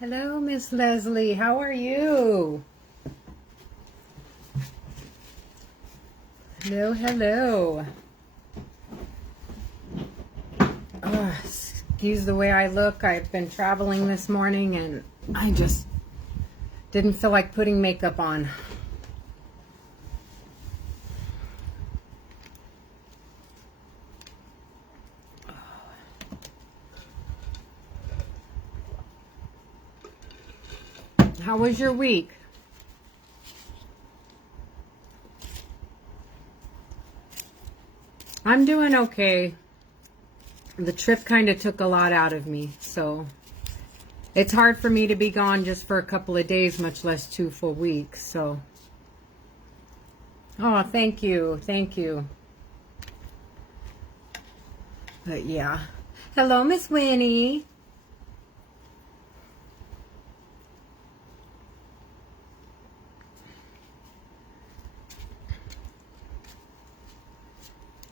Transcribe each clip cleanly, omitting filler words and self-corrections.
Hello, Miss Leslie. How are you? Hello, hello. Excuse the way I look. I've been traveling this morning and I just didn't feel like putting makeup on. How was your week? I'm doing okay. The trip kind of took a lot out of me, so it's hard for me to be gone just for a couple of days, much less 2 full weeks. So, oh, thank you, thank you. But yeah, hello, Miss Winnie.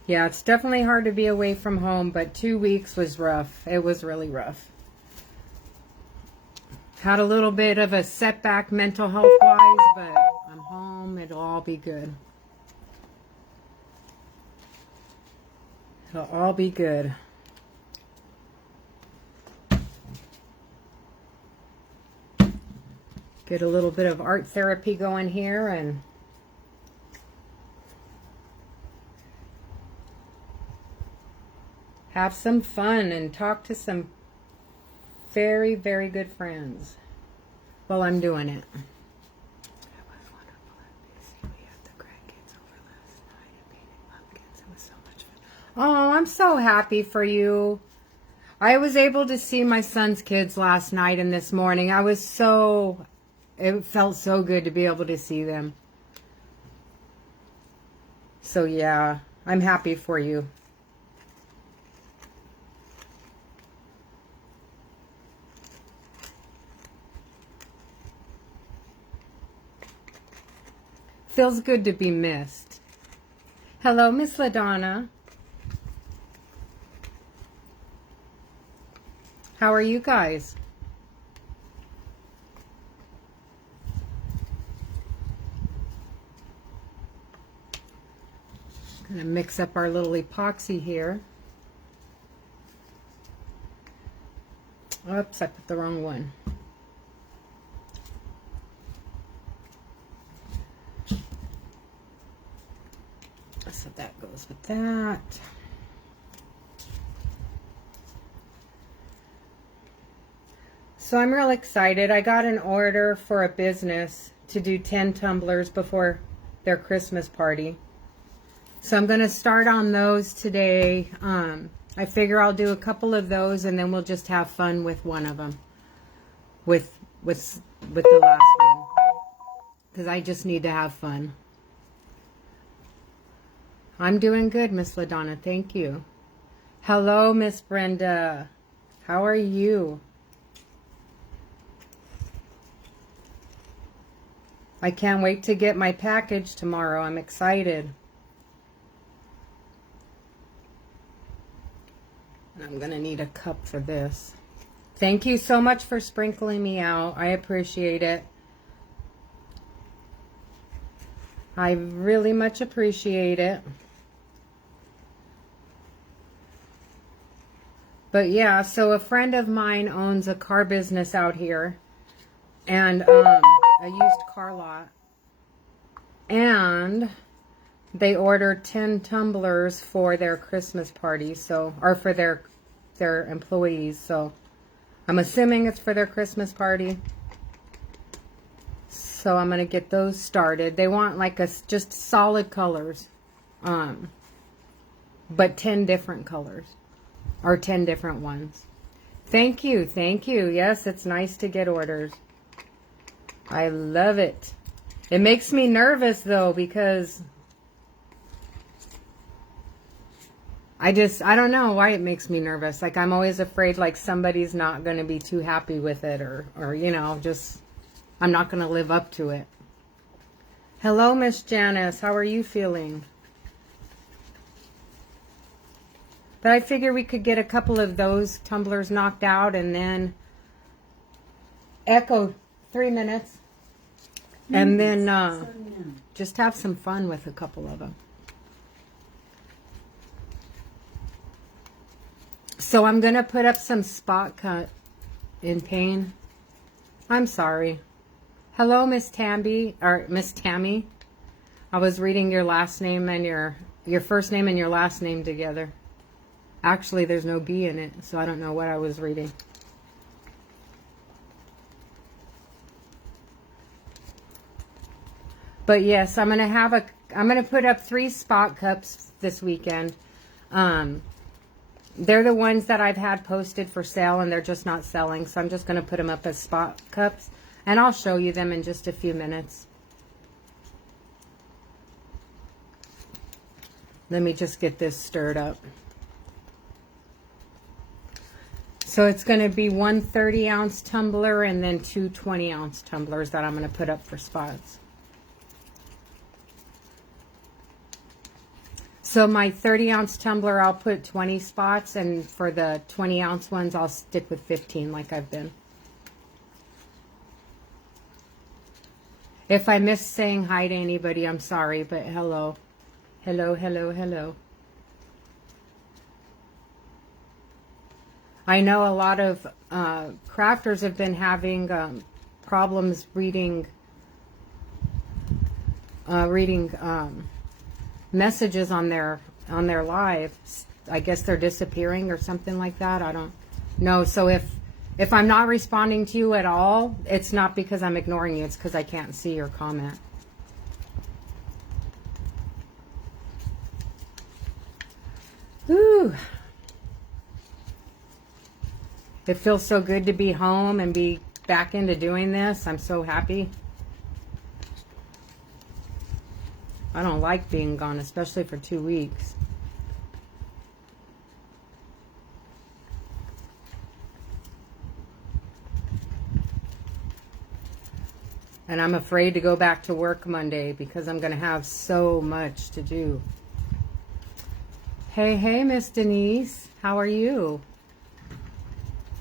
Yeah, it's definitely hard to be away from home, but 2 weeks was rough. It was really rough. Had a little bit of a setback mental health wise, but I'm home. It'll all be good. It'll all be good. Get a little bit of art therapy going here and have some fun and talk to some very, very good friends while I'm doing it. Oh, I'm so happy for you. I was able to see my son's kids last night and this morning. It felt so good to be able to see them. So yeah, I'm happy for you. Feels good to be missed. Hello, Miss LaDonna. How are you guys? Gonna mix up our little epoxy here. Oops, I put the wrong one. So that goes with that. So I'm real excited. I got an order for a business to do 10 tumblers before their Christmas party. So I'm going to start on those today. I figure I'll do a couple of those and then we'll just have fun with one of them. With the last one. Because I just need to have fun. I'm doing good, Miss LaDonna. Thank you. Hello, Miss Brenda. How are you? I can't wait to get my package tomorrow. I'm excited. I'm going to need a cup for this. Thank you so much for sprinkling me out. I appreciate it. I really much appreciate it. But yeah, so a friend of mine owns a car business out here. And a used car lot. And they ordered 10 tumblers for their Christmas party, or for their employees. So I'm assuming it's for their Christmas party. So I'm going to get those started. They want like just solid colors. But 10 different colors. Or 10 different ones. Thank you. Thank you. Yes, it's nice to get orders. I love it. It makes me nervous though because I don't know why it makes me nervous. Like I'm always afraid like somebody's not going to be too happy with it or you know, just I'm not going to live up to it. Hello, Miss Janice. How are you feeling? But I figure we could get a couple of those tumblers knocked out and then Echo, 3 minutes. And then just have some fun with a couple of them. So I'm going to put up some spot cut in pain. I'm sorry. Hello, Miss Tammy, or Miss Tammy. I was reading your last name and your first name and your last name together. Actually, there's no B in it, so I don't know what I was reading. But yes, I'm gonna put up 3 spot cups this weekend. They're the ones that I've had posted for sale, and they're just not selling, so I'm just gonna put them up as spot cups, and I'll show you them in just a few minutes. Let me just get this stirred up. So it's going to be 1 30-ounce tumbler and then 2 20-ounce tumblers that I'm going to put up for spots. So my 30-ounce tumbler, I'll put 20 spots, and for the 20-ounce ones, I'll stick with 15 like I've been. If I miss saying hi to anybody, I'm sorry, but hello. Hello, hello, hello. I know a lot of crafters have been having problems reading messages on their live. I guess they're disappearing or something like that. I don't know. So if I'm not responding to you at all, it's not because I'm ignoring you. It's because I can't see your comment. Ooh. It feels so good to be home and be back into doing this. I'm so happy. I don't like being gone, especially for 2 weeks. And I'm afraid to go back to work Monday because I'm going to have so much to do. Hey, hey, Miss Denise. How are you?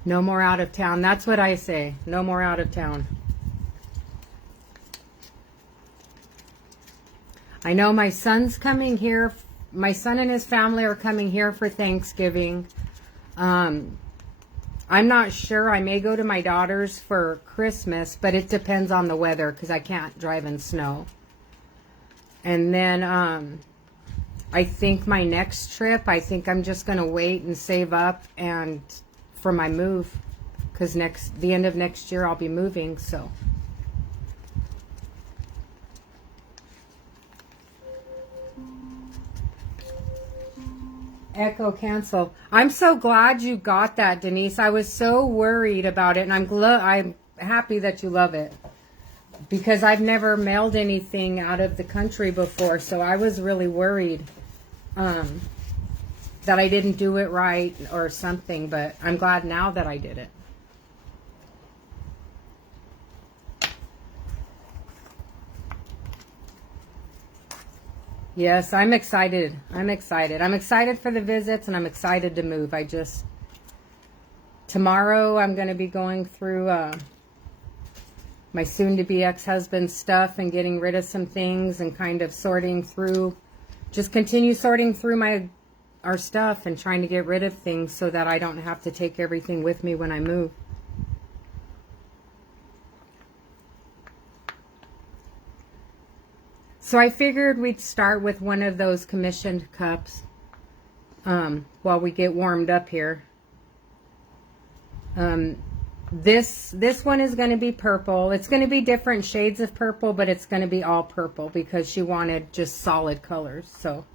No more out of town. That's what I say. No more out of town. I know my son's coming here. My son and his family are coming here for Thanksgiving. I'm not sure. I may go to my daughter's for Christmas, but it depends on the weather because I can't drive in snow. And then I think my next trip, I think I'm just going to wait and save up and for my move, because the end of next year I'll be moving. So echo cancel. I'm so glad you got that, Denise. I was so worried about it, and I'm happy that you love it, because I've never mailed anything out of the country before, so I was really worried that I didn't do it right or something, but I'm glad now that I did it. Yes, I'm excited. I'm excited. I'm excited for the visits, and I'm excited to move. Tomorrow I'm going to be going through my soon-to-be ex-husband's stuff and getting rid of some things and kind of continue sorting through our stuff and trying to get rid of things so that I don't have to take everything with me when I move. So I figured we'd start with one of those commissioned cups while we get warmed up here. This one is going to be purple. It's going to be different shades of purple, but it's going to be all purple because she wanted just solid colors. So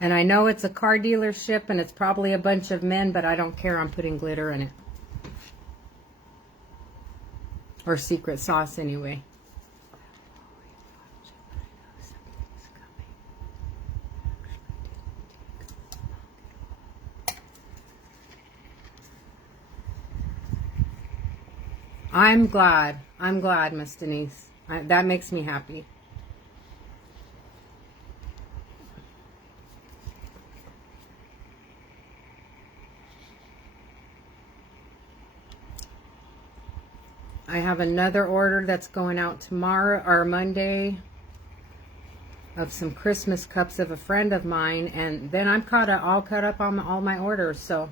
and I know it's a car dealership and it's probably a bunch of men, but I don't care. I'm putting glitter in it. Or secret sauce anyway. I'm glad. I'm glad, Miss Denise. That makes me happy. I have another order that's going out tomorrow or Monday of some Christmas cups of a friend of mine, and then I'm all caught up on all my orders, so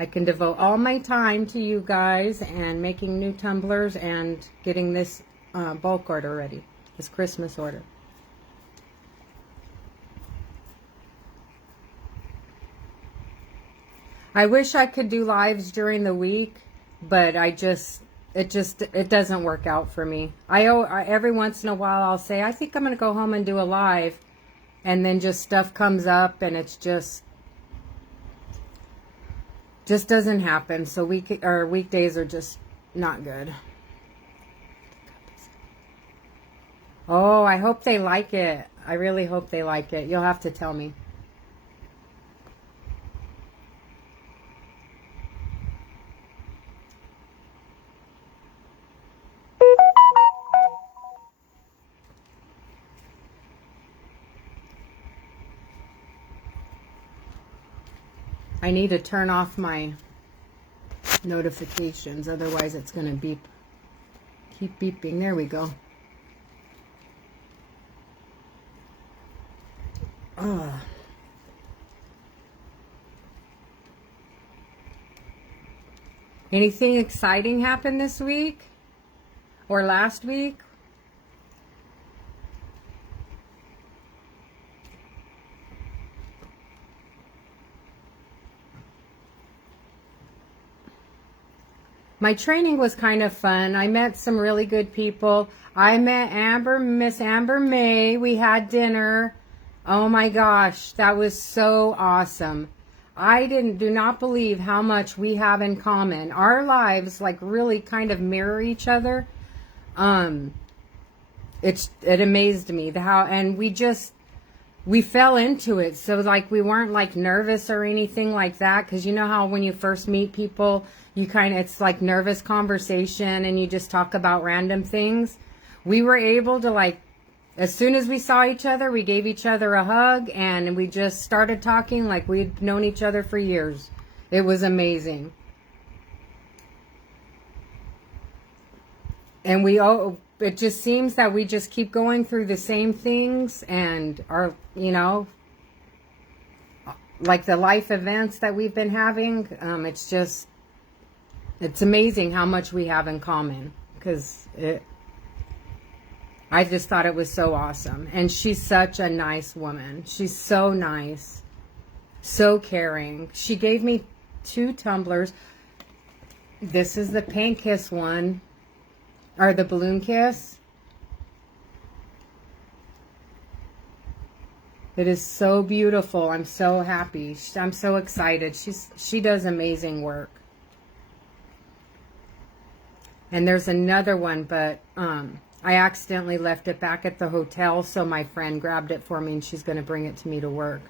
I can devote all my time to you guys and making new tumblers and getting this bulk order ready, this Christmas order. I wish I could do lives during the week, but it doesn't work out for me. Every once in a while I'll say, I think I'm going to go home and do a live, and then just stuff comes up and it's just doesn't happen. So weekdays are just not good. Oh, I hope they like it. I really hope they like it. You'll have to tell me. I need to turn off my notifications, otherwise it's going to beep. Keep beeping. There we go. Anything exciting happened this week or last week? My training was kind of fun. I met some really good people. I met Miss Amber May. We had dinner. Oh my gosh, that was so awesome. I do not believe how much we have in common. Our lives like really kind of mirror each other. It amazed me and we fell into it. So like we weren't like nervous or anything like that, because you know how when you first meet people, it's like nervous conversation and you just talk about random things. We were able to, like, as soon as we saw each other, we gave each other a hug and we just started talking like we'd known each other for years. It was amazing. And it just seems that we just keep going through the same things and are, like the life events that we've been having. It's amazing how much we have in common, I just thought it was so awesome. And she's such a nice woman. She's so nice, so caring. She gave me 2 tumblers. This is the Paint Kiss one, or the Balloon Kiss. It is so beautiful. I'm so happy. I'm so excited. She does amazing work. And there's another one, but I accidentally left it back at the hotel, so my friend grabbed it for me and she's going to bring it to me to work.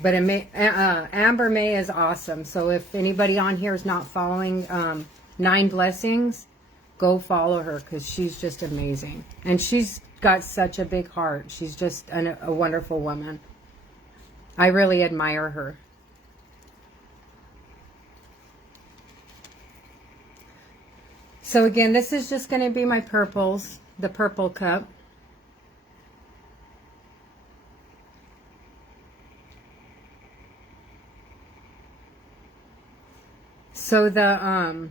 But Amber May is awesome. So if anybody on here is not following 9 Blessings, go follow her, because she's just amazing. And she's got such a big heart. She's just a wonderful woman. I really admire her. So again, this is just going to be my purples, the purple cup. So they're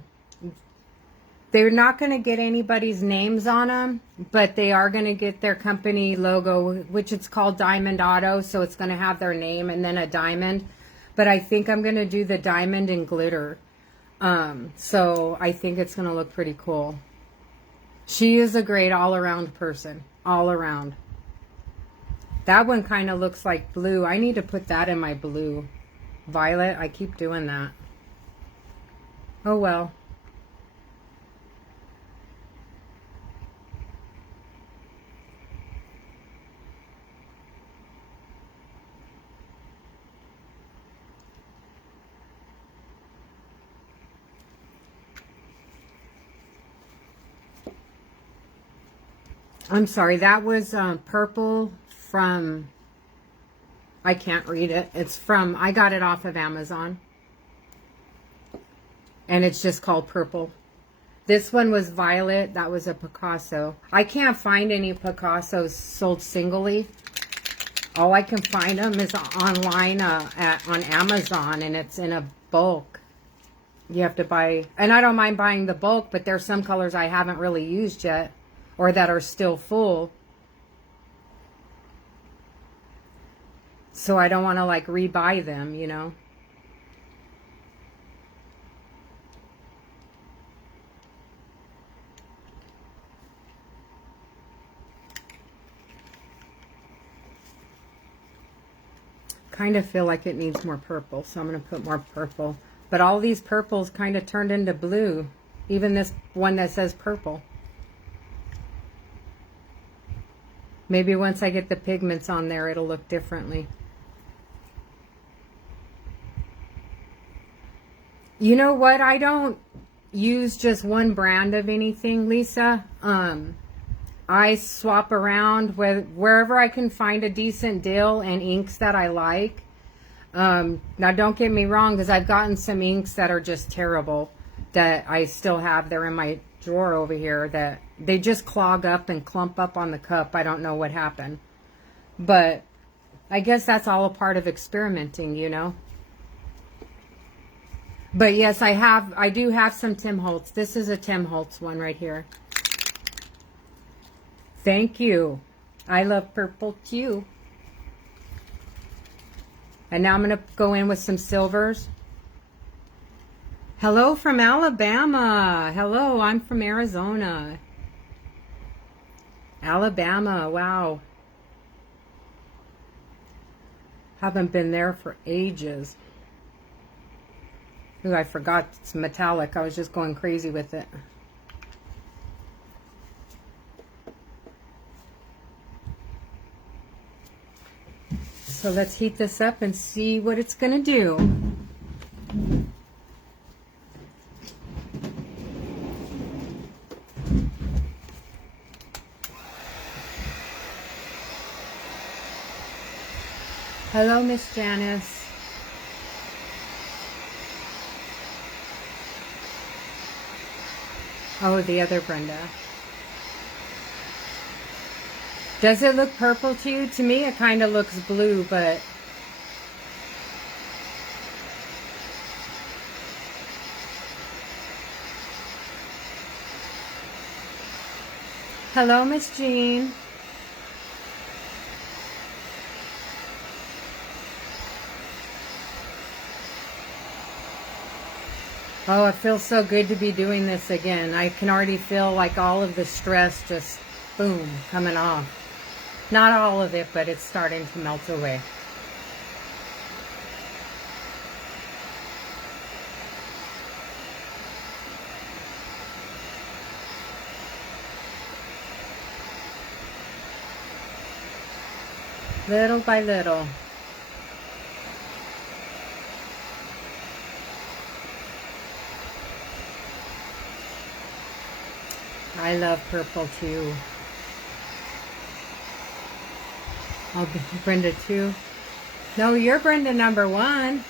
not going to get anybody's names on them, but they are going to get their company logo, which it's called Diamond Auto. So it's going to have their name and then a diamond. But I think I'm going to do the diamond and glitter. So I think it's going to look pretty cool. She is a great all-around person. All around. That one kind of looks like blue. I need to put that in my blue. Violet. I keep doing that. Oh well. I'm sorry, that was purple from I can't read it. It's from, I got it off of Amazon. And it's just called Purple. This one was violet. That was a Picasso. I can't find any Picassos sold singly. All I can find them is online on Amazon, and it's in a bulk. You have to buy, and I don't mind buying the bulk, but there's some colors I haven't really used yet, or that are still full. So I don't want to like rebuy them, you know. Kind of feel like it needs more purple, so I'm going to put more purple. But all these purples kind of turned into blue. Even this one that says purple. Maybe once I get the pigments on there, it'll look differently. You know what? I don't use just one brand of anything, Lisa. I swap around with wherever I can find a decent deal and inks that I like. Now, don't get me wrong, because I've gotten some inks that are just terrible that I still have. They're in my drawer over here that they just clog up and clump up on the cup. I don't know what happened. But I guess that's all a part of experimenting, you know. But yes, I do have some Tim Holtz. This is a Tim Holtz one right here. Thank you. I love purple too. And now I'm going to go in with some silvers. Hello from Alabama. Hello, I'm from Arizona. Alabama, wow. Haven't been there for ages. Ooh, I forgot it's metallic. I was just going crazy with it. So let's heat this up and see what it's going to do. Hello, Miss Janice. Oh, the other Brenda. Does it look purple to you? To me, it kind of looks blue, but... Hello, Miss Jean. Oh, it feels so good to be doing this again. I can already feel like all of the stress just, boom, coming off. Not all of it, but it's starting to melt away. Little by little. I love purple too. Oh, Brenda too. No, you're Brenda number 1.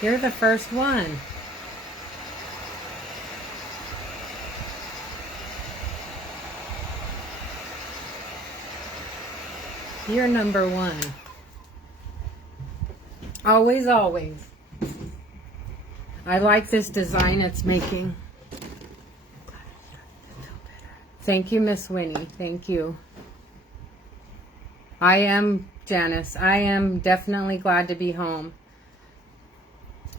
You're the first one. You're number 1. Always, always. I like this design it's making. Thank you, Miss Winnie. Thank you. I am, Janice. I am definitely glad to be home.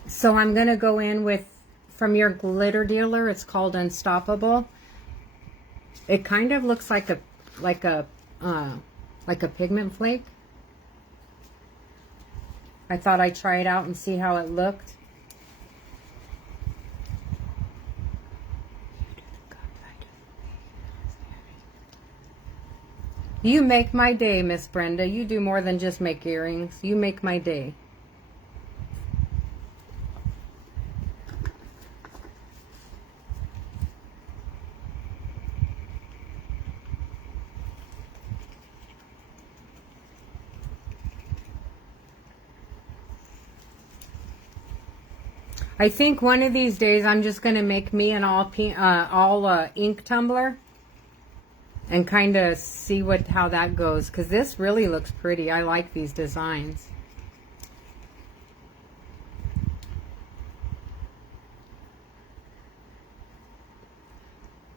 So I'm going to go in with, from your glitter dealer, it's called Unstoppable. It kind of looks like a pigment flake. I thought I'd try it out and see how it looked. You make my day, Miss Brenda. You do more than just make earrings. You make my day. I think one of these days I'm just going to make me an all ink tumbler and kind of see how that goes, because this really looks pretty. I like these designs.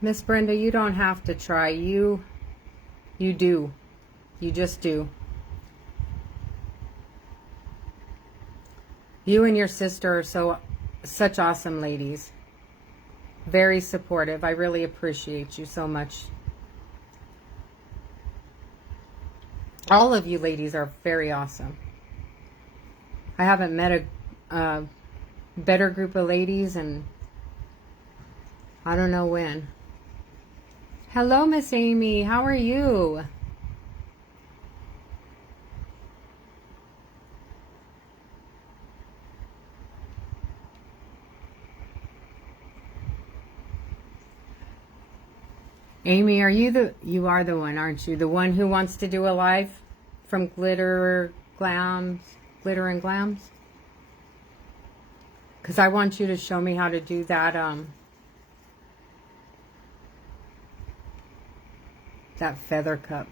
Miss Brenda, you don't have to try. You do. You just do. You and your sister are such awesome ladies. Very supportive. I really appreciate you so much. All of you ladies are very awesome. I haven't met a better group of ladies, and I don't know when. Hello, Miss Amy. How are you? Amy, you are the one, aren't you? The one who wants to do a live from Glitter and Glams? Because I want you to show me how to do that, that feather cup.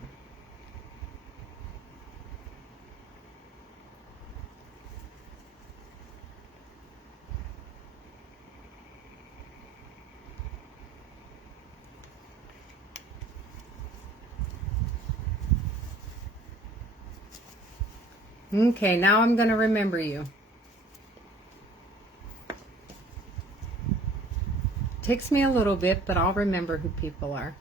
Okay, now I'm going to remember you. Takes me a little bit, but I'll remember who people are.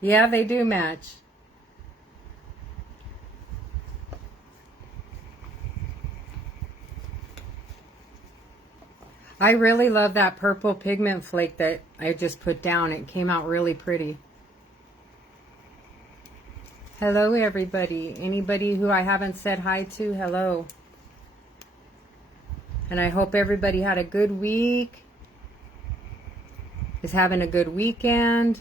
Yeah, they do match. I really love that purple pigment flake that I just put down. It came out really pretty. Hello, everybody. Anybody who I haven't said hi to, hello. And I hope everybody had a good week, is having a good weekend.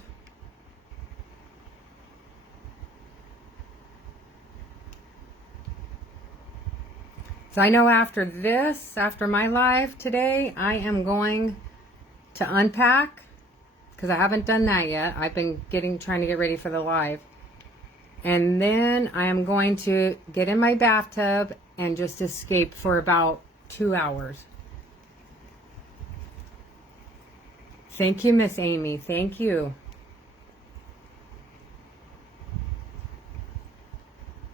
So I know after my live today, I am going to unpack, because I haven't done that yet. I've been trying to get ready for the live. And then I am going to get in my bathtub and just escape for about 2 hours. Thank you, Miss Amy. Thank you.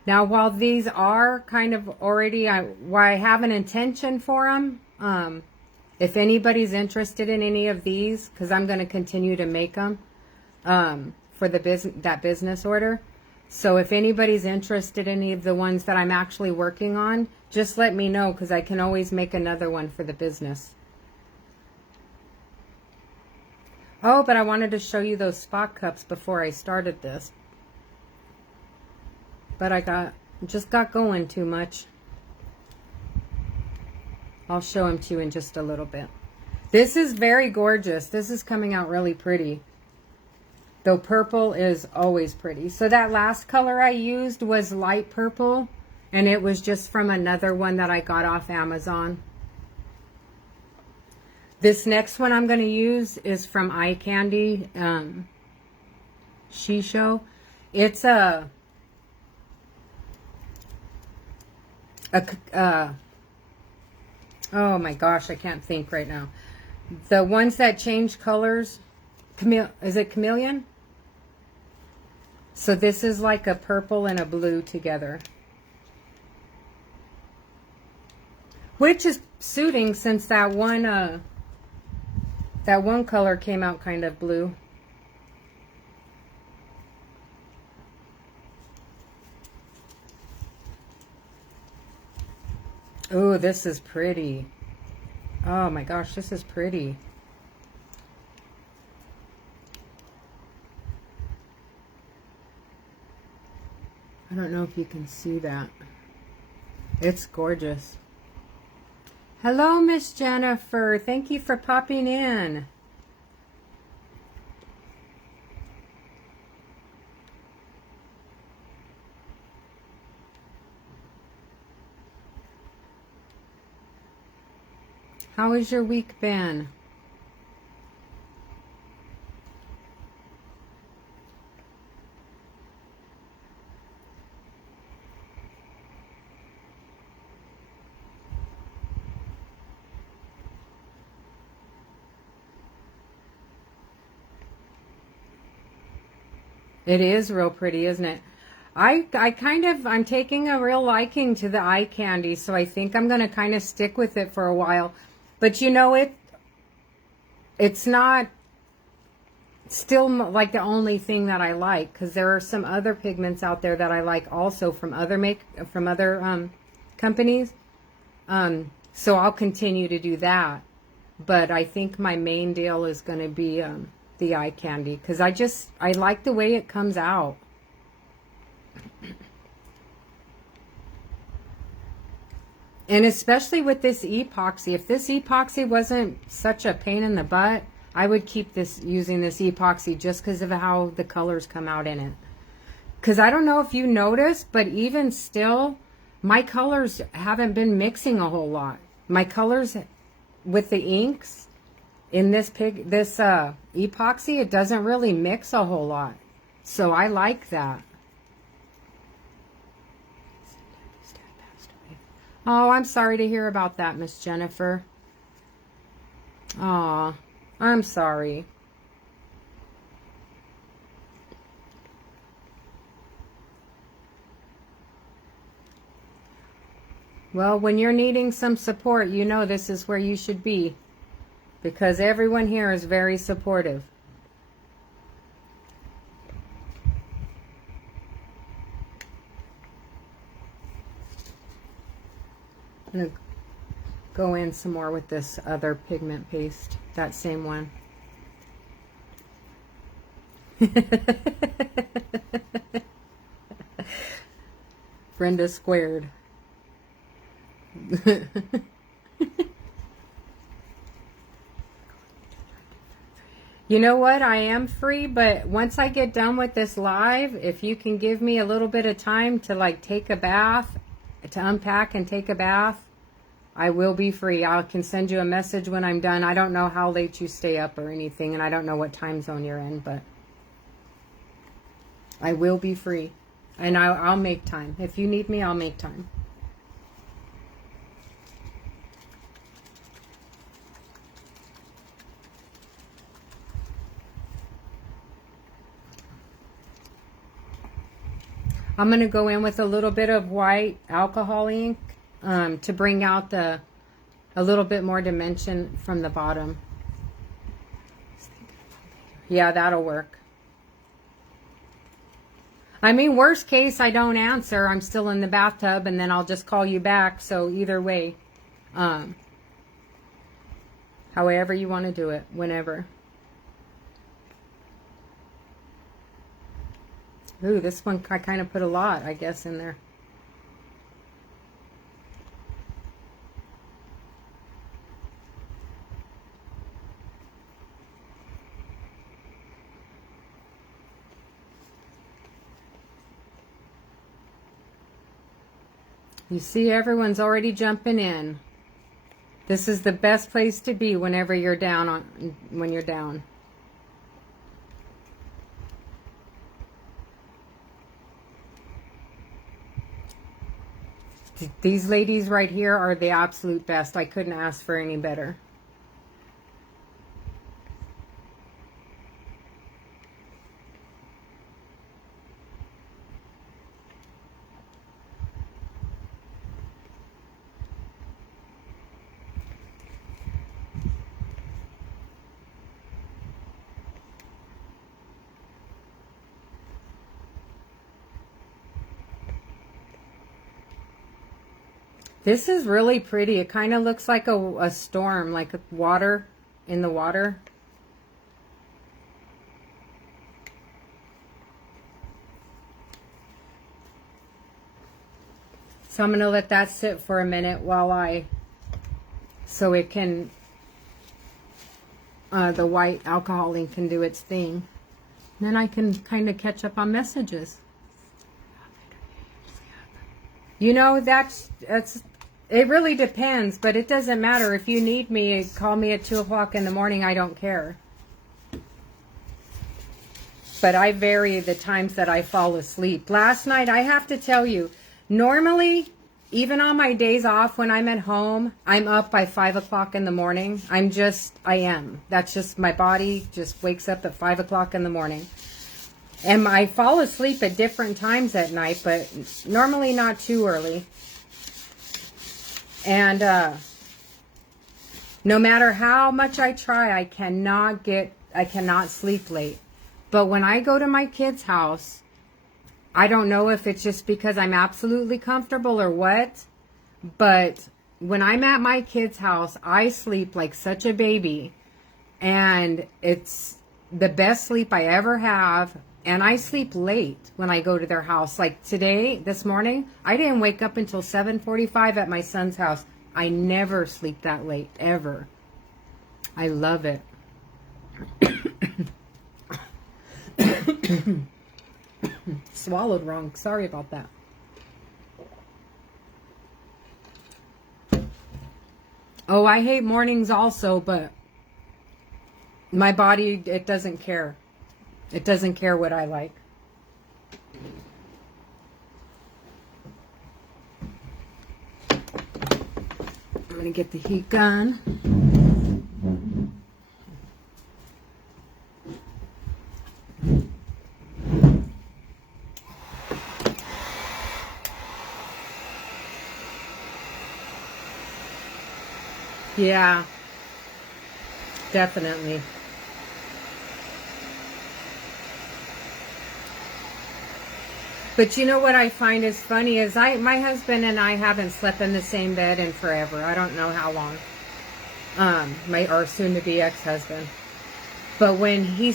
Now, while these are kind of already, I have an intention for them. If anybody's interested in any of these, because I'm going to continue to make them for that business order. So if anybody's interested in any of the ones that I'm actually working on, just let me know, because I can always make another one for the business. Oh, but I wanted to show you those spot cups before I started this. But I just got going too much. I'll show them to you in just a little bit. This is very gorgeous. This is coming out really pretty. Though purple is always pretty. So that last color I used was light purple, and it was just from another one that I got off Amazon. This next one I'm going to use is from Eye Candy Shisho. It's oh my gosh, I can't think right now. The ones that change colors, is it chameleon? So this is like a purple and a blue together, which is suiting since that one color came out kind of blue. Oh, this is pretty. Oh my gosh, this is pretty. I don't know if you can see that. It's gorgeous. Hello, Miss Jennifer. Thank you for popping in. How has your week been? It is real pretty, isn't it? I'm taking a real liking to the eye candy, so I think I'm going to kind of stick with it for a while. But you know, it's not still like the only thing that I like, because there are some other pigments out there that I like also from other companies. So I'll continue to do that. But I think my main deal is going to be the eye candy, because I like the way it comes out. And especially with this epoxy, if this epoxy wasn't such a pain in the butt, I would keep using this epoxy just because of how the colors come out in it. Because I don't know if you noticed, but even still, my colors haven't been mixing a whole lot. My colors with the inks in this epoxy, it doesn't really mix a whole lot. So I like that. Oh, I'm sorry to hear about that, Miss Jennifer. Aw, I'm sorry. Well, when you're needing some support, you know this is where you should be, because everyone here is very supportive. I'm going to go in some more with this other pigment paste, that same one. Brenda squared. You know what? I am free, but once I get done with this live, if you can give me a little bit of time to like take a bath, to unpack and take a bath, I will be free. I can send you a message when I'm done. I don't know how late you stay up or anything, and I don't know what time zone you're in, but I will be free. And I'll make time. If you need me, I'll make time. I'm going to go in with a little bit of white alcohol ink to bring out a little bit more dimension from the bottom. Yeah, that'll work. I mean, worst case, I don't answer. I'm still in the bathtub, and then I'll just call you back. So either way, however you want to do it, whenever. Ooh, this one I kind of put a lot, I guess, in there. You see, everyone's already jumping in. This is the best place to be whenever you're down when you're down. These ladies right here are the absolute best. I couldn't ask for any better. This is really pretty. It kind of looks like a storm, like water in the water. So I'm going to let that sit for a minute so it can, the white alcohol ink can do its thing. And then I can kind of catch up on messages. You know, It really depends, but it doesn't matter. If you need me, call me at 2 o'clock in the morning. I don't care. But I vary the times that I fall asleep. Last night, I have to tell you, normally, even on my days off when I'm at home, I'm up by 5 o'clock in the morning. I am. That's just, my body just wakes up at 5 o'clock in the morning. And I fall asleep at different times at night, but normally not too early. And no matter how much I try, I cannot sleep late. But when I go to my kid's house, I don't know if it's just because I'm absolutely comfortable or what, but when I'm at my kid's house, I sleep like such a baby. And it's the best sleep I ever have. And I sleep late when I go to their house. Like today, this morning, I didn't wake up until 7:45 at my son's house. I never sleep that late, ever. I love it. Swallowed wrong. Sorry about that. Oh, I hate mornings also, but my body, it doesn't care. It doesn't care what I like. I'm going to get the heat gun. Yeah, definitely. But you know what I find is funny is my husband and I haven't slept in the same bed in forever. I don't know how long. Our soon-to-be ex-husband. But when we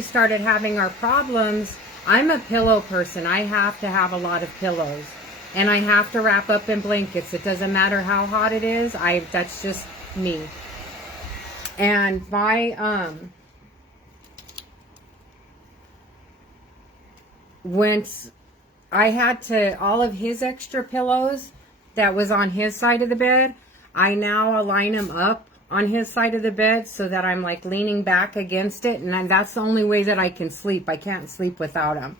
started having our problems, I'm a pillow person. I have to have a lot of pillows. And I have to wrap up in blankets. It doesn't matter how hot it is. That's just me. And once I had to, all of his extra pillows that was on his side of the bed, I now align them up on his side of the bed so that I'm like leaning back against it. And that's the only way that I can sleep. I can't sleep without them.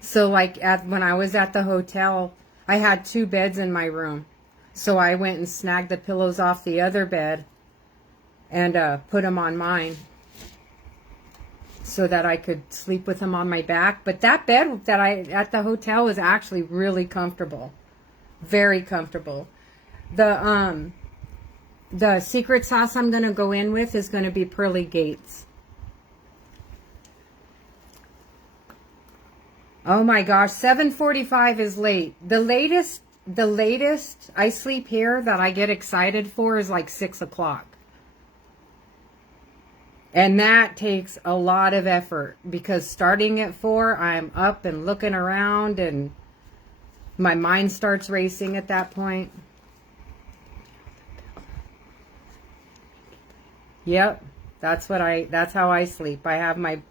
So like when I was at the hotel, I had 2 beds in my room. So I went and snagged the pillows off the other bed and put them on mine so that I could sleep with them on my back. But that bed that at the hotel was actually really comfortable. Very comfortable. The secret sauce I'm going to go in with is going to be Pearly Gates. Oh my gosh, 7:45 is late. The latest I sleep here that I get excited for is like 6 o'clock. And that takes a lot of effort because starting at 4, I'm up and looking around and my mind starts racing at that point. Yep, that's how I sleep. I have my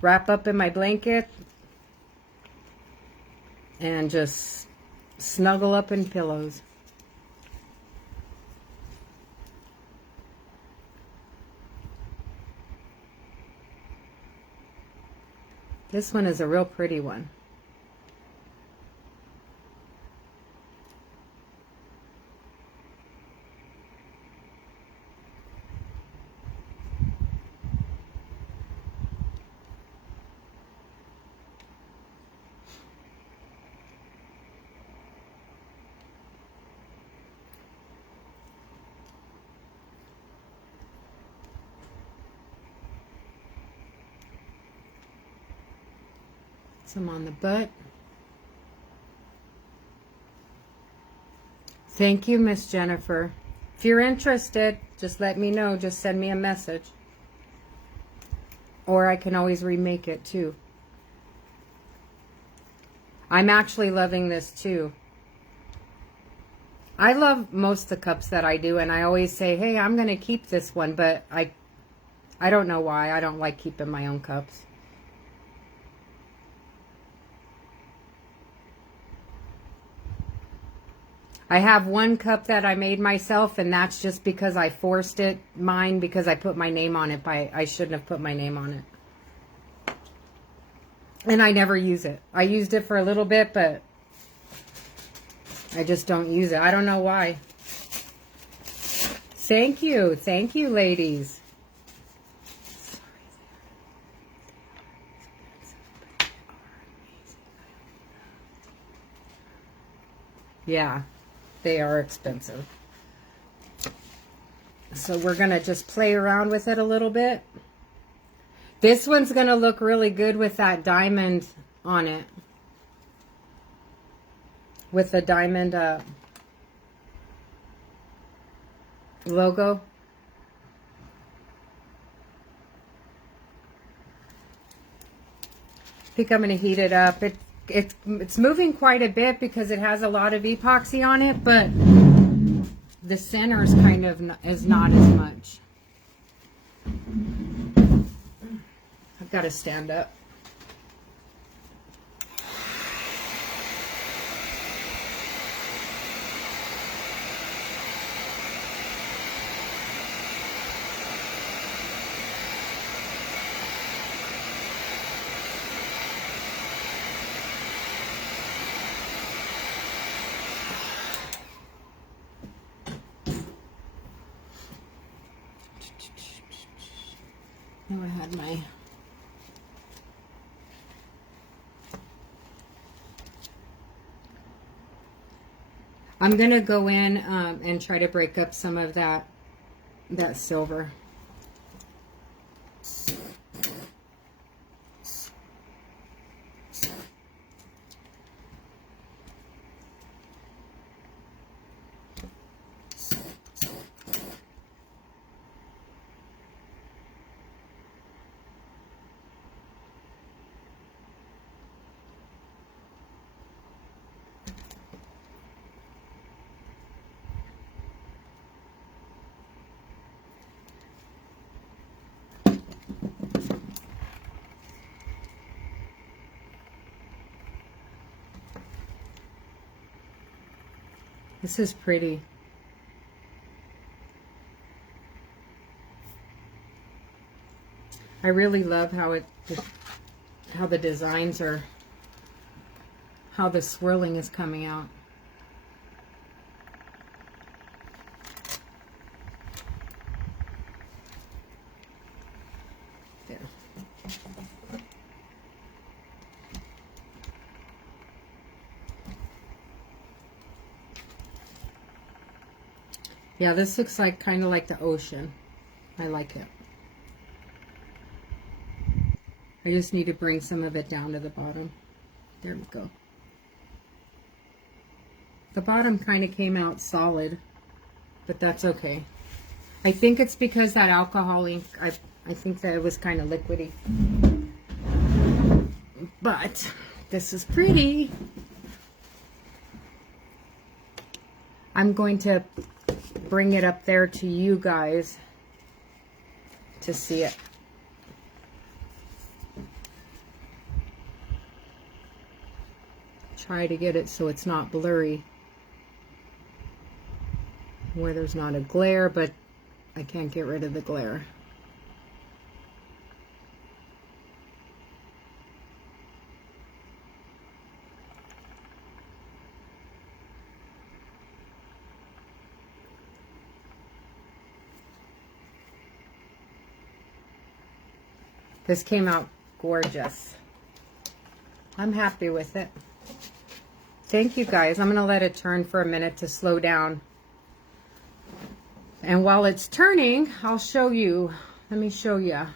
wrap up in my blanket and just snuggle up in pillows. This one is a real pretty one. Some on the butt. Thank you, Miss Jennifer. If you're interested, just let me know. Just send me a message. Or I can always remake it too. I'm actually loving this too. I love most of the cups that I do, and I always say, hey, I'm going to keep this one, but I don't know why. I don't like keeping my own cups. I have one cup that I made myself, and that's just because I forced mine because I put my name on it. I shouldn't have put my name on it. And I never use it. I used it for a little bit, but I just don't use it. I don't know why. Thank you. Thank you, ladies. Yeah, they are expensive. So we're going to just play around with it a little bit. This one's going to look really good with that diamond on it. With the diamond logo. I think I'm going to heat it up. It's moving quite a bit because it has a lot of epoxy on it, but the center is kind of is not as much. I've got to stand up. Oh, I had my... I'm going to go in and try to break up some of that silver. This is pretty. I really love how the designs are, how the swirling is coming out. There. Yeah, this looks like kind of like the ocean. I like it. I just need to bring some of it down to the bottom. There we go. The bottom kind of came out solid, but that's okay. I think it's because that alcohol ink, I think that it was kind of liquidy. But this is pretty. I'm going to bring it up there to you guys to see it. Try to get it so it's not blurry, where there's not a glare, but I can't get rid of the glare. This came out gorgeous. I'm happy with it. Thank you guys. I'm going to let it turn for a minute to slow down. And while it's turning, I'll show you. Let me show you.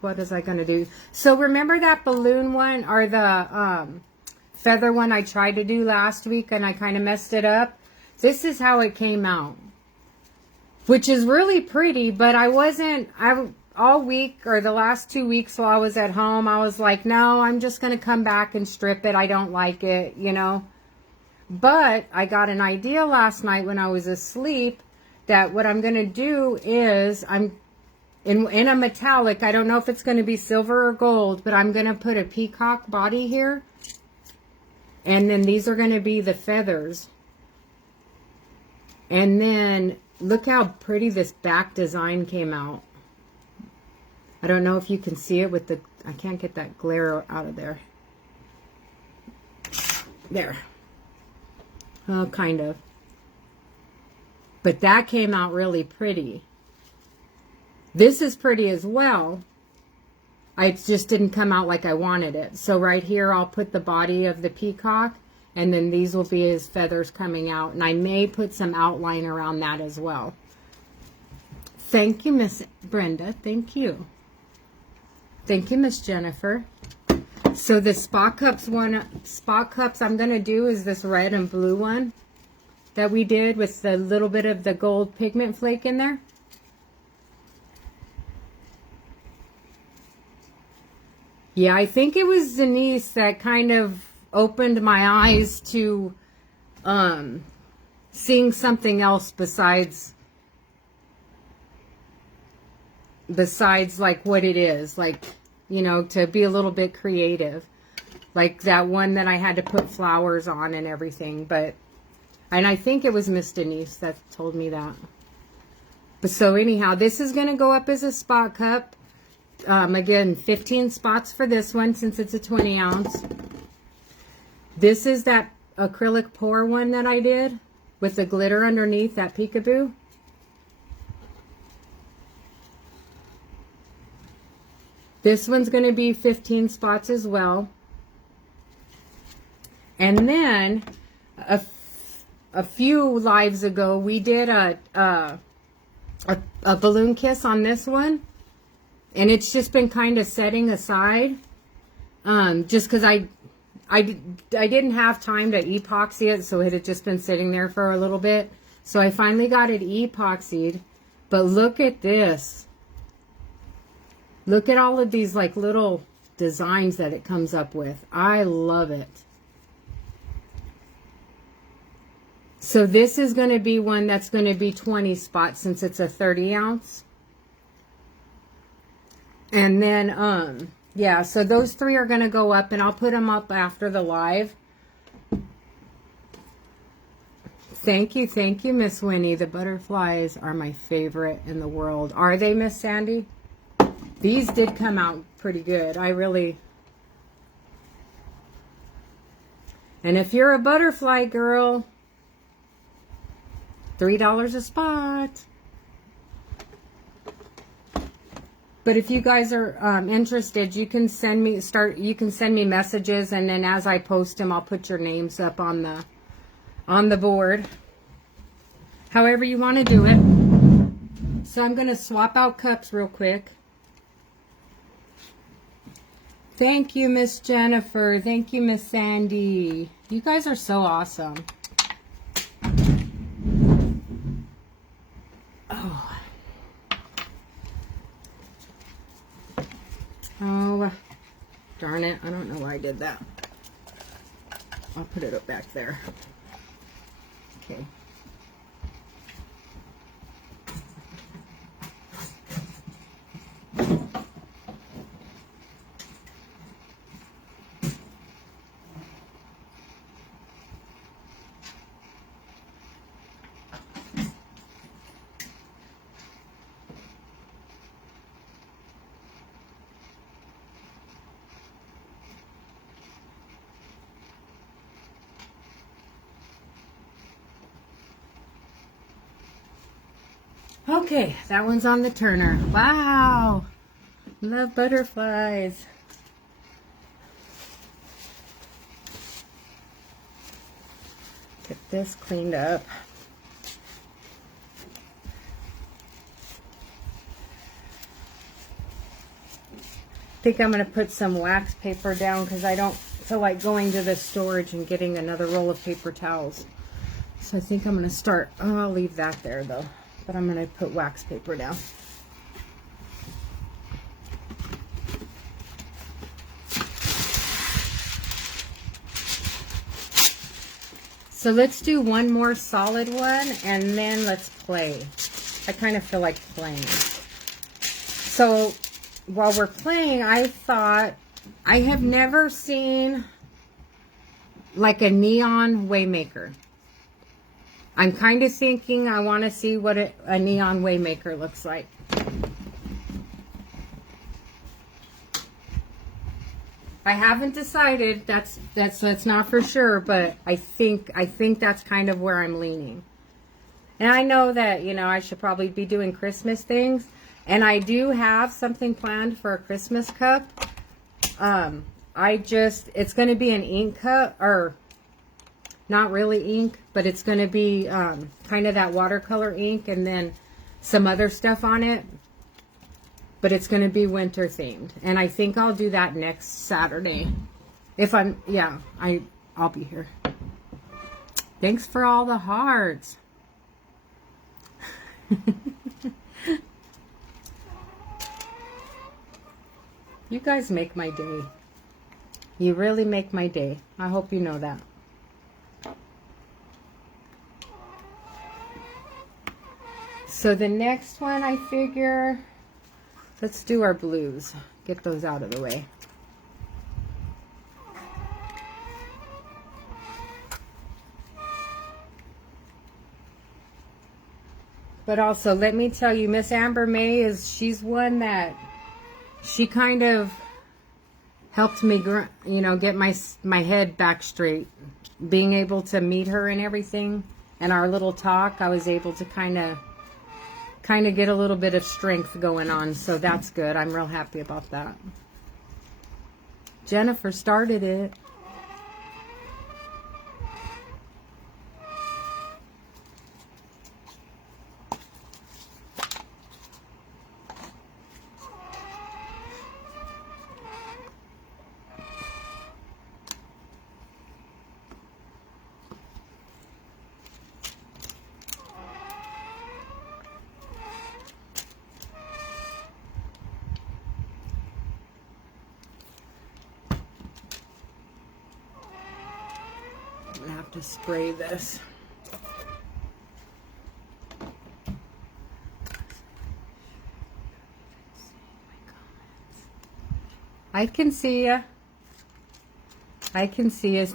What is I going to do? So remember that balloon one or the feather one I tried to do last week and I kind of messed it up? This is how it came out. Which is really pretty, but all week or the last 2 weeks while I was at home, I was like, no, I'm just going to come back and strip it. I don't like it, you know. But I got an idea last night when I was asleep that what I'm going to do is I'm in a metallic. I don't know if it's going to be silver or gold, but I'm going to put a peacock body here. And then these are going to be the feathers. And then look how pretty this back design came out. I don't know if you can see it with the, I can't get that glare out of there. There. Kind of. But that came out really pretty. This is pretty as well. I just didn't come out like I wanted it. So right here, I'll put the body of the peacock, and then these will be his feathers coming out. And I may put some outline around that as well. Thank you, Miss Brenda. Thank you. Thank you, Miss Jennifer. So the spot cups I'm going to do is this red and blue one that we did with the little bit of the gold pigment flake in there. Yeah, I think it was Denise that kind of opened my eyes to seeing something else besides like what it is, like, you know, to be a little bit creative, like that one that I had to put flowers on and everything. But, and I think it was Miss Denise that told me that. But so anyhow, this is going to go up as a spot cup. Again, 15 spots for this one since it's a 20 ounce. This is that acrylic pour one that I did with the glitter underneath, that peekaboo. This one's going to be 15 spots as well. And then a few lives ago, we did a balloon kiss on this one. And it's just been kind of setting aside, just because I didn't have time to epoxy it, so it had just been sitting there for a little bit. So I finally got it epoxied. But look at this. Look at all of these like little designs that it comes up with. I love it. So this is going to be one that's going to be 20 spots since it's a 30 ounce. And then, yeah, so those three are going to go up, and I'll put them up after the live. Thank you, Miss Winnie. The butterflies are my favorite in the world. Are they, Miss Sandy? These did come out pretty good. I really... And if you're a butterfly girl, $3 a spot. But if you guys are interested, you can send me messages, and then as I post them, I'll put your names up on the board. However you want to do it. So I'm going to swap out cups real quick. Thank you, Miss Jennifer. Thank you, Miss Sandy. You guys are so awesome. Oh, darn it. I don't know why I did that. I'll put it up back there. Okay. Okay, that one's on the turner. Wow, love butterflies. Get this cleaned up. I think I'm going to put some wax paper down because I don't feel like going to the storage and getting another roll of paper towels. So I think I'm going to start, oh, I'll leave that there though. But I'm going to put wax paper down. So let's do one more solid one and then let's play. I kind of feel like playing. So while we're playing, I thought, I have never seen like a neon Waymaker. I'm kind of thinking I want to see what a neon waymaker looks like. I haven't decided. That's not for sure, but I think that's kind of where I'm leaning. And I know that, you know, I should probably be doing Christmas things, and I do have something planned for a Christmas cup. It's going to be an ink cup, or not really ink, but it's going to be kind of that watercolor ink and then some other stuff on it. But it's going to be winter themed. And I think I'll do that next Saturday. I'll be here. Thanks for all the hearts. You guys make my day. You really make my day. I hope you know that. So the next one, I figure, let's do our blues. Get those out of the way. But also, let me tell you, Miss Amber May she's one that she kind of helped me, you know, get my head back straight. Being able to meet her and everything, and our little talk, I was able to kind of get a little bit of strength going on. So that's good. I'm real happy about that. Jennifer started it. I have to spray this. I can see ya. I can see ya.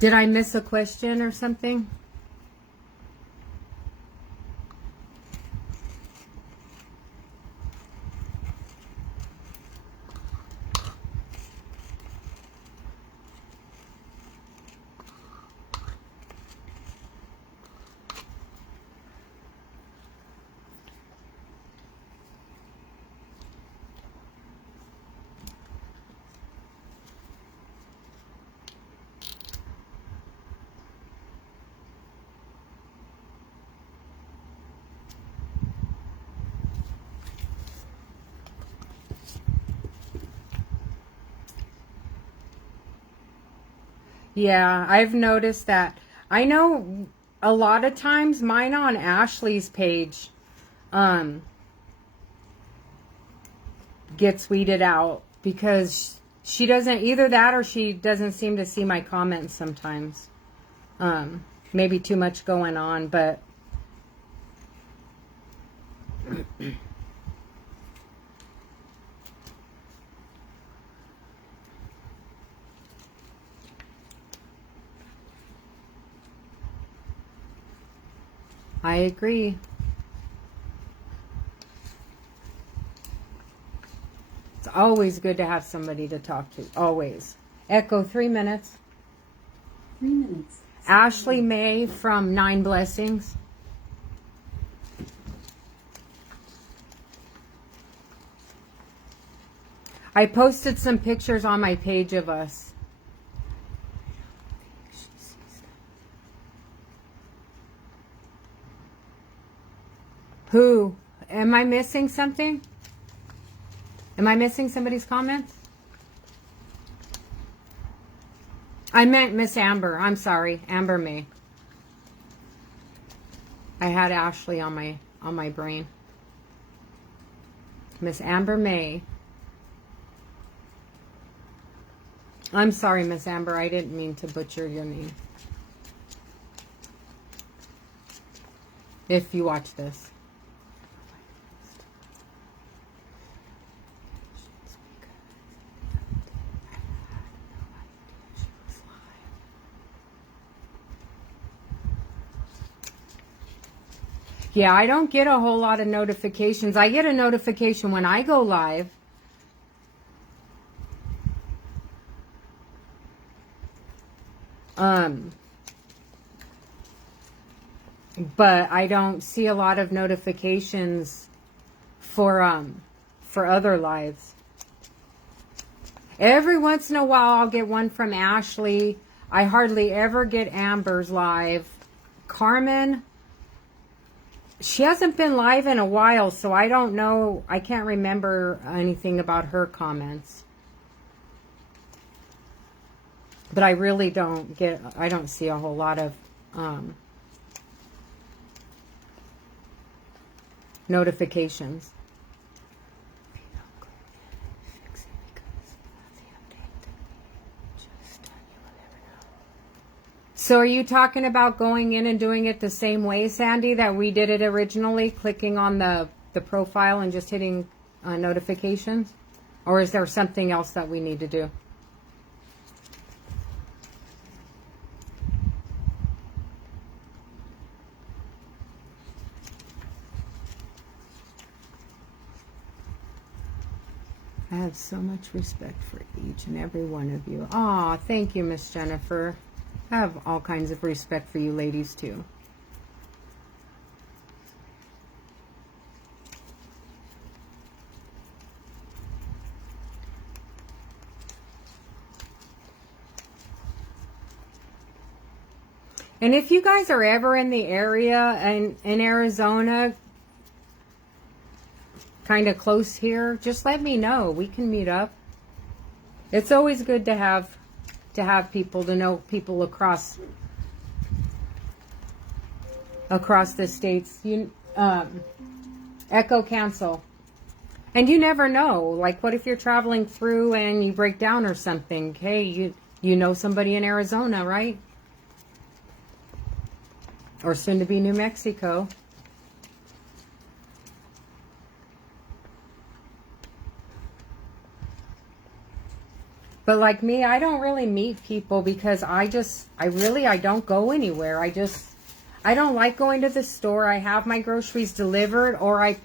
Did I miss a question or something? Yeah, I've noticed that. I know a lot of times mine on Ashley's page gets weeded out because she doesn't, either that or she doesn't seem to see my comments sometimes. Maybe too much going on, but I agree. It's always good to have somebody to talk to. Always. Echo, 3 minutes. 3 minutes. Ashley May from 9 Blessings. I posted some pictures on my page of us. Who? Am I missing something? Am I missing somebody's comments? I meant Miss Amber. I'm sorry. Amber May. I had Ashley on my brain. Miss Amber May. I'm sorry, Miss Amber. I didn't mean to butcher your name. If you watch this. Yeah, I don't get a whole lot of notifications. I get a notification when I go live. But I don't see a lot of notifications for other lives. Every once in a while I'll get one from Ashley. I hardly ever get Amber's live. Carmen, she hasn't been live in a while, so I don't know. I can't remember anything about her comments. But I really I don't see a whole lot of notifications. So are you talking about going in and doing it the same way, Sandy, that we did it originally, clicking on the profile and just hitting notifications? Or is there something else that we need to do? I have so much respect for each and every one of you. Aw, thank you, Miss Jennifer. I have all kinds of respect for you ladies, too. And if you guys are ever in the area and in Arizona, kind of close here, just let me know. We can meet up. It's always good to have people, to know people across the states. Echo cancel. And you never know. Like, what if you're traveling through and you break down or something? Hey, you know somebody in Arizona, right? Or soon to be New Mexico. But like me, I don't really meet people because I don't go anywhere. I don't like going to the store. I have my groceries delivered, or I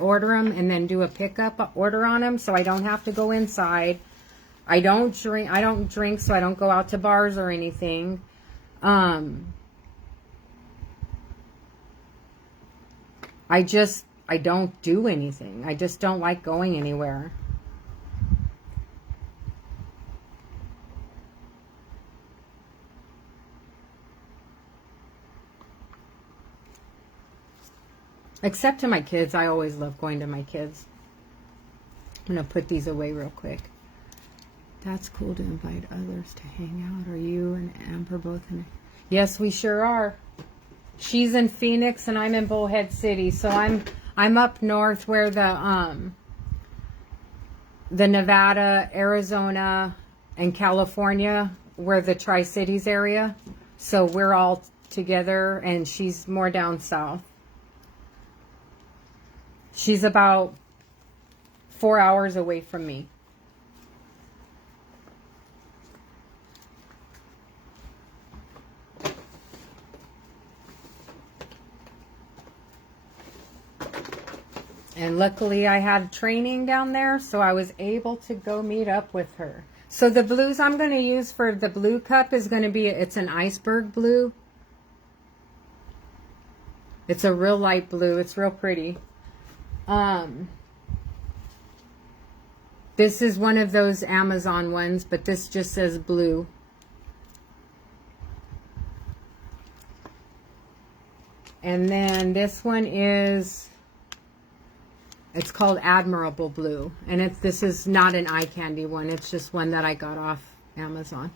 order them and then do a pickup order on them, so I don't have to go inside. I don't drink, so I don't go out to bars or anything. I don't do anything. I just don't like going anywhere. Except to my kids. I always love going to my kids. I'm going to put these away real quick. That's cool to invite others to hang out. Are you and Amber both in? Yes, we sure are. She's in Phoenix and I'm in Bullhead City. So I'm up north where the Nevada, Arizona, and California, where the Tri-Cities area. So we're all together, and she's more down south. She's about 4 hours away from me. And luckily I had training down there, so I was able to go meet up with her. So the blues I'm going to use for the blue cup is going to be, it's an iceberg blue. It's a real light blue. It's real pretty. This is one of those Amazon ones, but this just says blue. And then this one is, it's called Admirable Blue. And this is not an eye candy one. It's just one that I got off Amazon.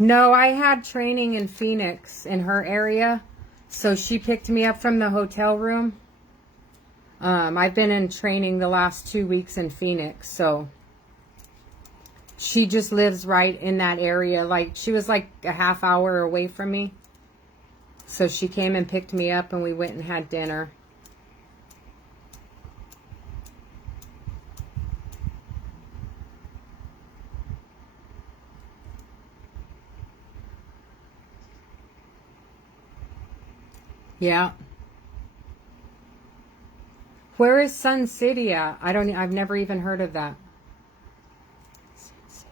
No, I had training in Phoenix in her area. So she picked me up from the hotel room. I've been in training the last 2 weeks in Phoenix. So she just lives right in that area. Like, she was like a half hour away from me. So she came and picked me up and we went and had dinner. Yeah. Where is Sun City at? I've never even heard of that. Sun City.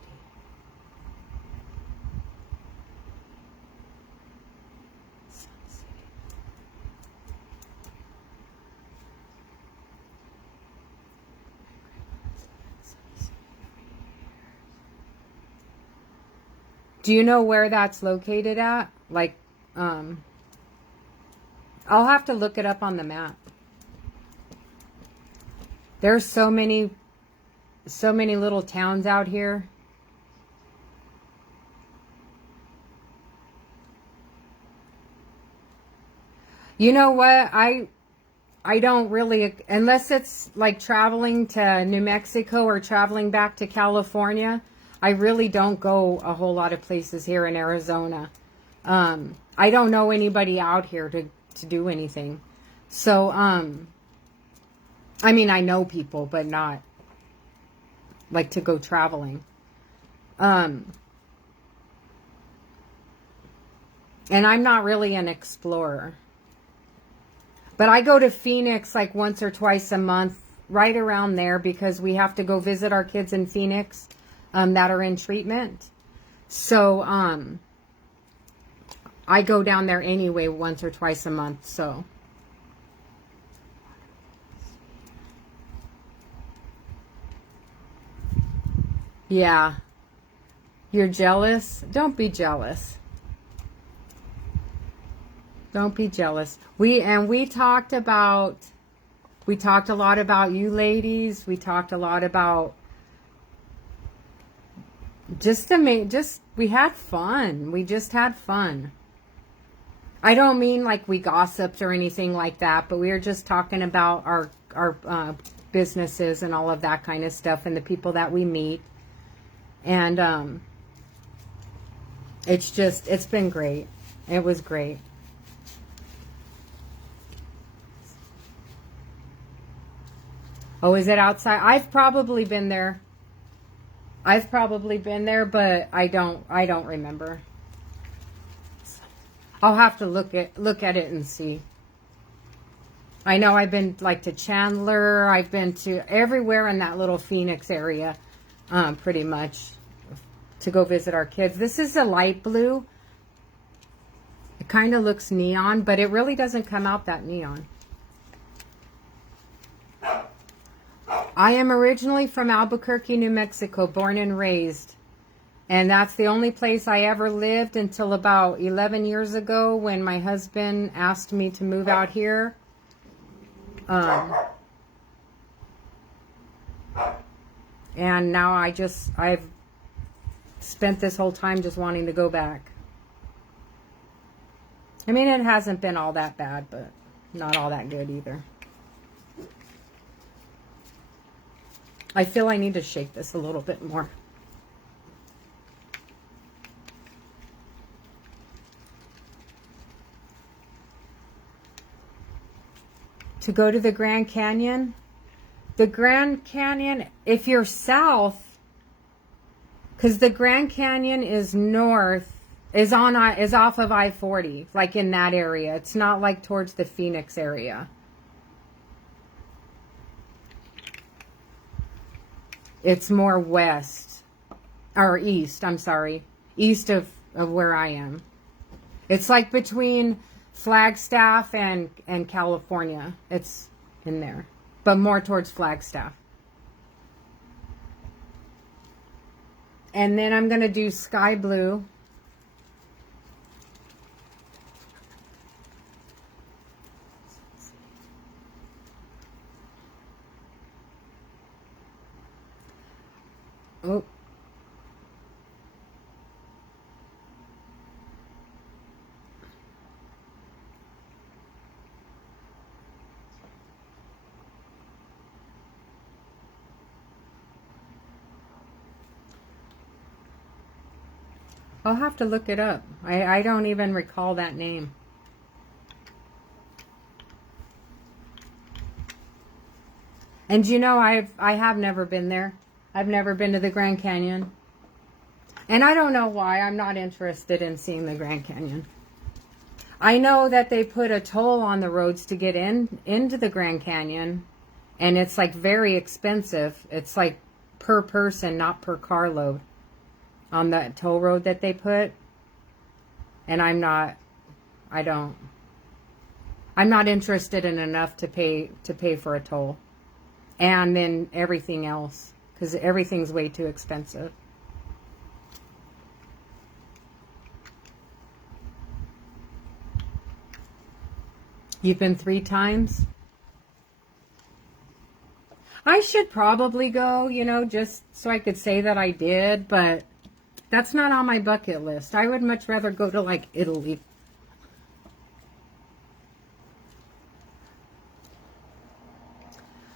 Sun City. Do you know where that's located at? Like, I'll have to look it up on the map. There's so many little towns out here. You know what? I don't really, unless it's like traveling to New Mexico or traveling back to California, I really don't go a whole lot of places here in Arizona. I don't know anybody out here to do anything. So, I mean, I know people, but not like to go traveling. And I'm not really an explorer. But I go to Phoenix like once or twice a month, right around there, because we have to go visit our kids in Phoenix that are in treatment. So I go down there anyway once or twice a month. So yeah, you're jealous? Don't be jealous. Don't be jealous. We talked a lot about you ladies. We talked a lot about we had fun. We just had fun. I don't mean like we gossiped or anything like that, but we were just talking about our businesses and all of that kind of stuff and the people that we meet. And it's been great. It was great. Oh, is it outside? I've probably been there, but I don't remember. I'll have to look at it and see. I know I've been like to Chandler. I've been to everywhere in that little Phoenix area, pretty much, to go visit our kids. This is a light blue. It kind of looks neon, but it really doesn't come out that neon. I am originally from Albuquerque, New Mexico, born and raised. And that's the only place I ever lived until about 11 years ago when my husband asked me to move out here. And now I've spent this whole time just wanting to go back. I mean, it hasn't been all that bad, but not all that good either. I feel I need to shake this a little bit more. To go to the Grand Canyon? The Grand Canyon, if you're south, because the Grand Canyon is north, is off of I-40, like in that area. It's not like towards the Phoenix area. It's more west, or east, I'm sorry. East of where I am. It's like between Flagstaff and California. It's in there. But more towards Flagstaff. And then I'm going to do sky blue. Oh. I'll have to look it up. I don't even recall that name. And you know, I have never been there. I've never been to the Grand Canyon. And I don't know why. I'm not interested in seeing the Grand Canyon. I know that they put a toll on the roads to get into the Grand Canyon, and it's like very expensive. It's like per person, not per carload, on that toll road that they put. And I'm not interested in enough to pay for a toll, and then everything else, because everything's way too expensive. You've been 3 times? I should probably go, just so I could say that I did, but that's not on my bucket list. I would much rather go to like Italy.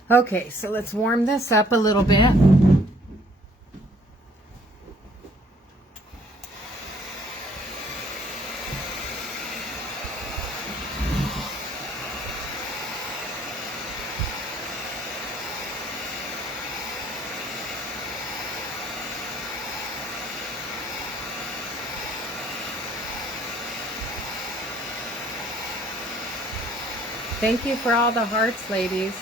Okay, so let's warm this up a little bit. Thank you for all the hearts, ladies.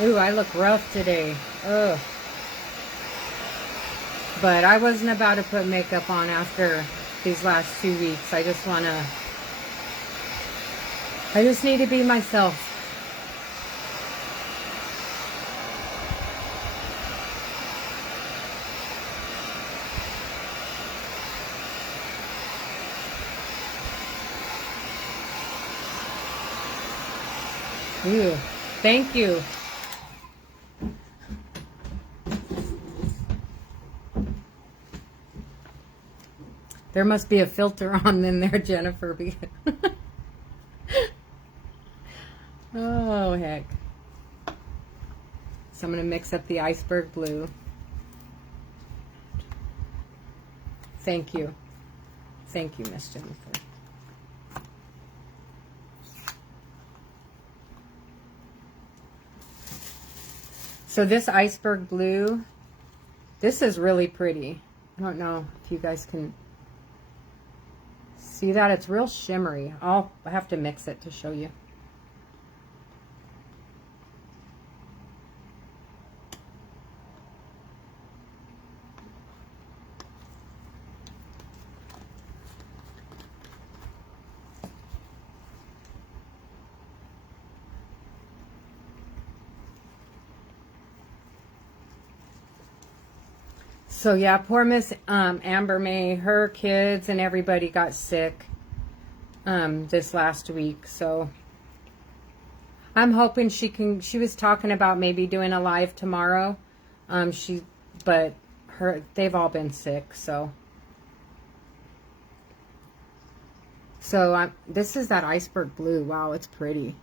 Ooh, I look rough today. Ugh. But I wasn't about to put makeup on after these last 2 weeks. I just need to be myself. Ooh, thank you. There must be a filter on in there, Jennifer. Oh, heck. So I'm going to mix up the iceberg blue. Thank you. Thank you, Miss Jennifer. So this iceberg blue, this is really pretty. I don't know if you guys can see that. It's real shimmery. I have to mix it to show you. So yeah, poor Miss Amber May, her kids and everybody got sick this last week. So I'm hoping she was talking about maybe doing a live tomorrow. But they've all been sick. So this is that iceberg blue. Wow, it's pretty.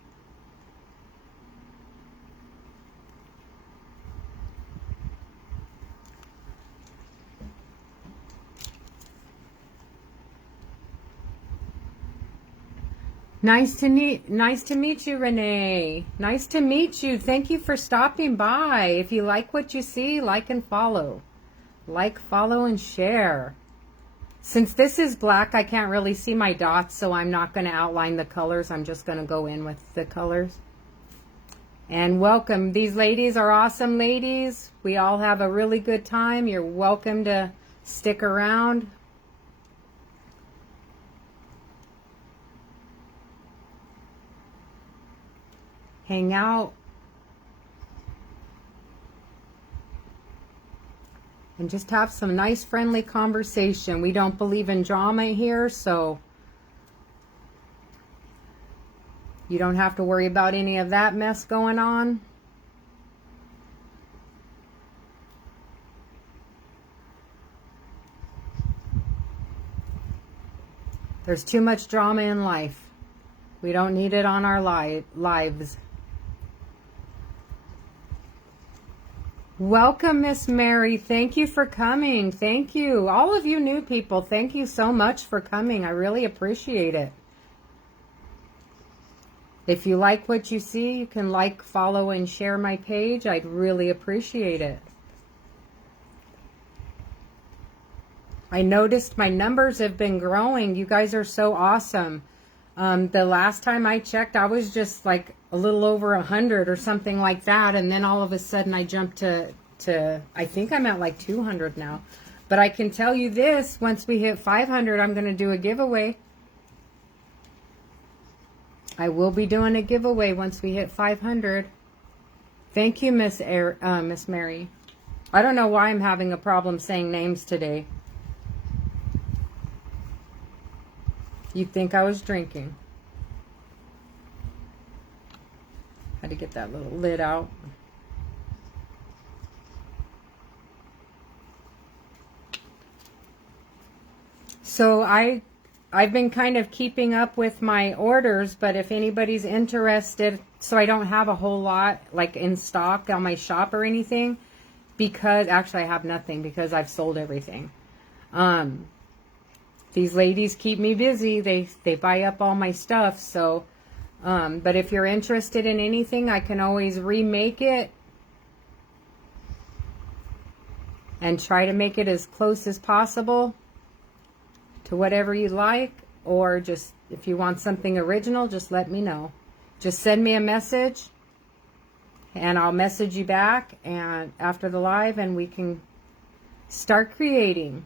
Nice to meet you, Renee. Nice to meet you. Thank you for stopping by. If you like what you see, like and follow. Like, follow, and share. Since this is black, I can't really see my dots, so I'm not going to outline the colors. I'm just going to go in with the colors. And welcome. These ladies are awesome ladies. We all have a really good time. You're welcome to stick around. Hang out, and just have some nice friendly conversation. We don't believe in drama here, so you don't have to worry about any of that mess going on. There's too much drama in life. We don't need it on our lives. Welcome, Miss Mary. Thank you for coming. Thank you. All of you new people, thank you so much for coming. I really appreciate it. If you like what you see, you can like, follow, and share my page. I'd really appreciate it. I noticed my numbers have been growing. You guys are so awesome. The last time I checked, I was just like a little over 100 or something like that. And then all of a sudden I jumped to I think I'm at like 200 now. But I can tell you this, once we hit 500, I'm going to do a giveaway. I will be doing a giveaway once we hit 500. Thank you, Miss Mary. I don't know why I'm having a problem saying names today. You'd think I was drinking. Had to get that little lid out. So I've been kind of keeping up with my orders, but if anybody's interested, so I don't have a whole lot like in stock on my shop or anything, because actually I have nothing because I've sold everything. These ladies keep me busy. They buy up all my stuff. So, but if you're interested in anything, I can always remake it and try to make it as close as possible to whatever you like, or just if you want something original, just let me know. Just send me a message and I'll message you back and after the live, and we can start creating.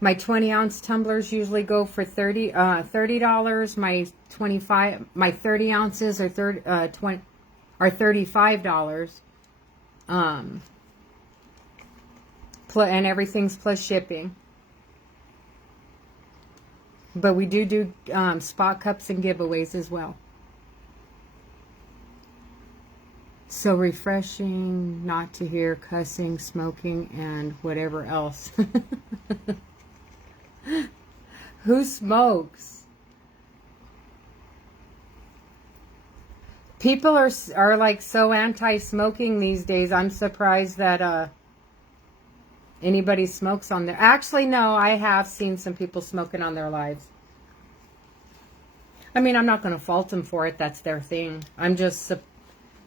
My 20-ounce tumblers usually go for $30. My 30 ounces are $35. And everything's plus shipping. But we do spot cups and giveaways as well. So refreshing not to hear cussing, smoking, and whatever else. Who smokes? People are like so anti-smoking these days. I'm surprised that anybody smokes on there. Actually, no, I have seen some people smoking on their lives. I mean, I'm not going to fault them for it. That's their thing. I'm just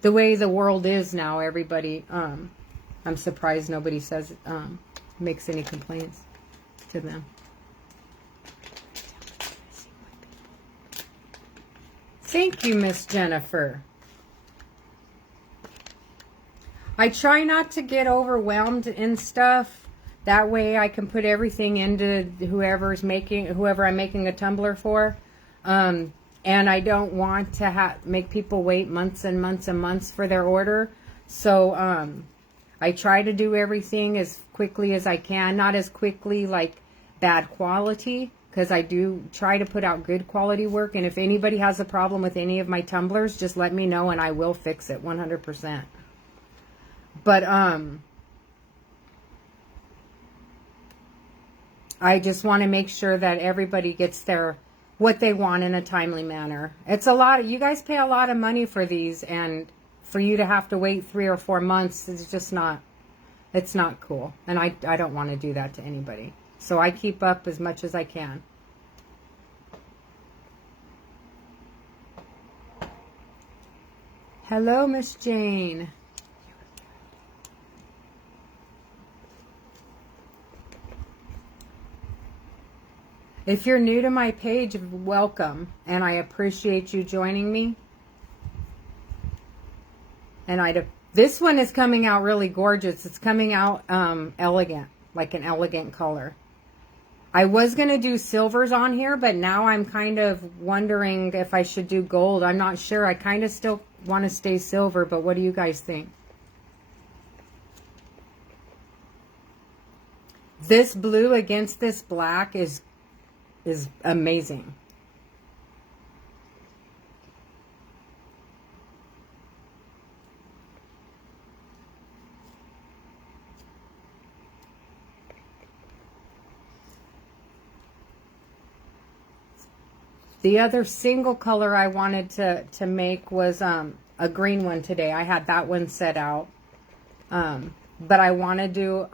the way the world is now. Everybody, I'm surprised nobody says makes any complaints to them. Thank you, Miss Jennifer. I try not to get overwhelmed in stuff. That way I can put everything into whoever I'm making a tumbler for. And I don't want to make people wait months and months and months for their order. So I try to do everything as quickly as I can. Not as quickly like bad quality, because I do try to put out good quality work. And if anybody has a problem with any of my tumblers, just let me know and I will fix it 100%. But I just want to make sure that everybody gets what they want in a timely manner. It's a lot. You guys pay a lot of money for these, and for you to have to wait 3 or 4 months is just not. It's not cool, and I don't want to do that to anybody. So I keep up as much as I can. Hello, Miss Jane. If you're new to my page, welcome, and I appreciate you joining me. And this one is coming out really gorgeous. It's coming out elegant, like an elegant color. I was going to do silvers on here, but now I'm kind of wondering if I should do gold. I'm not sure. I kind of still want to stay silver, but what do you guys think? This blue against this black is amazing. The other single color I wanted to make was a green one today. I had that one set out. But I wanted to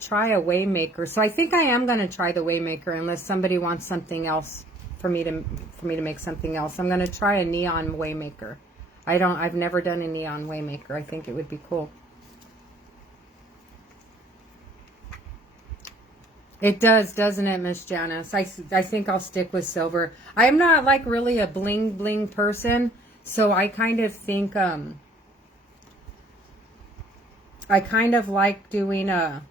try a Waymaker. So I think I am going to try the Waymaker unless somebody wants something else for me to make something else. I'm going to try a neon Waymaker. I've never done a neon Waymaker. I think it would be cool. It does, doesn't it, Miss Janice? I think I'll stick with silver. I am not like really a bling bling person, so I kind of think I kind of like doing a.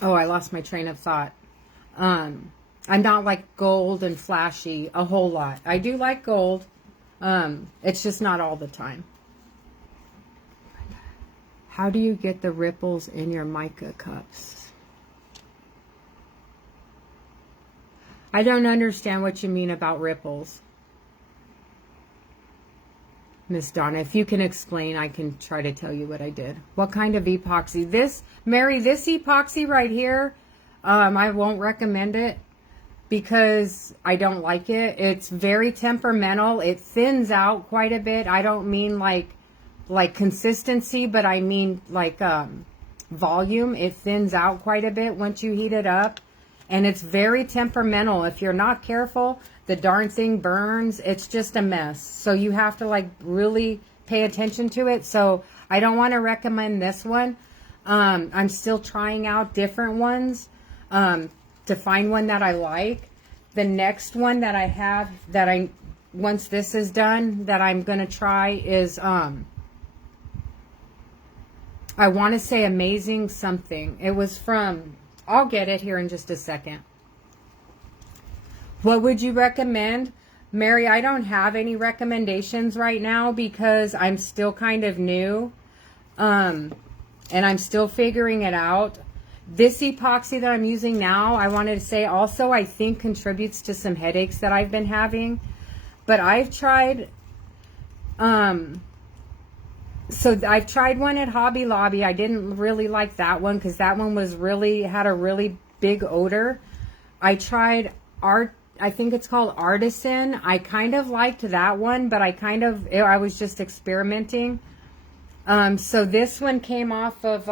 Oh, I lost my train of thought. I'm not like gold and flashy a whole lot. I do like gold. It's just not all the time. How do you get the ripples in your mica cups? I don't understand what you mean about ripples. Miss Donna, if you can explain, I can try to tell you what I did. What kind of epoxy? This, Mary, this epoxy right here, I won't recommend it because I don't like it. It's very temperamental. It thins out quite a bit. I don't mean like consistency, but I mean like volume. It thins out quite a bit once you heat it up. And it's very temperamental. If you're not careful, the darn thing burns. It's just a mess. So you have to like really pay attention to it. So I don't want to recommend this one. I'm still trying out different ones to find one that I like. The next one that I have that once this is done, that I'm going to try is, I want to say Amazing Something. It was from, I'll get it here in just a second. What would you recommend? Mary, I don't have any recommendations right now because I'm still kind of new. And I'm still figuring it out. This epoxy that I'm using now, I wanted to say also I think contributes to some headaches that I've been having. But I've tried, so I've tried one at Hobby Lobby. I didn't really like that one because that one was had a really big odor. I tried I think it's called Artisan. I kind of liked that one, but I was just experimenting. So this one came off of,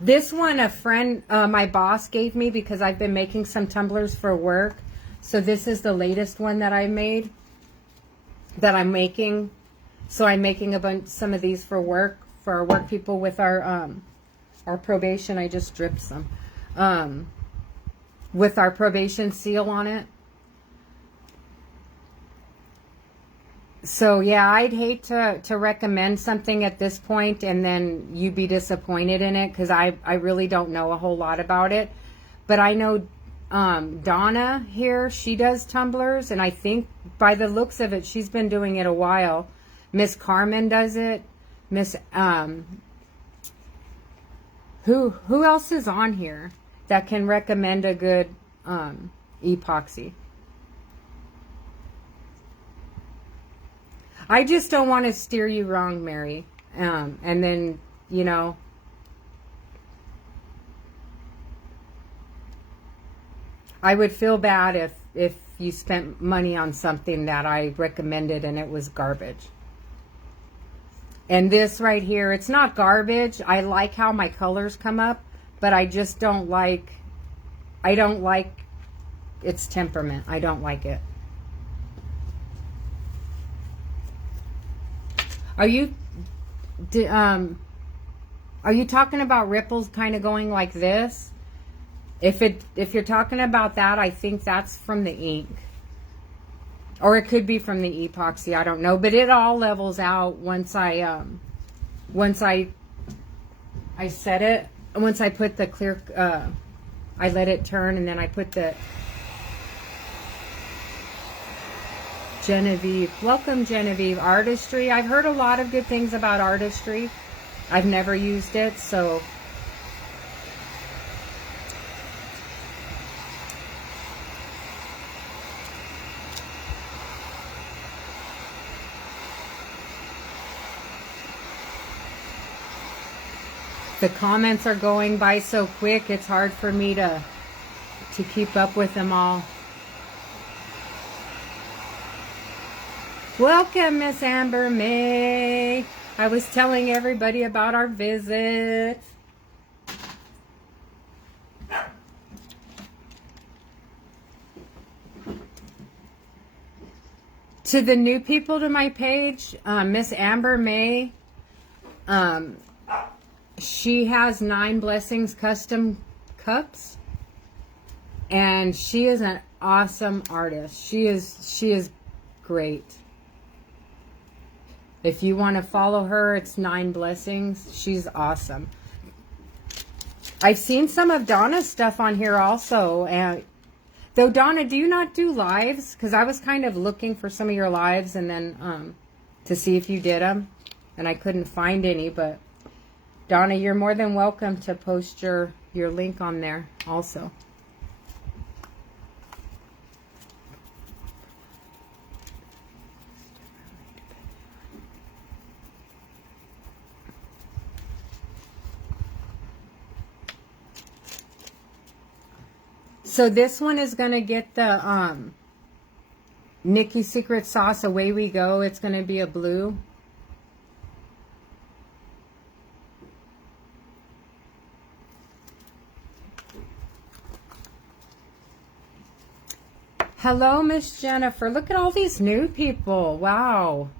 this one a friend, my boss gave me because I've been making some tumblers for work. So this is the latest one that I made, that I'm making. So I'm making some of these for work, for our work people with our probation. I just dripped some, with our probation seal on it. So yeah, I'd hate to recommend something at this point and then you be disappointed in it because I really don't know a whole lot about it. But I know Donna here, she does tumblers, and I think by the looks of it, she's been doing it a while. Miss Carmen does it. Miss who else is on here that can recommend a good epoxy? I just don't want to steer you wrong, Mary. And then, you know, I would feel bad if you spent money on something that I recommended and it was garbage. And this right here, it's not garbage. I like how my colors come up, but I just don't like, its temperament. I don't like it. Are you talking about ripples kind of going like this? If you're talking about that, I think that's from the ink. Or it could be from the epoxy, I don't know. But it all levels out once I set it. Once I put the clear, I let it turn, and then I put the Genevieve. Welcome, Genevieve. Artistry. I've heard a lot of good things about Artistry. I've never used it, so. The comments are going by so quick, it's hard for me to keep up with them all. Welcome, Miss Amber May. I was telling everybody about our visit. To the new people to my page, Miss Amber May, Um, she has 9 Blessings custom cups, and she is an awesome artist. She is great. If you want to follow her, it's 9 Blessings. She's awesome. I've seen some of Donna's stuff on here also. And though, Donna, do you not do lives? Because I was kind of looking for some of your lives and then to see if you did them. And I couldn't find any. But Donna, you're more than welcome to post your link on there also. So this one is going to get the Nikki Secret Sauce Away We Go. It's going to be a blue. Hello, Miss Jennifer. Look at all these new people. Wow.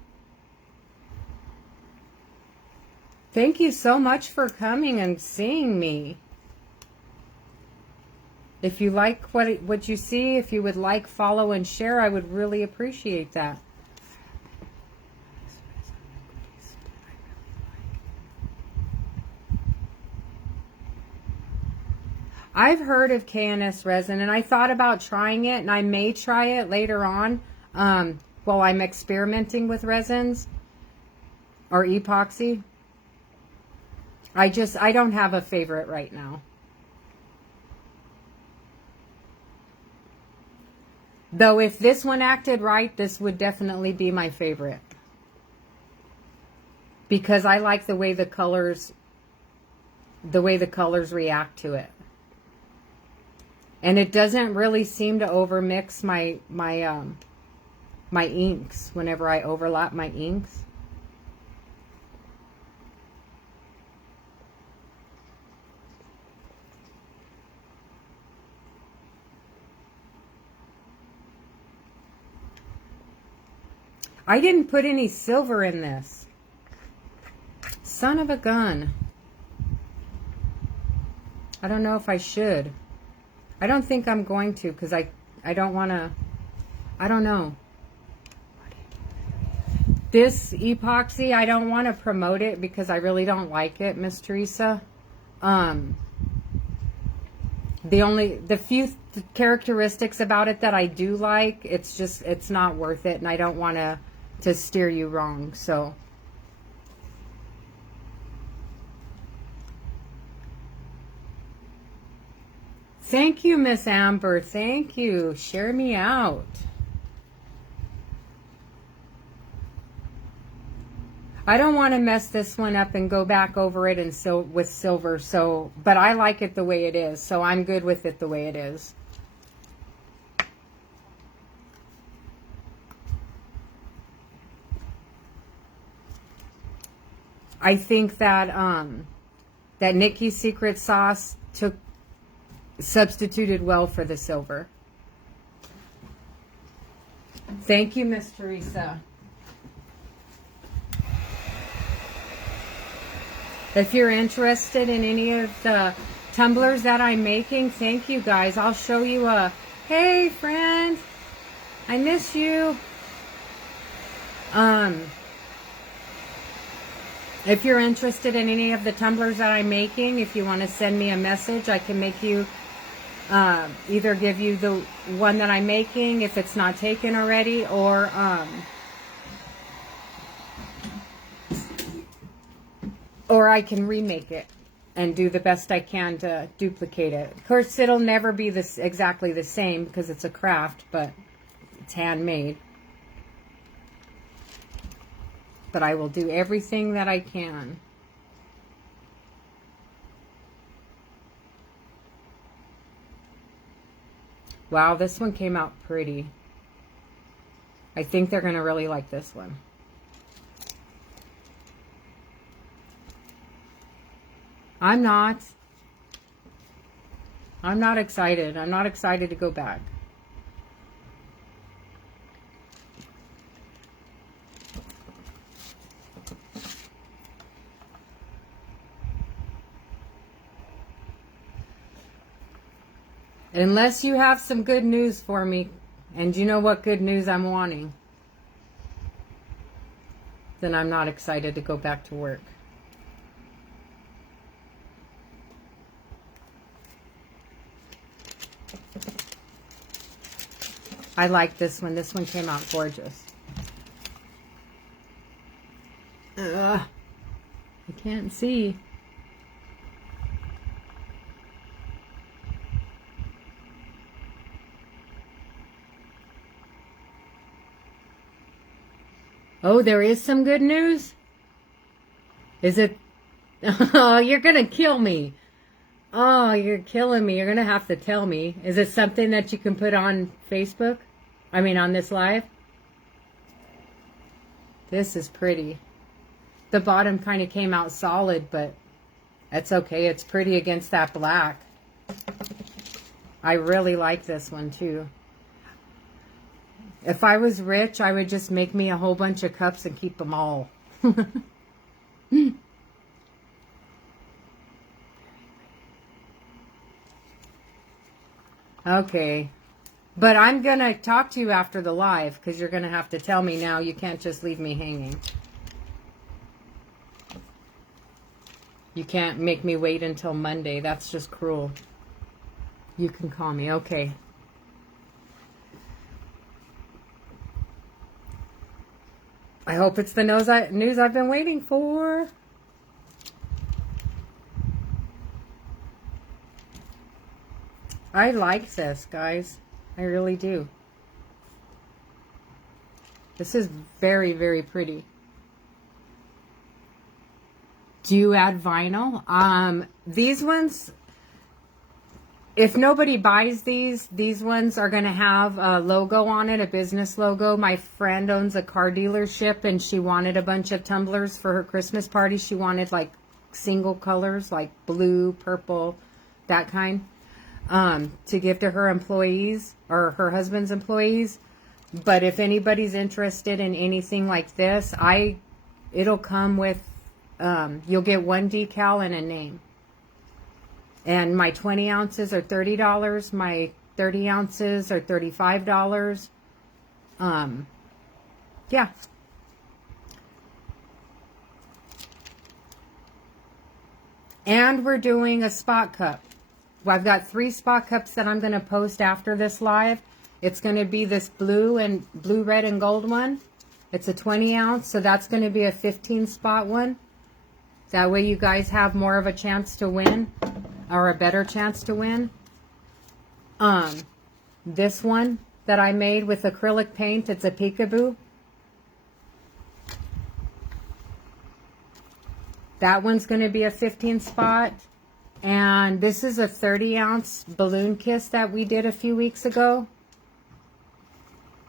Thank you so much for coming and seeing me. If you like what you see, if you would like, follow, and share, I would really appreciate that. I've heard of KNS resin, and I thought about trying it, and I may try it later on while I'm experimenting with resins or epoxy. I don't have a favorite right now. Though if this one acted right, this would definitely be my favorite. Because I like the way the colors react to it. And it doesn't really seem to overmix my inks whenever I overlap my inks. I didn't put any silver in this. Son of a gun. I don't know if I should. I don't think I'm going to because I don't want to. I don't know. This epoxy, I don't want to promote it because I really don't like it, Miss Teresa. The few characteristics about it that I do like, it's not worth it, and I don't want to steer you wrong. So thank you, Miss Amber. Thank you. Share me out. I don't want to mess this one up and go back over it with silver. So, but I like it the way it is. So I'm good with it the way it is. I think that that Nikki's Secret Sauce substituted well for the silver. Thank you, Miss Teresa. If you're interested in any of the tumblers that I'm making, thank you guys. I'll show you a, hey friend, I miss you. If you're interested in any of the tumblers that I'm making, if you want to send me a message, I can make you either give you the one that I'm making if it's not taken already, or I can remake it and do the best I can to duplicate it. Of course, it'll never be exactly the same because it's a craft, but it's handmade. But I will do everything that I can. Wow, this one came out pretty. I think they're going to really like this one. I'm not excited. I'm not excited to go back. Unless you have some good news for me, and you know what good news I'm wanting, then I'm not excited to go back to work. I like this one. This one came out gorgeous. Ugh, I can't see. Oh, there is some good news? Is it? Oh, you're going to kill me. Oh, you're killing me. You're going to have to tell me. Is it something that you can put on Facebook? I mean, on this live? This is pretty. The bottom kind of came out solid, but that's okay. It's pretty against that black. I really like this one, too. If I was rich, I would just make me a whole bunch of cups and keep them all. Okay. But I'm going to talk to you after the live because you're going to have to tell me now. You can't just leave me hanging. You can't make me wait until Monday. That's just cruel. You can call me. Okay. I hope it's the news I've been waiting for. I like this, guys. I really do. This is very, very pretty. Do you add vinyl? These ones, if nobody buys these ones are going to have a logo on it, a business logo. My friend owns a car dealership and she wanted a bunch of tumblers for her Christmas party. She wanted like single colors, like blue, purple, that kind, to give to her employees or her husband's employees. But if anybody's interested in anything like this, it'll come with, you'll get one decal and a name. And my 20 ounces are $30. My 30 ounces are $35. Yeah. And we're doing a spot cup. Well, I've got 3 spot cups that I'm going to post after this live. It's going to be this blue, red, and gold one. It's a 20 ounce, so that's going to be a 15 spot one. That way you guys have more of a chance to win, or a better chance to win. This one that I made with acrylic paint, it's a peekaboo. That one's going to be a 15 spot. And this is a 30 ounce balloon kiss that we did a few weeks ago.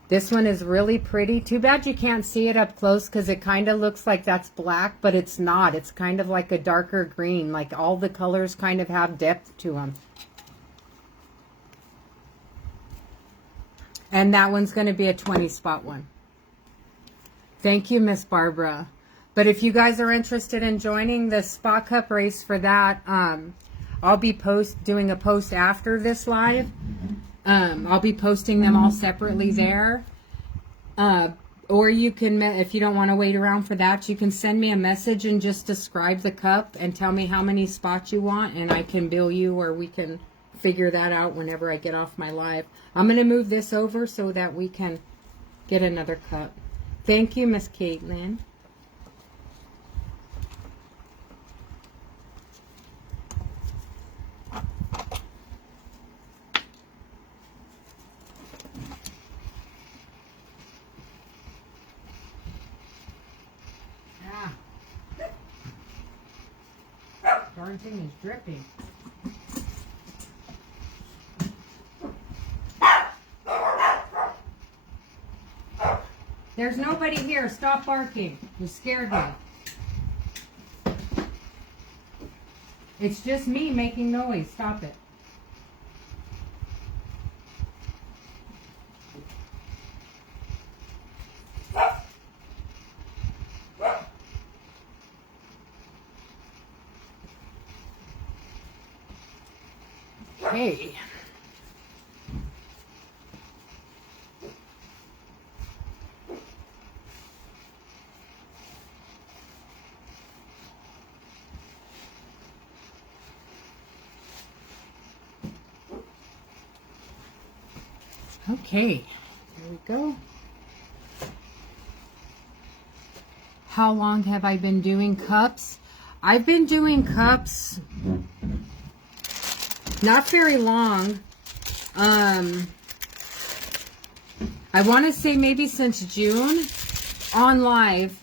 This one is really pretty. Too bad you can't see it up close because it kind of looks like that's black, but it's not. It's kind of like a darker green. Like all the colors kind of have depth to them. And that one's going to be a 20 spot one. Thank you, Miss Barbara. But if you guys are interested in joining the Spot Cup race for that, I'll be doing a post after this live. I'll be posting them all separately there. Or you can, if you don't want to wait around for that, you can send me a message and just describe the cup and tell me how many spots you want, and I can bill you, or we can figure that out whenever I get off my live. I'm going to move this over so that we can get another cup. Thank you, Miss Caitlin. Darn thing is dripping. There's nobody here. Stop barking. You scared me. It's just me making noise. Stop it. Hey. Okay, there we go. How long have I been doing cups? I've been doing cups not very long. I want to say maybe since June on live.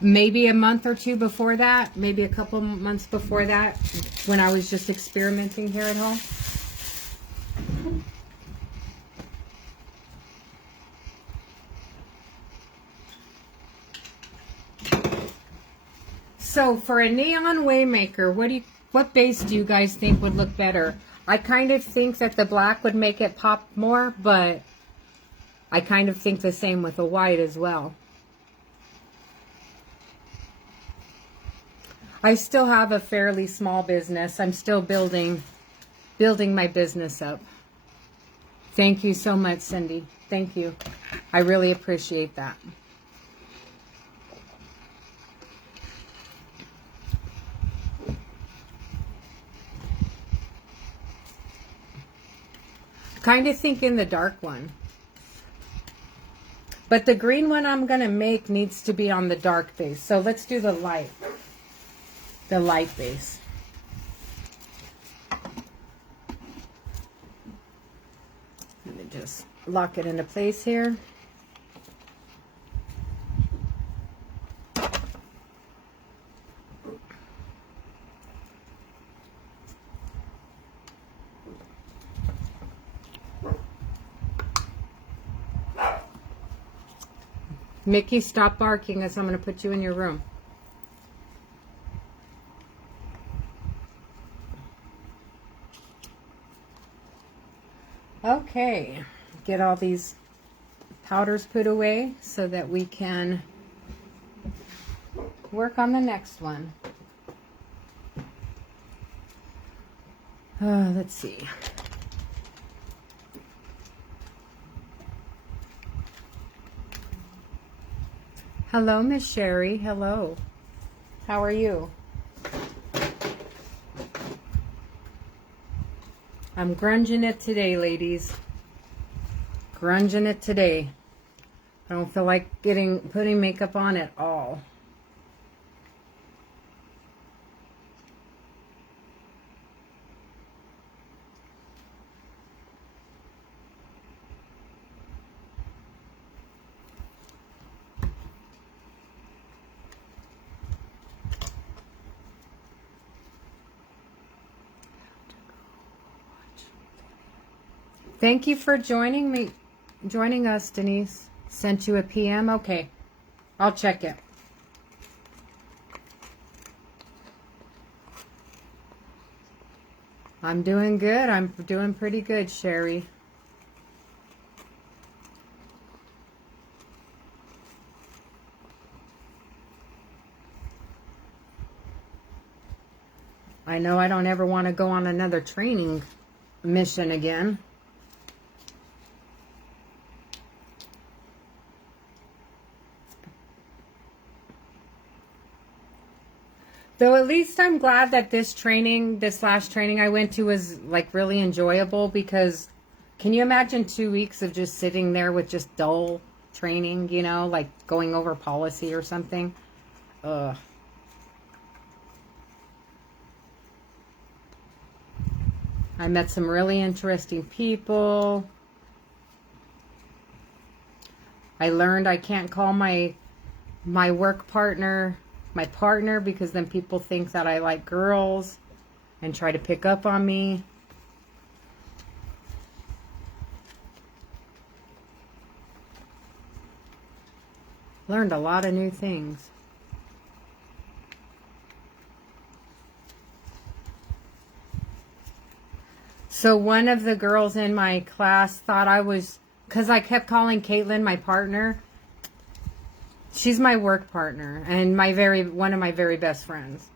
Maybe a month or two before that, maybe a couple months before that, when I was just experimenting here at home. So for a neon waymaker, what base do you guys think would look better? I kind of think that the black would make it pop more, but I kind of think the same with the white as well. I still have a fairly small business. I'm still building my business up. Thank you so much, Cindy. Thank you. I really appreciate that. Kind of thinking the dark one. But the green one I'm going to make needs to be on the dark base. So let's do the light. The light base. Let me just lock it into place here. Mickey, stop barking as I'm going to put you in your room. Okay, get all these powders put away so that we can work on the next one. Let's see. Hello, Miss Sherry. Hello. How are you? I'm grunging it today, ladies. Grunging it today. I don't feel like putting makeup on at all. Thank you for joining us, Denise. Sent you a PM? Okay. I'll check it. I'm doing good. I'm doing pretty good, Sherry. I know I don't ever want to go on another training mission again. Though at least I'm glad that this last training I went to was like really enjoyable, because can you imagine 2 weeks of just sitting there with just dull training, you know, like going over policy or something? Ugh. I met some really interesting people. I learned I can't call my work partner my partner, because then people think that I like girls and try to pick up on me. Learned a lot of new things. So one of the girls in my class thought I was, because I kept calling Caitlin my partner. She's my work partner and one of my very best friends.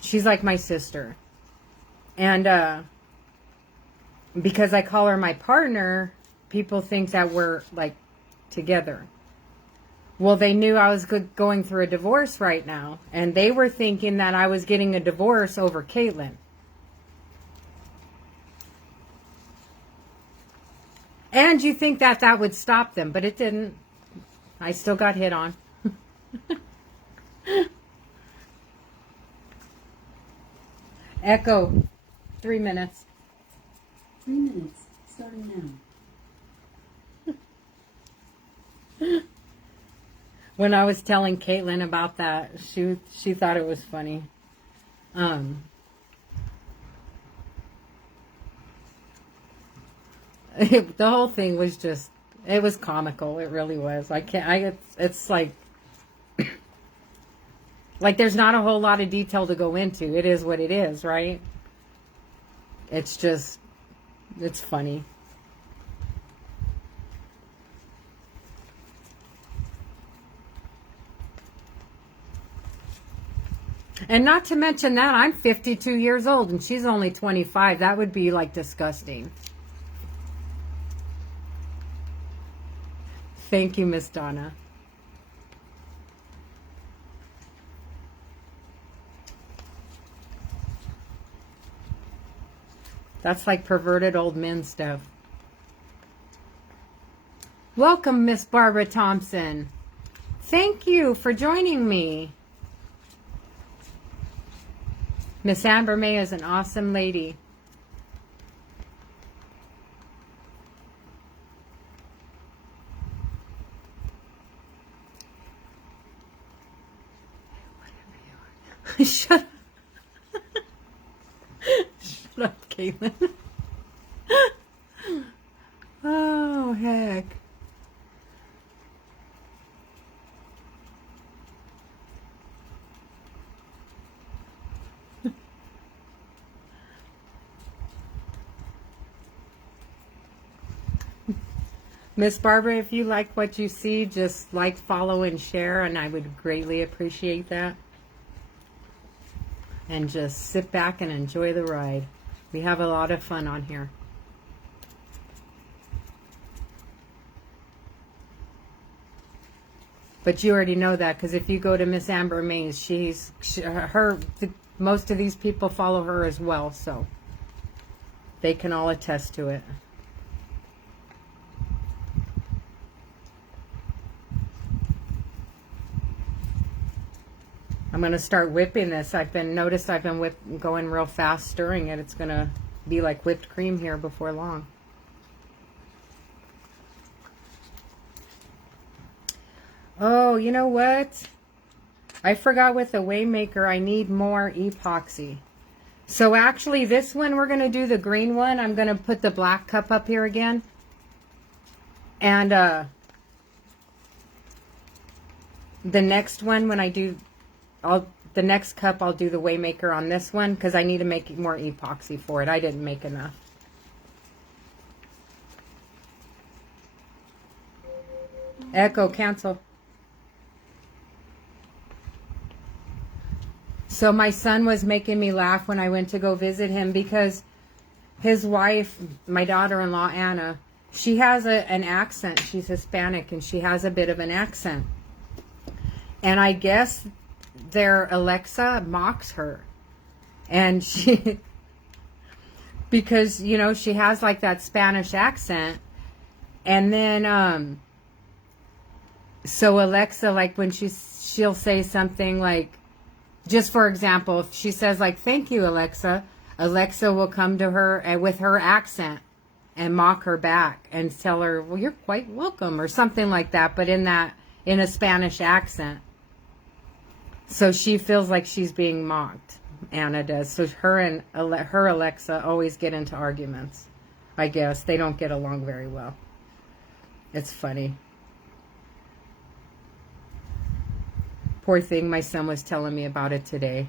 She's like my sister. And because I call her my partner, people think that we're like together. Well, they knew I was going through a divorce right now, and they were thinking that I was getting a divorce over Caitlin. And you think that that would stop them, but it didn't. I still got hit on. Echo, 3 minutes. 3 minutes, starting now. When I was telling Caitlin about that, she thought it was funny. The whole thing was just, it was comical. It really was. It's like, like there's not a whole lot of detail to go into. It is what it is, right? It's just, it's funny. And not to mention that I'm 52 years old and she's only 25. That would be like disgusting. Thank you, Miss Donna. That's like perverted old men stuff. Welcome, Miss Barbara Thompson. Thank you for joining me. Miss Amber May is an awesome lady. Shut up. Shut up, Caitlin. Oh, heck. Miss Barbara, if you like what you see, just like, follow, and share, and I would greatly appreciate that. And just sit back and enjoy the ride. We have a lot of fun on here. But you already know that, because if you go to Miss Amber Mays, most of these people follow her as well, so they can all attest to it. I'm going to start whipping this. I've been going real fast stirring it. It's going to be like whipped cream here before long. Oh, you know what? I forgot with the Waymaker I need more epoxy. So actually this one we're going to do the green one. I'm going to put the black cup up here again. And the next one when I do... the next cup I'll do the Waymaker on this one because I need to make more epoxy for it. I didn't make enough. Echo, cancel. So my son was making me laugh when I went to go visit him because his wife, my daughter-in-law Anna, she has an accent. She's Hispanic and she has a bit of an accent. And I guess their Alexa mocks her. And she, because, you know, she has like that Spanish accent. And then, so Alexa, like when she'll say something like, just for example, if she says like, thank you, Alexa, Alexa will come to her with her accent and mock her back and tell her, well, you're quite welcome or something like that, but in a Spanish accent. So she feels like she's being mocked. Anna does. So her and her Alexa always get into arguments. I guess they don't get along very well. It's funny. Poor thing, my son was telling me about it today.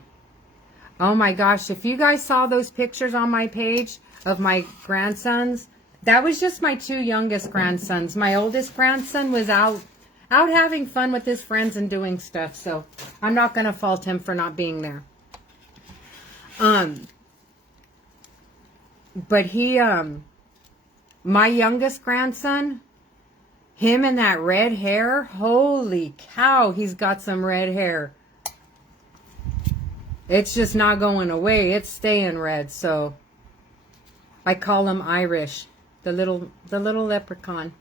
Oh my gosh, if you guys saw those pictures on my page of my grandsons, that was just my two youngest grandsons. My oldest grandson was out having fun with his friends and doing stuff, so I'm not going to fault him for not being there. But he, my youngest grandson, him and that red hair, holy cow, he's got some red hair. It's just not going away. It's staying red, so I call him Irish. The little leprechaun.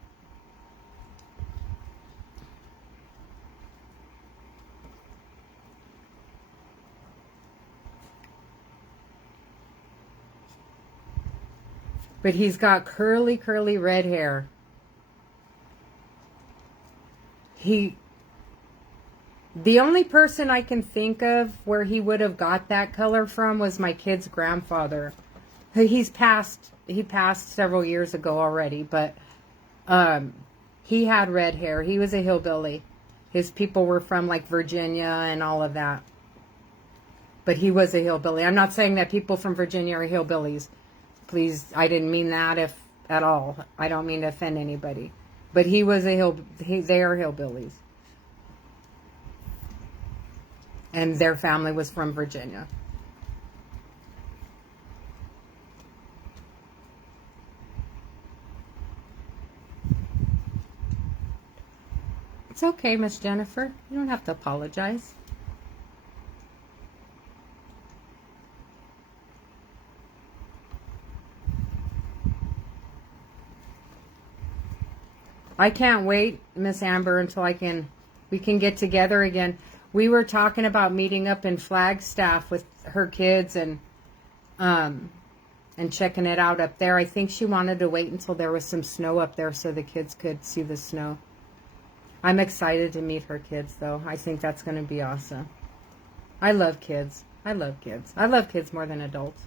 But he's got curly, curly red hair. The only person I can think of where he would have got that color from was my kid's grandfather. He passed several years ago already, but he had red hair. He was a hillbilly. His people were from like Virginia and all of that. But he was a hillbilly. I'm not saying that people from Virginia are hillbillies. Please, I didn't mean that at all. I don't mean to offend anybody. But he was they are hillbillies. And their family was from Virginia. It's okay, Miss Jennifer. You don't have to apologize. I can't wait, Miss Amber, until we can get together again. We were talking about meeting up in Flagstaff with her kids and checking it out up there. I think she wanted to wait until there was some snow up there so the kids could see the snow. I'm excited to meet her kids, though. I think that's going to be awesome. I love kids. I love kids. I love kids more than adults.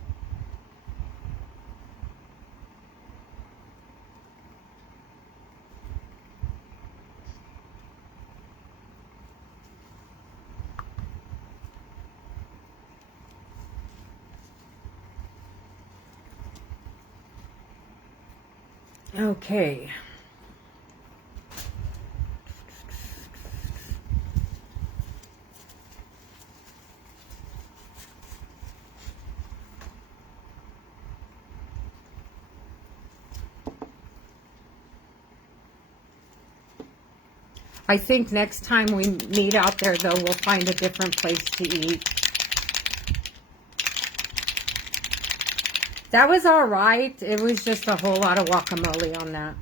Okay. I think next time we meet out there, though, we'll find a different place to eat. That was all right. It was just a whole lot of guacamole on that.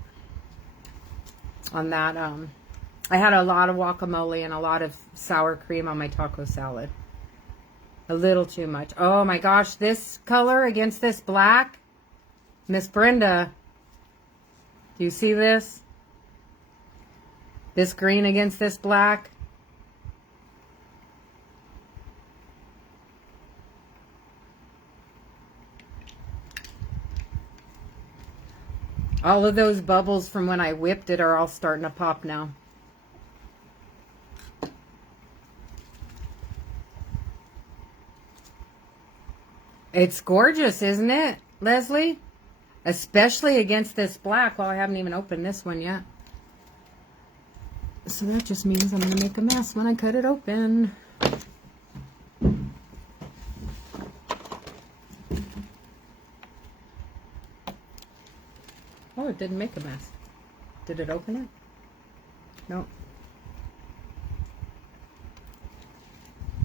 I had a lot of guacamole and a lot of sour cream on my taco salad. A little too much. Oh my gosh, this color against this black. Miss Brenda, do you see this? This green against this black. All of those bubbles from when I whipped it are all starting to pop now. It's gorgeous, isn't it, Leslie? Especially against this black. Well, I haven't even opened this one yet. So that just means I'm going to make a mess when I cut it open. Oh, it didn't make a mess. Did it open it? No.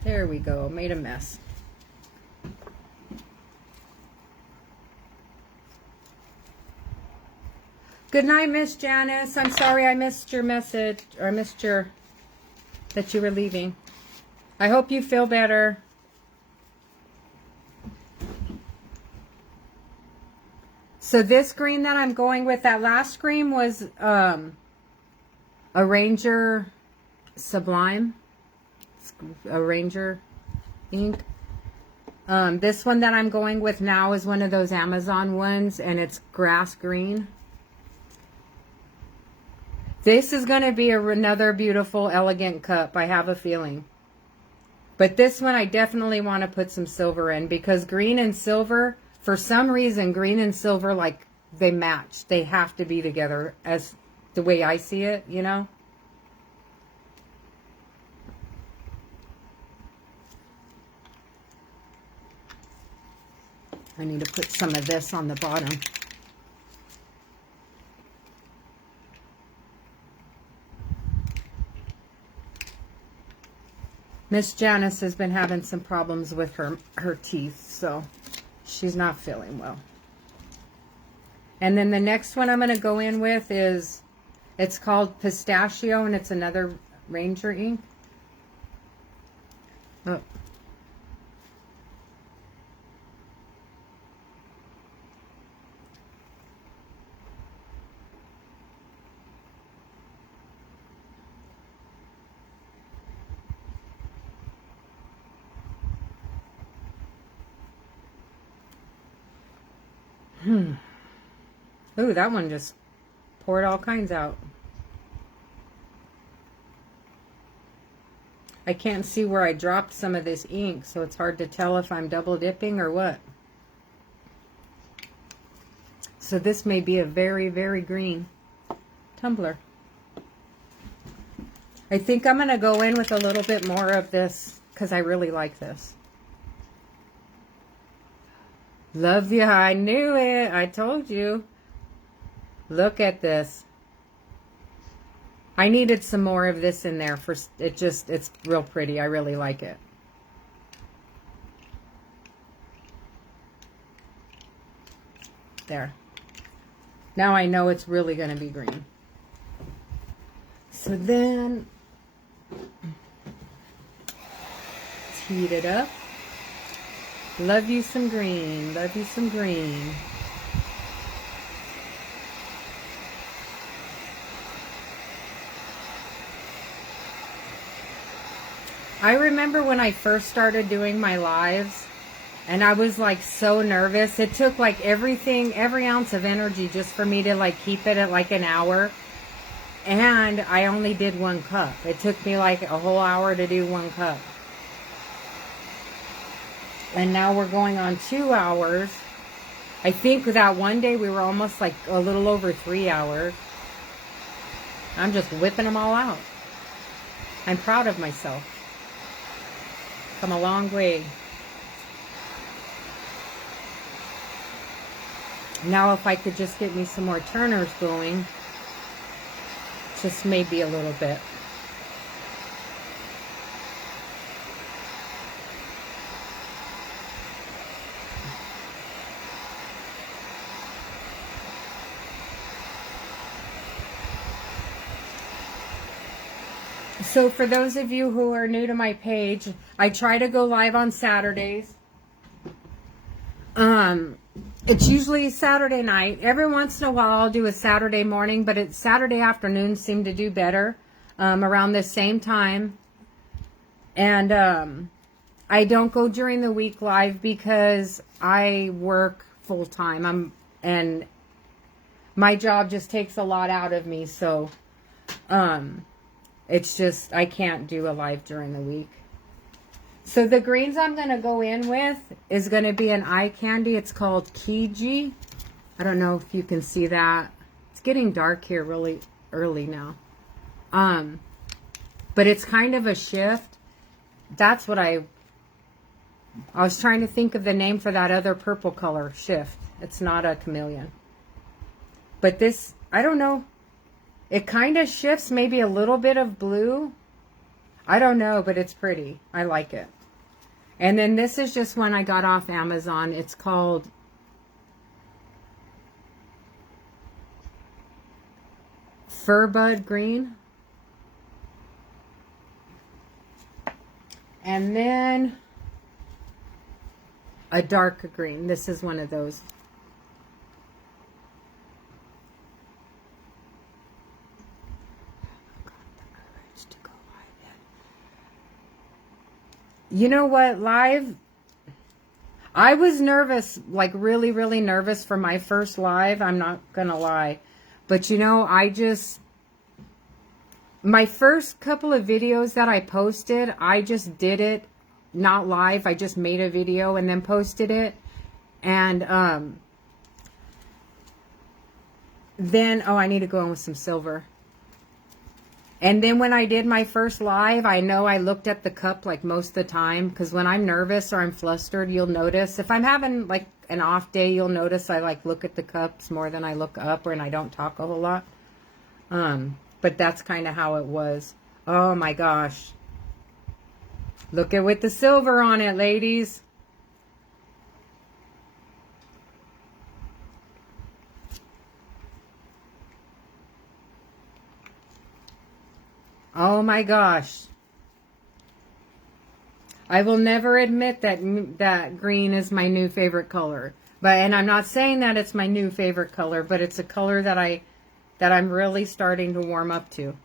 There we go. Made a mess. Good night, Miss Janice. I'm sorry I missed your message, or I missed that you were leaving. I hope you feel better. So this green that I'm going with, that last green was a Ranger Sublime. A Ranger ink. This one that I'm going with now is one of those Amazon ones, and it's grass green. This is going to be another beautiful, elegant cup, I have a feeling. But this one I definitely want to put some silver in, because green and silver, for some reason, green and silver, like, they match. They have to be together, as the way I see it, you know? I need to put some of this on the bottom. Miss Janice has been having some problems with her teeth, so she's not feeling well. And then the next one I'm going to go in with is, it's called Pistachio, and it's another Ranger ink. Oh. Ooh, that one just poured all kinds out. I can't see where I dropped some of this ink, so it's hard to tell if I'm double dipping or what. So this may be a very, very green tumbler. I think I'm going to go in with a little bit more of this because I really like this. Love you. I knew it. I told you. Look at this. I needed some more of this in there for it. Just, it's real pretty. I really like it. There. Now I know it's really going to be green. So then let's heat it up. Love you some green. Love you some green. I remember when I first started doing my lives, and I was like so nervous. It took like everything, every ounce of energy just for me to like keep it at like an hour. And I only did 1 cup. It took me like a whole hour to do 1 cup. And now we're going on 2 hours. I think that one day we were almost like a little over 3 hours. I'm just whipping them all out. I'm proud of myself. Come a long way. Now if I could just get me some more turners going, just maybe a little bit. So for those of you who are new to my page, I try to go live on Saturdays. It's usually Saturday night. Every once in a while I'll do a Saturday morning, but it's Saturday afternoons seem to do better around this same time. And I don't go during the week live because I work full time. And my job just takes a lot out of me, so it's just I can't do a live during the week. So the greens I'm going to go in with is going to be an eye candy. It's called Kiji. I don't know if you can see that. It's getting dark here really early now. But it's kind of a shift. That's what I was trying to think of the name for that other purple color, shift. It's not a chameleon. But this, I don't know. It kind of shifts maybe a little bit of blue. I don't know, but it's pretty. I like it. And then this is just one I got off Amazon. It's called Furbud Green. And then a darker green. This is one of those. You know what, live, I was nervous, like really, really nervous for my first live. I'm not going to lie. But you know, my first couple of videos that I posted, I just did it, not live. I just made a video and then posted it. And then, oh, I need to go in with some silver. And then when I did my first live, I know I looked at the cup like most of the time. Because when I'm nervous or I'm flustered, you'll notice. If I'm having like an off day, you'll notice I like look at the cups more than I look up, and I don't talk a whole lot. But that's kind of how it was. Oh my gosh. Look at with the silver on it, ladies. Oh my gosh. I will never admit that green is my new favorite color. And I'm not saying that it's my new favorite color, but it's a color that I'm really starting to warm up to.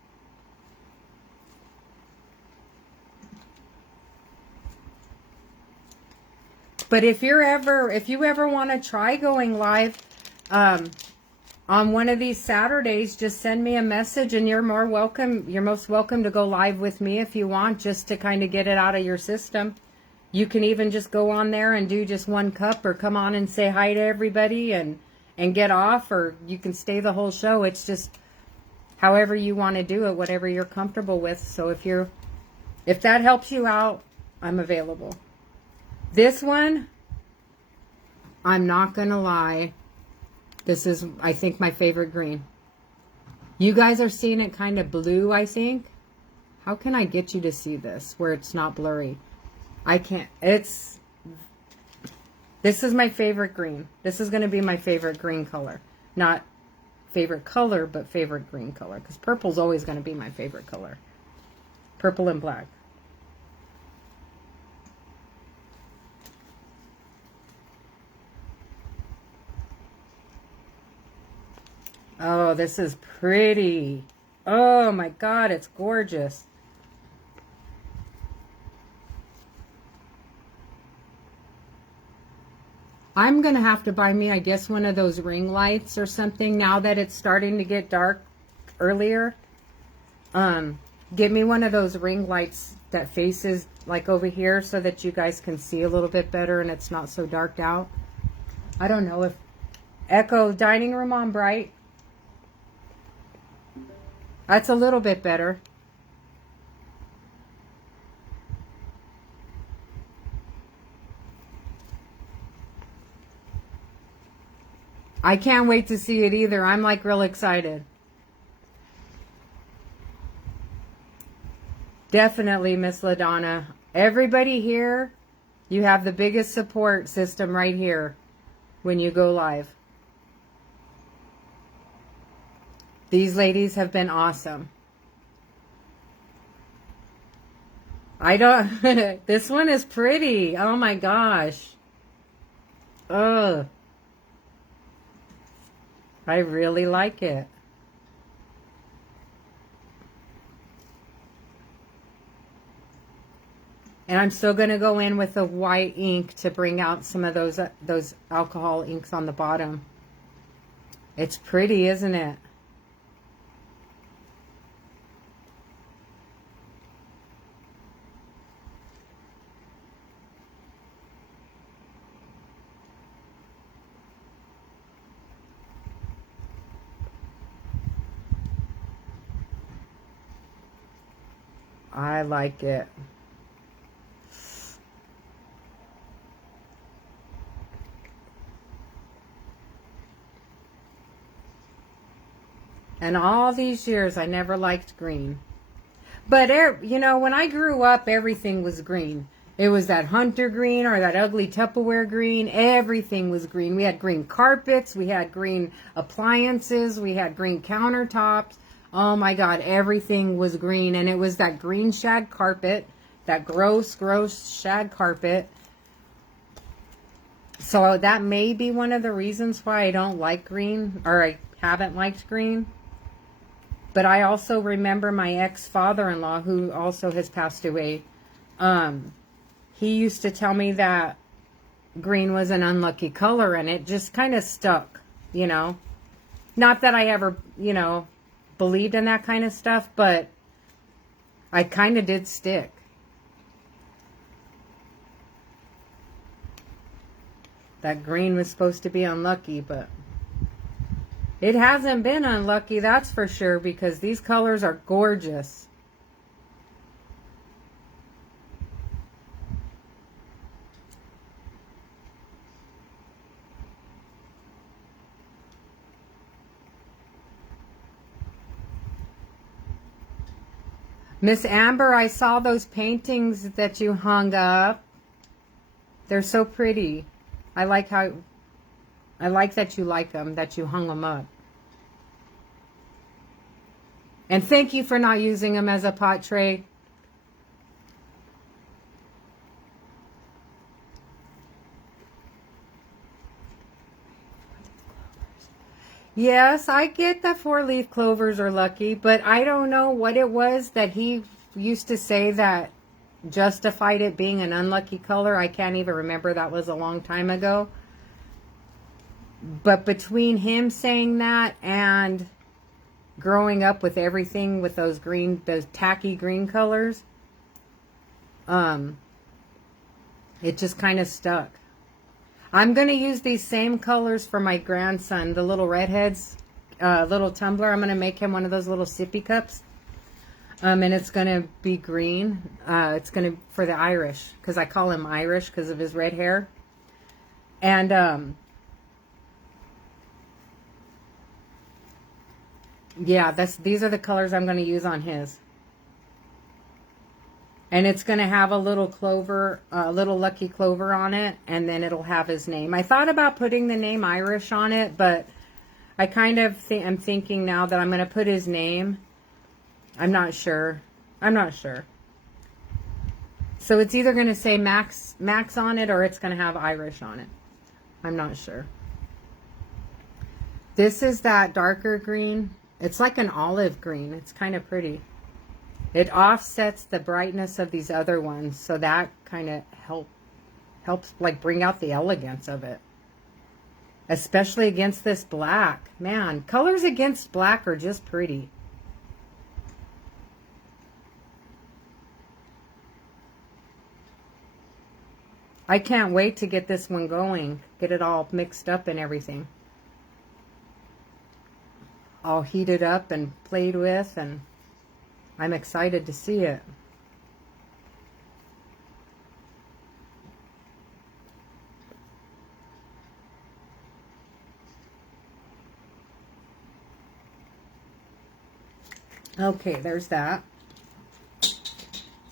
But if you ever want to try going live on one of these Saturdays, just send me a message, and you're most welcome to go live with me if you want, just to kind of get it out of your system. You can even just go on there and do just one cup, or come on and say hi to everybody and get off, or you can stay the whole show. It's just however you want to do it, whatever you're comfortable with. So if that helps you out, I'm available. This one, I'm not going to lie, this is, I think, my favorite green. You guys are seeing it kind of blue, I think. How can I get you to see this where it's not blurry? I can't. This is my favorite green. This is going to be my favorite green color. Not favorite color, but favorite green color. Because purple's always going to be my favorite color. Purple and black. Oh, this is pretty. Oh my God, it's gorgeous. I'm going to have to buy me, I guess, one of those ring lights or something now that it's starting to get dark earlier. Get me one of those ring lights that faces like over here so that you guys can see a little bit better and it's not so darked out. I don't know if Echo dining room on bright. That's a little bit better. I can't wait to see it either. I'm like real excited. Definitely, Miss LaDonna. Everybody here, you have the biggest support system right here when you go live. These ladies have been awesome. This one is pretty. Oh my gosh. Ugh. I really like it. And I'm still going to go in with the white ink to bring out some of those alcohol inks on the bottom. It's pretty, isn't it? I like it. And all these years, I never liked green. But, you know, when I grew up, everything was green. It was that hunter green or that ugly Tupperware green. Everything was green. We had green carpets. We had green appliances. We had green countertops. Oh my God, everything was green. And it was that green shag carpet, that gross shag carpet. So that may be one of the reasons why I don't like green, or I haven't liked green. But I also remember my ex-father-in-law, who also has passed away. He used to tell me that green was an unlucky color, and it just kind of stuck, you know. Not that I ever, you know, believed in that kind of stuff, but I kind of did stick. That green was supposed to be unlucky, but it hasn't been unlucky, that's for sure, because these colors are gorgeous. Miss Amber, I saw those paintings that you hung up. They're so pretty. I like that you like them, that you hung them up. And thank you for not using them as a pot tray. Yes, I get that 4-leaf clovers are lucky, but I don't know what it was that he used to say that justified it being an unlucky color. I can't even remember. That was a long time ago. But between him saying that and growing up with everything with those tacky green colors, it just kind of stuck. I'm going to use these same colors for my grandson, the little redheads, little tumbler. I'm going to make him one of those little sippy cups. And it's going to be green. It's going to, for the Irish, because I call him Irish because of his red hair. And, yeah, these are the colors I'm going to use on his. And it's going to have a little clover, a little lucky clover on it, and then it'll have his name. I thought about putting the name Irish on it, but I kind of am thinking now that I'm going to put his name. I'm not sure. So it's either going to say Max on it, or it's going to have Irish on it. I'm not sure. This is that darker green. It's like an olive green. It's kind of pretty. It offsets the brightness of these other ones, so that kind of helps like bring out the elegance of it. Especially against this black. Man, colors against black are just pretty. I can't wait to get this one going. Get it all mixed up and everything. All heated up and played with, and I'm excited to see it. Okay, there's that.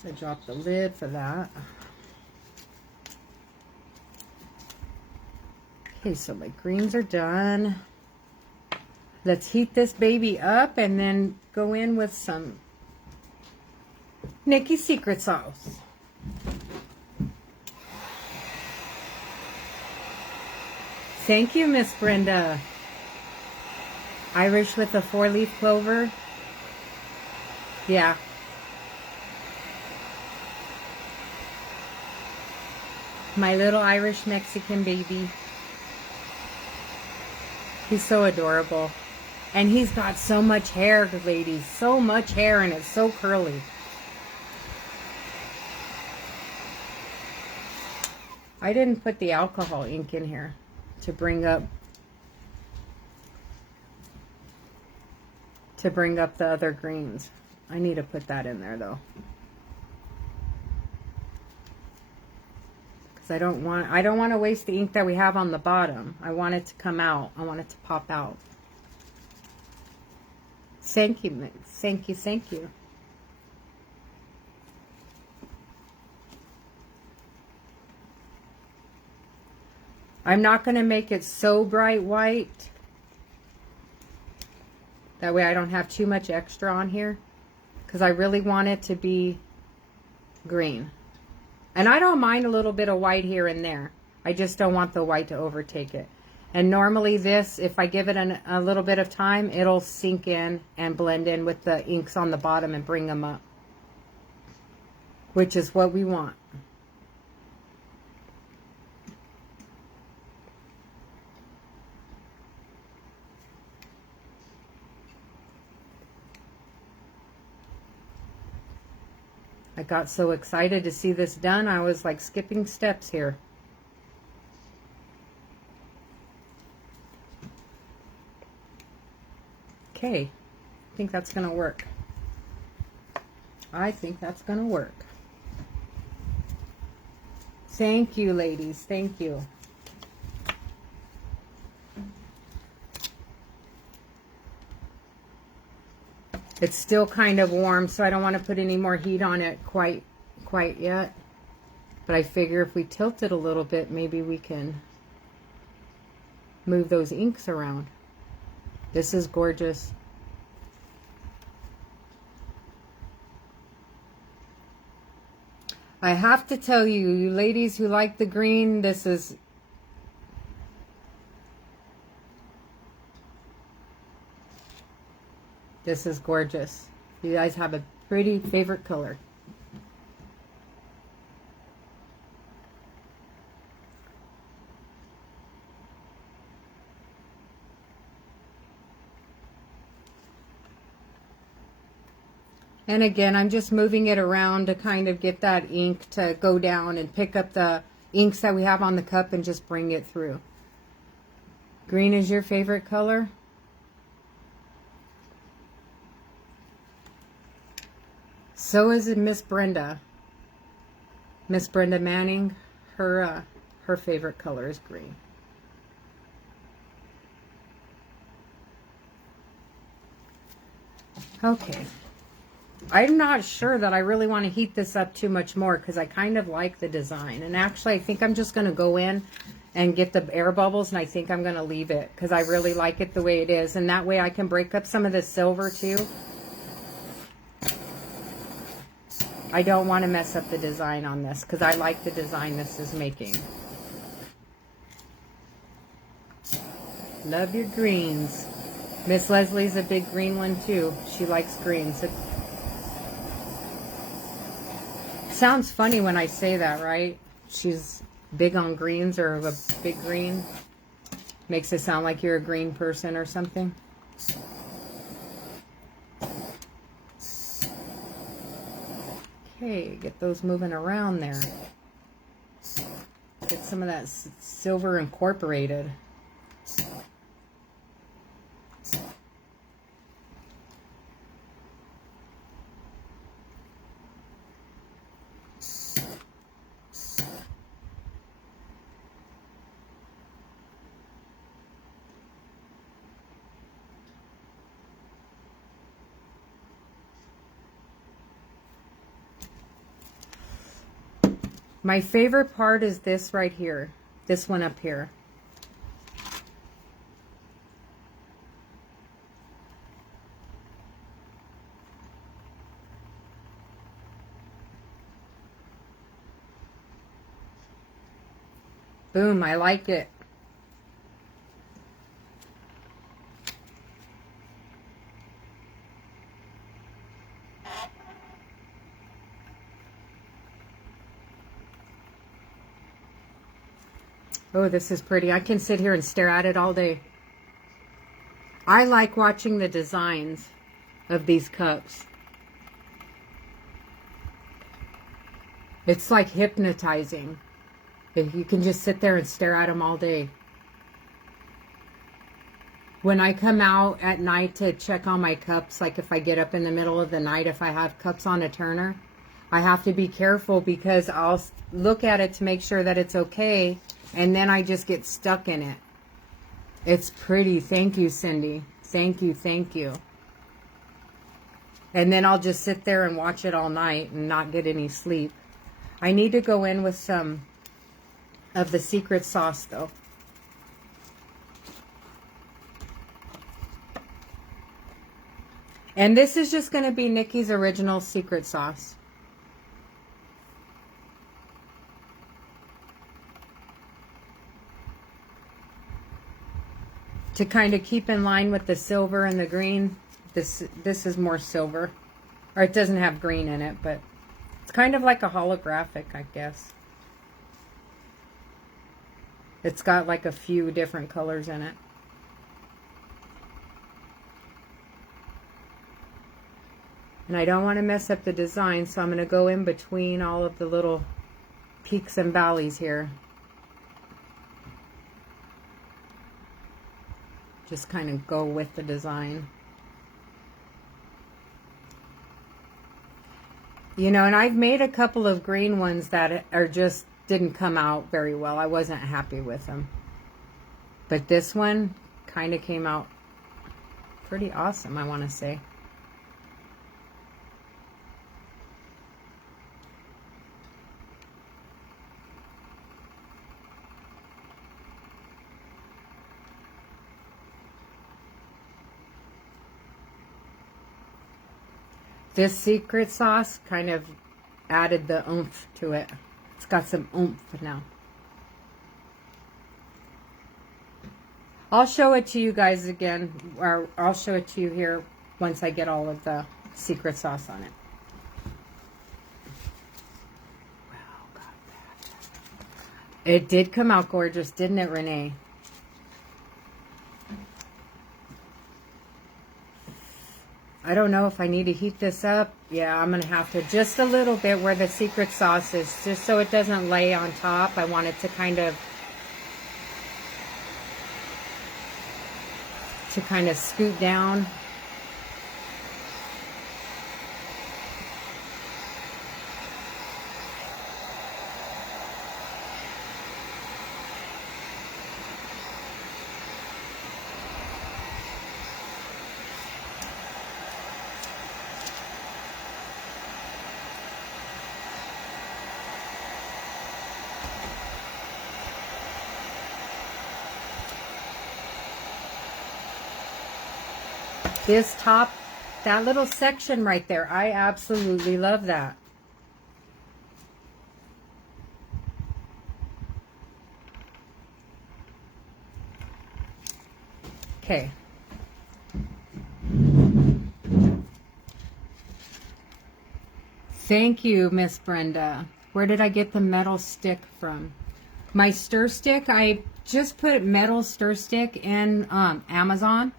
I dropped the lid for that. Okay, so my greens are done. Let's heat this baby up and then go in with some Nikki's Secret Sauce. Thank you, Miss Brenda. Irish with a 4-leaf clover. Yeah. My little Irish Mexican baby. He's so adorable. And he's got so much hair, ladies. So much hair, and it's so curly. I didn't put the alcohol ink in here to bring up the other greens. I need to put that in there though. Because I don't want to waste the ink that we have on the bottom. I want it to come out. I want it to pop out. Thank you, thank you, thank you. I'm not going to make it so bright white. That way I don't have too much extra on here. Because I really want it to be green. And I don't mind a little bit of white here and there. I just don't want the white to overtake it. And normally this, if I give it a little bit of time, it'll sink in and blend in with the inks on the bottom and bring them up. Which is what we want. I got so excited to see this done, I was like skipping steps here. Okay, I think that's going to work. I think that's going to work. Thank you, ladies. Thank you. It's still kind of warm, so I don't want to put any more heat on it quite yet. But I figure if we tilt it a little bit, maybe we can move those inks around. This is gorgeous. I have to tell you, you ladies who like the green, this is gorgeous. You guys have a pretty favorite color. And again, I'm just moving it around to kind of get that ink to go down and pick up the inks that we have on the cup and just bring it through. Green is your favorite color? So is it Miss Brenda. Miss Brenda Manning, her favorite color is green. Okay. I'm not sure that I really want to heat this up too much more because I kind of like the design. And actually, I think I'm just going to go in and get the air bubbles, and I think I'm going to leave it because I really like it the way it is. And that way I can break up some of the silver too. I don't want to mess up the design on this because I like the design this is making. Love your greens. Miss Leslie's a big green one too. She likes greens. It sounds funny when I say that, right? She's big on greens or a big green. Makes it sound like you're a green person or something. Okay, get those moving around there. Get some of that silver incorporated. My favorite part is this right here. This one up here. Boom, I like it. Oh, this is pretty. I can sit here and stare at it all day. I like watching the designs of these cups. It's like hypnotizing. You can just sit there and stare at them all day. When I come out at night to check on my cups, like if I get up in the middle of the night, if I have cups on a turner, I have to be careful because I'll look at it to make sure that it's okay, and then I just get stuck in it. It's pretty. Thank you, Cindy. Thank you, thank you. And then I'll just sit there and watch it all night and not get any sleep. I need to go in with some of the secret sauce, though. And this is just going to be Nikki's original secret sauce. To kind of keep in line with the silver and the green, this is more silver. Or it doesn't have green in it, but it's kind of like a holographic, I guess. It's got like a few different colors in it. And I don't want to mess up the design, so I'm going to go in between all of the little peaks and valleys here. Just kind of go with the design. You know, and I've made a couple of green ones that are just didn't come out very well. I wasn't happy with them. But this one kind of came out pretty awesome, I want to say. This secret sauce kind of added the oomph to it. It's got some oomph now. I'll show it to you guys again, or I'll show it to you here once I get all of the secret sauce on it. Wow, got that. It did come out gorgeous, didn't it, Renee? I don't know if I need to heat this up. Yeah, I'm going to have to just a little bit where the secret sauce is, just so it doesn't lay on top. I want it to kind of scoot down. This top, that little section right there, I absolutely love that. Okay. Thank you, Miss Brenda. Where did I get the metal stick from? My stir stick, I just put metal stir stick in Amazon.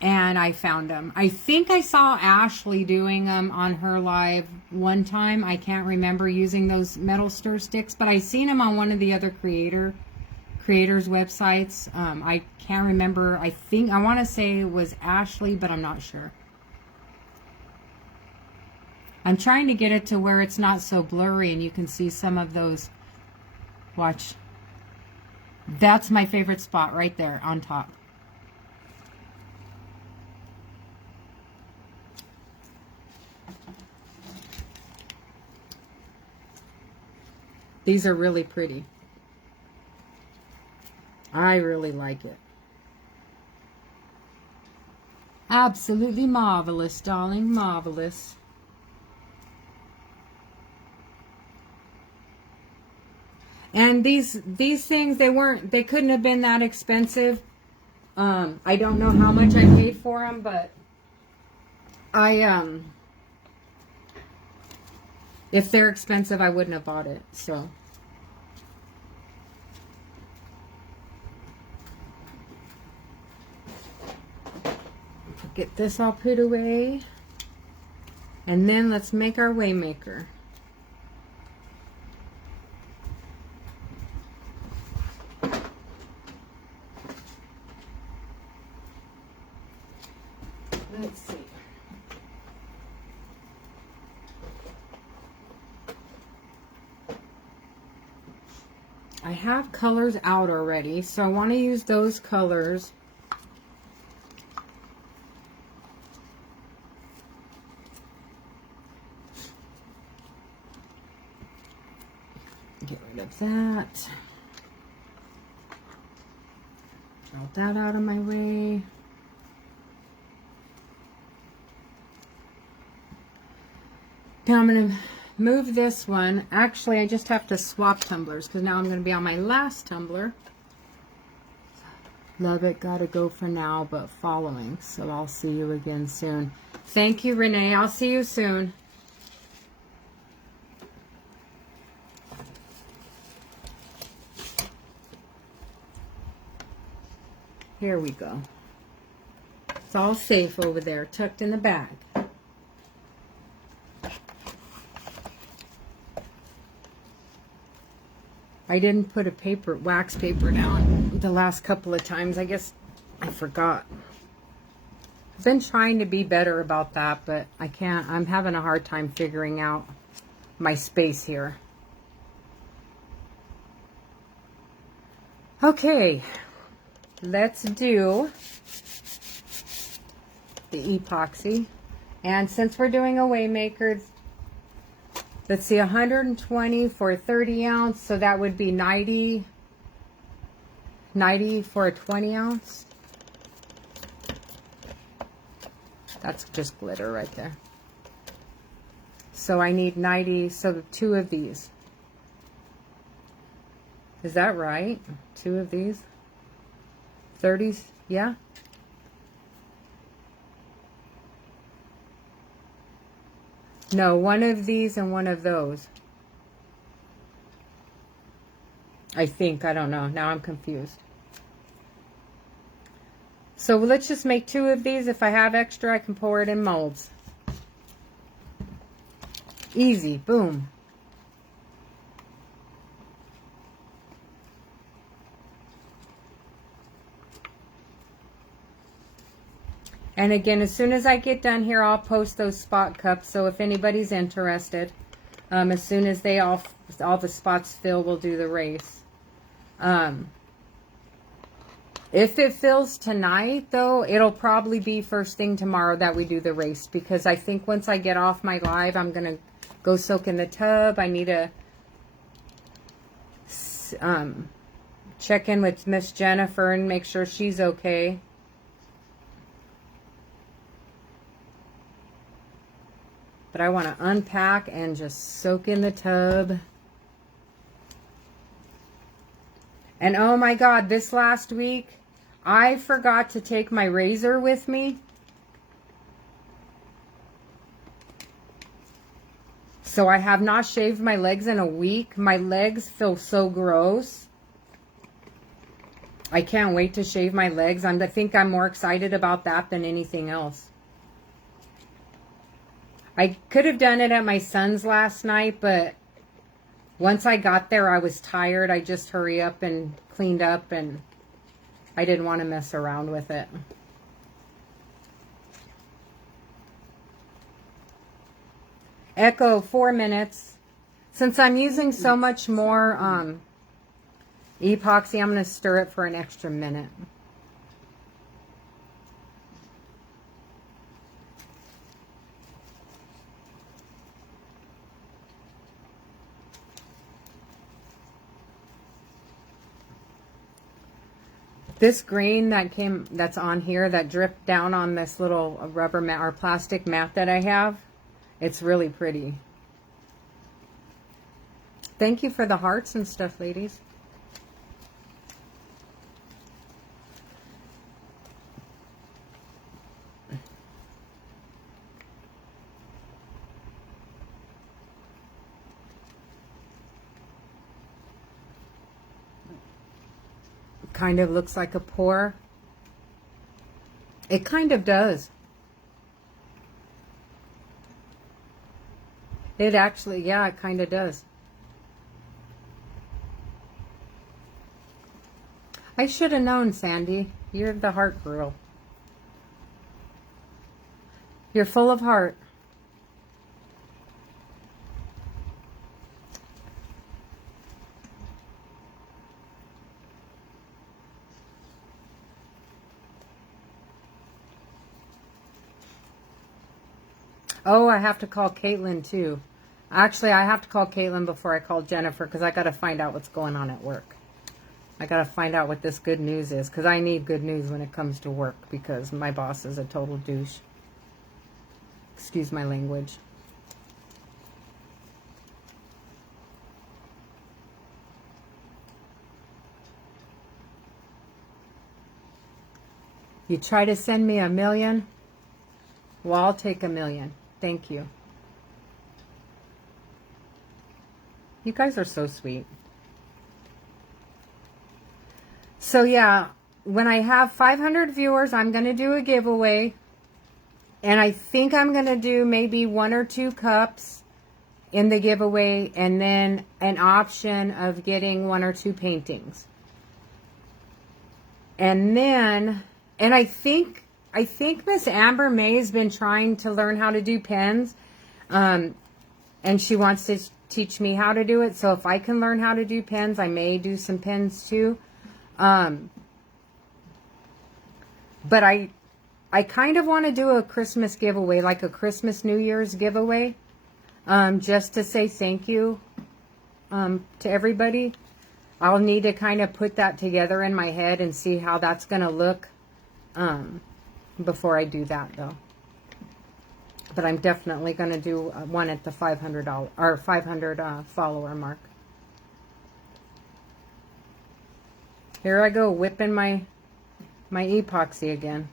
And I found them. I think I saw Ashley doing them on her live one time. I can't remember using those metal stir sticks, but I seen them on one of the other creators' websites. I can't remember. I want to say it was Ashley, but I'm not sure. I'm trying to get it to where it's not so blurry and you can see some of those. Watch. That's my favorite spot right there on top. These are really pretty. I really like it. Absolutely marvelous, darling, marvelous. And these things, they couldn't have been that expensive. I don't know how much I paid for them, but if they're expensive, I wouldn't have bought it. So get this all put away, and then let's make our Waymaker. Let's see. I have colors out already, so I want to use those colors. Get rid of that. Roll that out of my way. Now I'm going to move this one. Actually, I just have to swap tumblers because now I'm going to be on my last tumbler. Love it. Gotta go for now, but following. So I'll see you again soon. Thank you, Renee. I'll see you soon. Here we go. It's all safe over there, tucked in the bag. I didn't put a wax paper down the last couple of times. I guess I forgot. I've been trying to be better about that, but I can't. I'm having a hard time figuring out my space here. Okay, let's do the epoxy. And since we're doing a Waymaker, let's see, 120 for a 30 ounce, so that would be 90 for a 20 ounce. That's just glitter right there. So I need 90, so 2 of these. Is that right? 2 of these? 30s? Yeah? No, 1 of these and 1 of those. I think. I don't know. Now I'm confused. So let's just make 2 of these. If I have extra, I can pour it in molds. Easy. Boom. And again, as soon as I get done here, I'll post those spot cups. So if anybody's interested, as soon as they all the spots fill, we'll do the race. If it fills tonight, though, it'll probably be first thing tomorrow that we do the race. Because I think once I get off my live, I'm going to go soak in the tub. I need to check in with Miss Jennifer and make sure she's okay. But I want to unpack and just soak in the tub. And oh my God, this last week, I forgot to take my razor with me. So I have not shaved my legs in a week. My legs feel so gross. I can't wait to shave my legs. I think I'm more excited about that than anything else. I could have done it at my son's last night, but once I got there, I was tired. I just hurry up and cleaned up, and I didn't want to mess around with it. Echo, 4 minutes. Since I'm using so much more epoxy, I'm going to stir it for an extra minute. This green that's on here, that dripped down on this little rubber mat or plastic mat that I have, it's really pretty. Thank you for the hearts and stuff, ladies. Kind of looks like a pour. It kind of does. It actually, yeah, it kind of does. I should have known, Sandy. You're the heart girl. You're full of heart. Oh, I have to call Caitlin too. Actually, I have to call Caitlin before I call Jennifer because I got to find out what's going on at work. I got to find out what this good news is because I need good news when it comes to work because my boss is a total douche. Excuse my language. You try to send me $1 million? Well, I'll take $1 million. Thank you. You guys are so sweet. So yeah, when I have 500 viewers, I'm going to do a giveaway. And I think I'm going to do maybe 1 or 2 cups in the giveaway. And then an option of getting 1 or 2 paintings. And then, and I think Miss Amber May's been trying to learn how to do pens. And she wants to teach me how to do it. So if I can learn how to do pens, I may do some pens too. But I kind of want to do a Christmas giveaway, like a Christmas New Year's giveaway. Just to say thank you to everybody. I'll need to kind of put that together in my head and see how that's going to look before I do that, though. But I'm definitely going to do one at the $500 or 500 follower mark. Here I go whipping my epoxy again.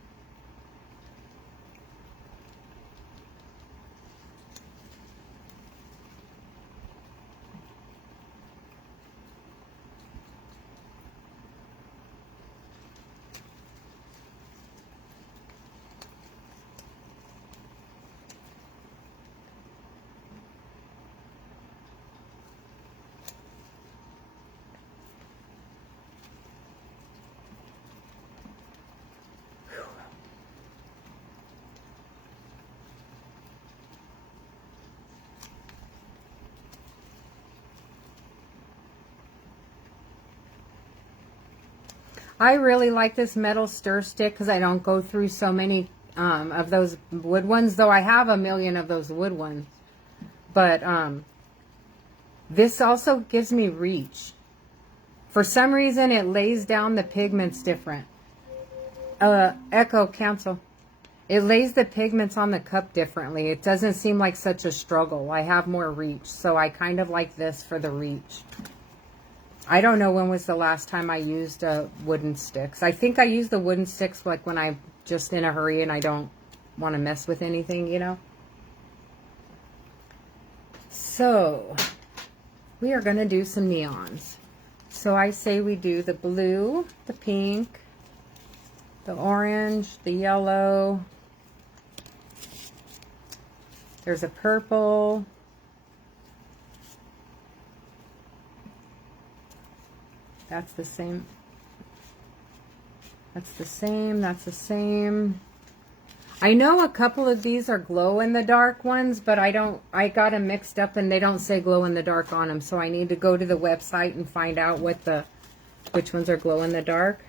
I really like this metal stir stick because I don't go through so many of those wood ones, though I have a million of those wood ones. But this also gives me reach. For some reason, it lays down the pigments different. Echo, cancel. It lays the pigments on the cup differently. It doesn't seem like such a struggle. I have more reach, so I kind of like this for the reach. I don't know when was the last time I used wooden sticks. I think I use the wooden sticks like when I'm just in a hurry and I don't want to mess with anything, you know. So, we are going to do some neons. So I say we do the blue, the pink, the orange, the yellow. There's a purple. That's the same. That's the same. That's the same. I know a couple of these are glow-in-the-dark ones, but I got them mixed up and they don't say glow-in-the-dark on them. So I need to go to the website and find out which ones are glow-in-the-dark.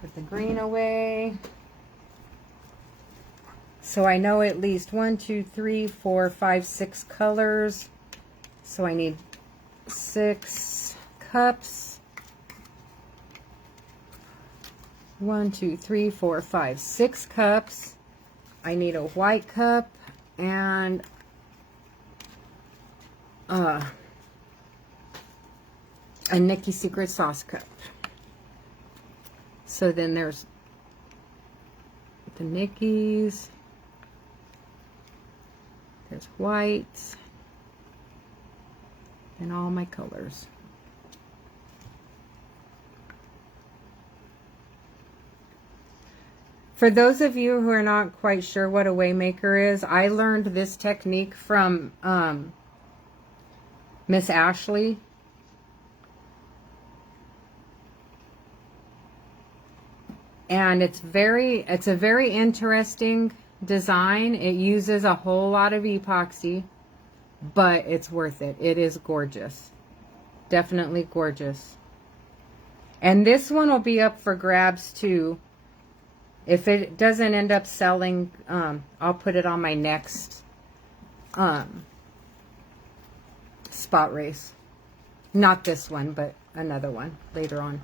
Put the green away. So I know at least 1, 2, 3, 4, 5, 6 colors. So I need 6 cups. 1, 2, 3, 4, 5, 6 cups. I need a white cup and a Nikki Secret Sauce cup. So then there's the Nikki's. There's white. And all my colors. For those of you who are not quite sure what a Waymaker is, I learned this technique from Miss Ashley. And it's a very interesting design. It uses a whole lot of epoxy, but it's worth it. It is gorgeous. Definitely gorgeous. And this one will be up for grabs too. If it doesn't end up selling, I'll put it on my next spot race. Not this one, but another one later on.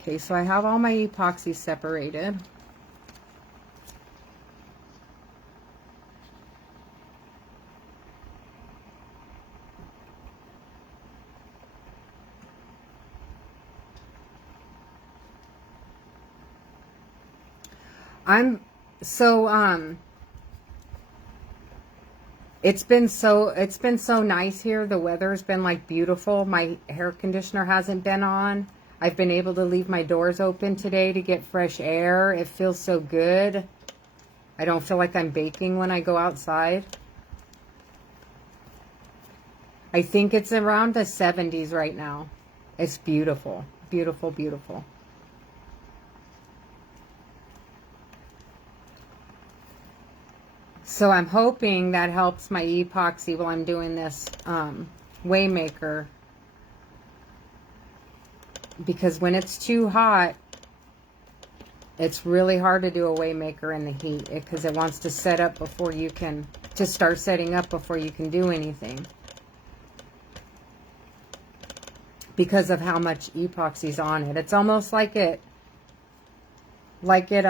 Okay, so I have all my epoxy separated. It's been so nice here. The weather's been like beautiful. My hair conditioner hasn't been on. I've been able to leave my doors open today to get fresh air. It feels so good. I don't feel like I'm baking when I go outside. I think it's around the 70s right now. It's beautiful. Beautiful, beautiful. So I'm hoping that helps my epoxy while I'm doing this Waymaker. Because when it's too hot, it's really hard to do a Waymaker in the heat. Because it wants to set up before you can, to start setting up before you can do anything. Because of how much epoxy's on it. It's almost like like it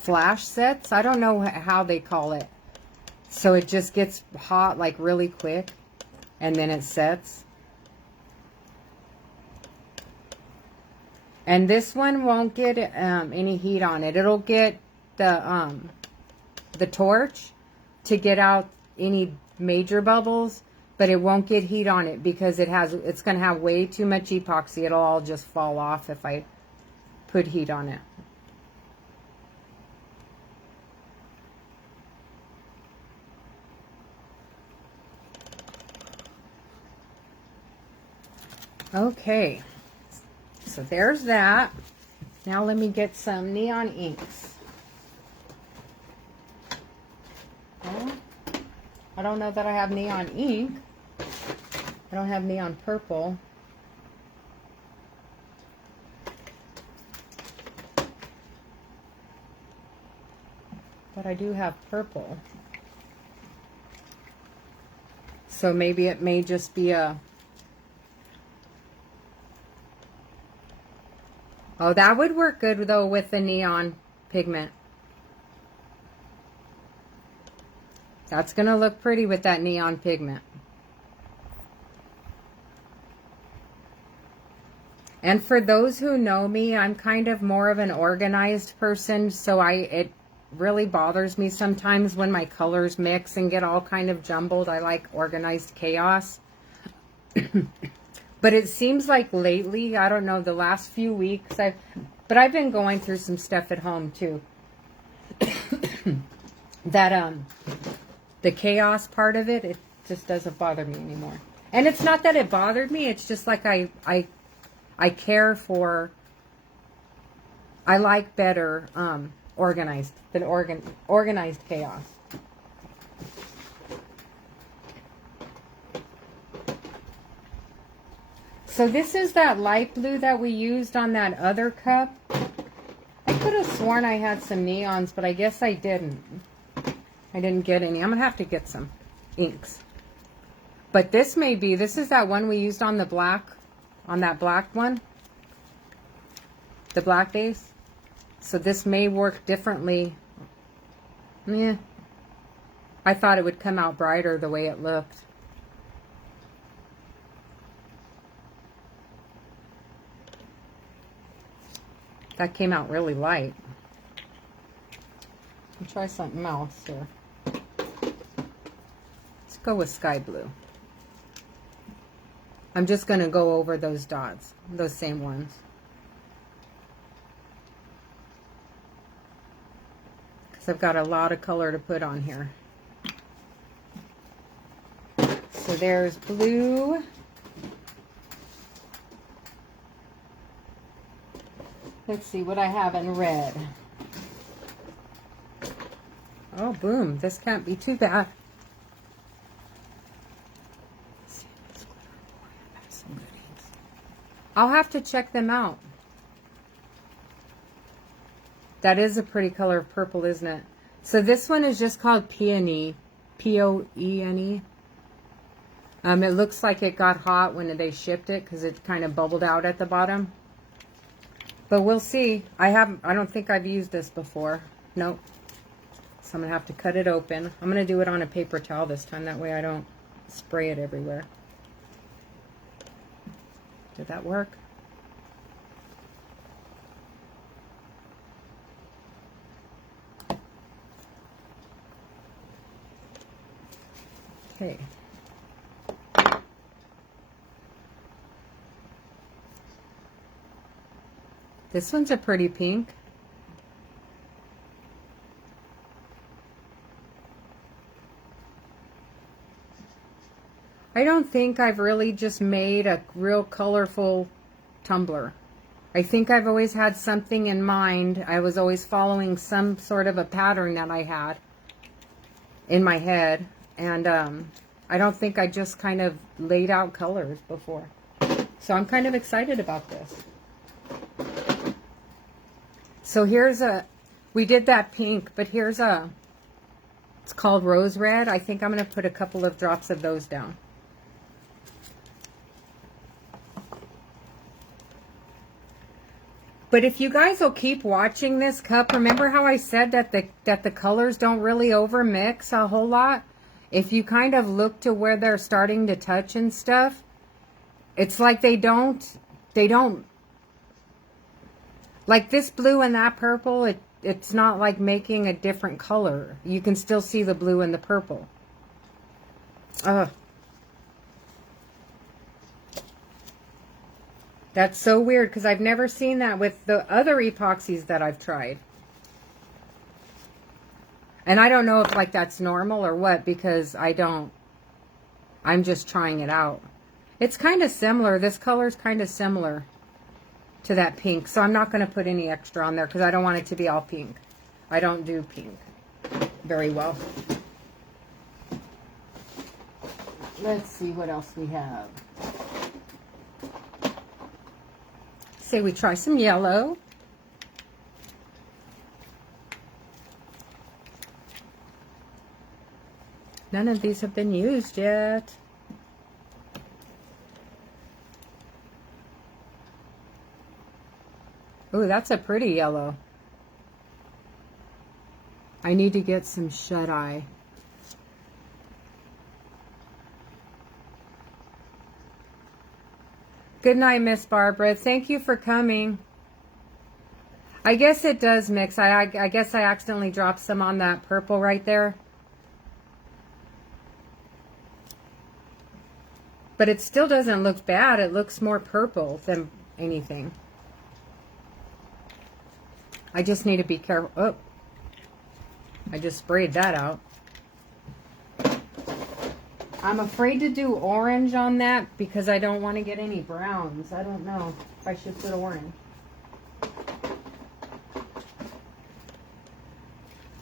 flash sets. I don't know how they call it. So it just gets hot like really quick and then it sets. And this one won't get any heat on it. It'll get the torch to get out any major bubbles, but it won't get heat on it because it's going to have way too much epoxy. It'll all just fall off if I put heat on it. Okay, so there's that. Now let me get some neon inks. Well, I don't know that I have neon ink. I don't have neon purple. But I do have purple. So maybe it may just be a... Oh, that would work good though with the neon pigment. That's going to look pretty with that neon pigment. And for those who know me, I'm kind of more of an organized person, so it really bothers me sometimes when my colors mix and get all kind of jumbled. I like organized chaos. But it seems like lately, I don't know, the last few weeks, but I've been going through some stuff at home too. That the chaos part of it just doesn't bother me anymore. And it's not that it bothered me, it's just like I care for, I like better organized than organized chaos. So this is that light blue that we used on that other cup. I could have sworn I had some neons, but I guess I didn't. I didn't get any. I'm going to have to get some inks. But this is that one we used on the black, on that black one. The black base. So this may work differently. Yeah. I thought it would come out brighter the way it looked. That came out really light. I'll try something else here. Let's go with sky blue. I'm just going to go over those dots, those same ones. Because I've got a lot of color to put on here. So there's blue. Let's see what I have in red. Oh, boom. This can't be too bad. I'll have to check them out. That is a pretty color of purple, isn't it? So this one is just called Peony. P-O-E-N-E. It looks like it got hot when they shipped it because it kind of bubbled out at the bottom. But we'll see. I don't think I've used this before. Nope. So I'm going to have to cut it open. I'm going to do it on a paper towel this time. That way I don't spray it everywhere. Did that work? Okay. This one's a pretty pink. I don't think I've really just made a real colorful tumbler. I think I've always had something in mind. I was always following some sort of a pattern that I had in my head. And I don't think I just kind of laid out colors before. So I'm kind of excited about this. So here's we did that pink, but here's it's called rose red. I think I'm going to put a couple of drops of those down. But if you guys will keep watching this cup, remember how I said that the colors don't really overmix a whole lot? If you kind of look to where they're starting to touch and stuff, it's like they don't, like this blue and that purple, it's not like making a different color. You can still see the blue and the purple. Ugh. That's so weird because I've never seen that with the other epoxies that I've tried. And I don't know if like that's normal or what, because I'm just trying it out. It's kind of similar. This color is kind of similar to that pink. So I'm not going to put any extra on there because I don't want it to be all pink. I don't do pink very well. Let's see what else we have. Say we try some yellow. None of these have been used yet. Oh, that's a pretty yellow. I need to get some shut eye. Good night, Miss Barbara. Thank you for coming. I guess it does mix. I guess I accidentally dropped some on that purple right there. But it still doesn't look bad. It looks more purple than anything. I just need to be careful. Oh, I just sprayed that out. I'm afraid to do orange on that because I don't want to get any browns. I don't know if I should put orange.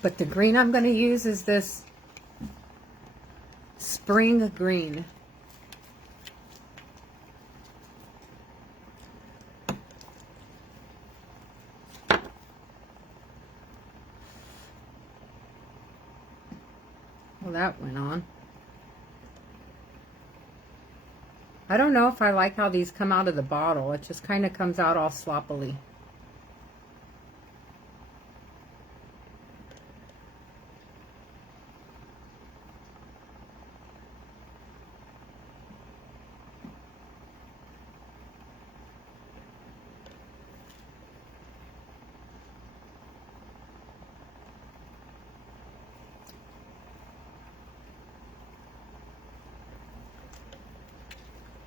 But the green I'm going to use is this spring green. Well, that went on. I don't know if I like how these come out of the bottle. It just kind of comes out all sloppily.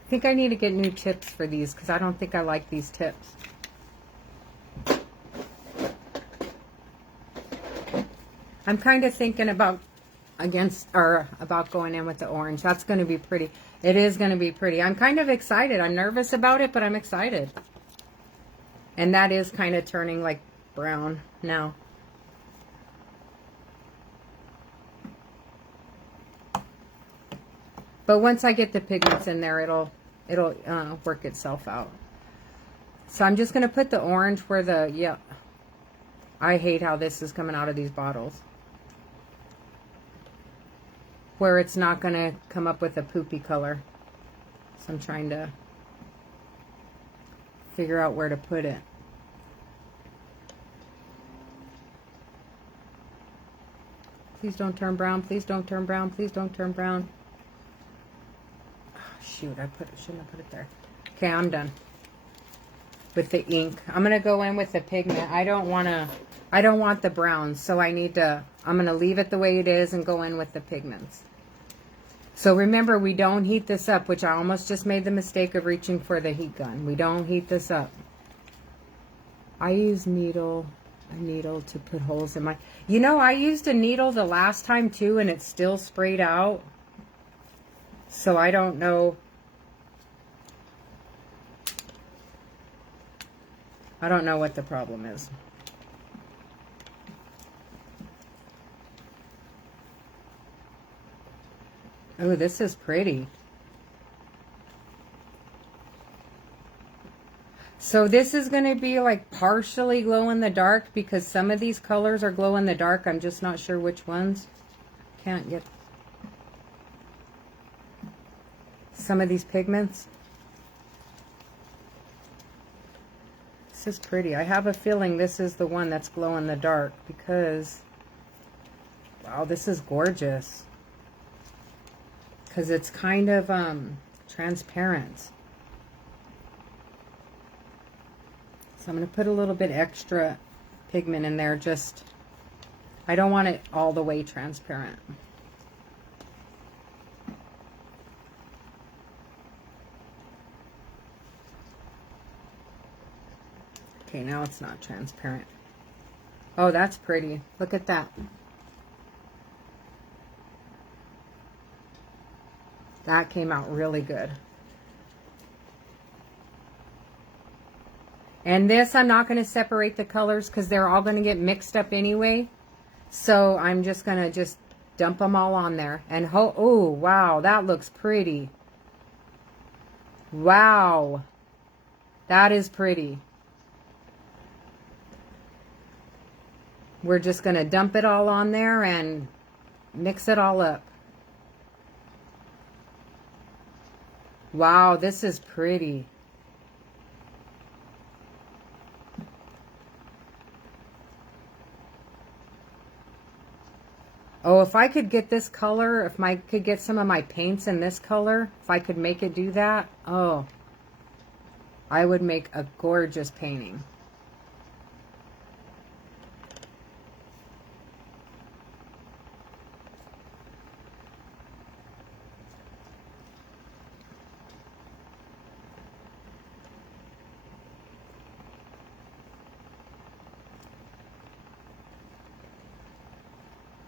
I think I need to get new tips for these because I don't think I like these tips. I'm kind of thinking about going in with the orange. That's going to be pretty. It is going to be pretty. I'm kind of excited. I'm nervous about it, but I'm excited. And that is kind of turning like brown now. But once I get the pigments in there, it'll work itself out. So I'm just going to put the orange where I hate how this is coming out of these bottles. Where it's not going to come up with a poopy color. So I'm trying to figure out where to put it. Please don't turn brown. Please don't turn brown. Please don't turn brown. Shoot, shouldn't have put it there. Okay, I'm done with the ink. I'm going to go in with the pigment. I don't want the browns, so I'm going to leave it the way it is and go in with the pigments. So remember, we don't heat this up, which I almost just made the mistake of reaching for the heat gun. We don't heat this up. I use a needle to put holes in my... You know, I used a needle the last time too, and it still sprayed out. So I don't know. I don't know what the problem is. Oh, this is pretty. So this is going to be like partially glow in the dark because some of these colors are glow in the dark. I'm just not sure which ones. Can't get some of these pigments. This is pretty. I have a feeling this is the one that's glow in the dark because, wow, this is gorgeous. Because it's kind of transparent. So I'm going to put a little bit extra pigment in there. Just, I don't want it all the way transparent. Okay, now it's not transparent. Oh, that's pretty. Look at that. That came out really good. And this, I'm not going to separate the colors because they're all going to get mixed up anyway. So I'm just going to just dump them all on there. And oh, wow, that looks pretty. Wow. That is pretty. We're just going to dump it all on there and mix it all up. Wow, this is pretty. Oh, if I could get this color, if I could get some of my paints in this color, if I could make it do that, oh, I would make a gorgeous painting.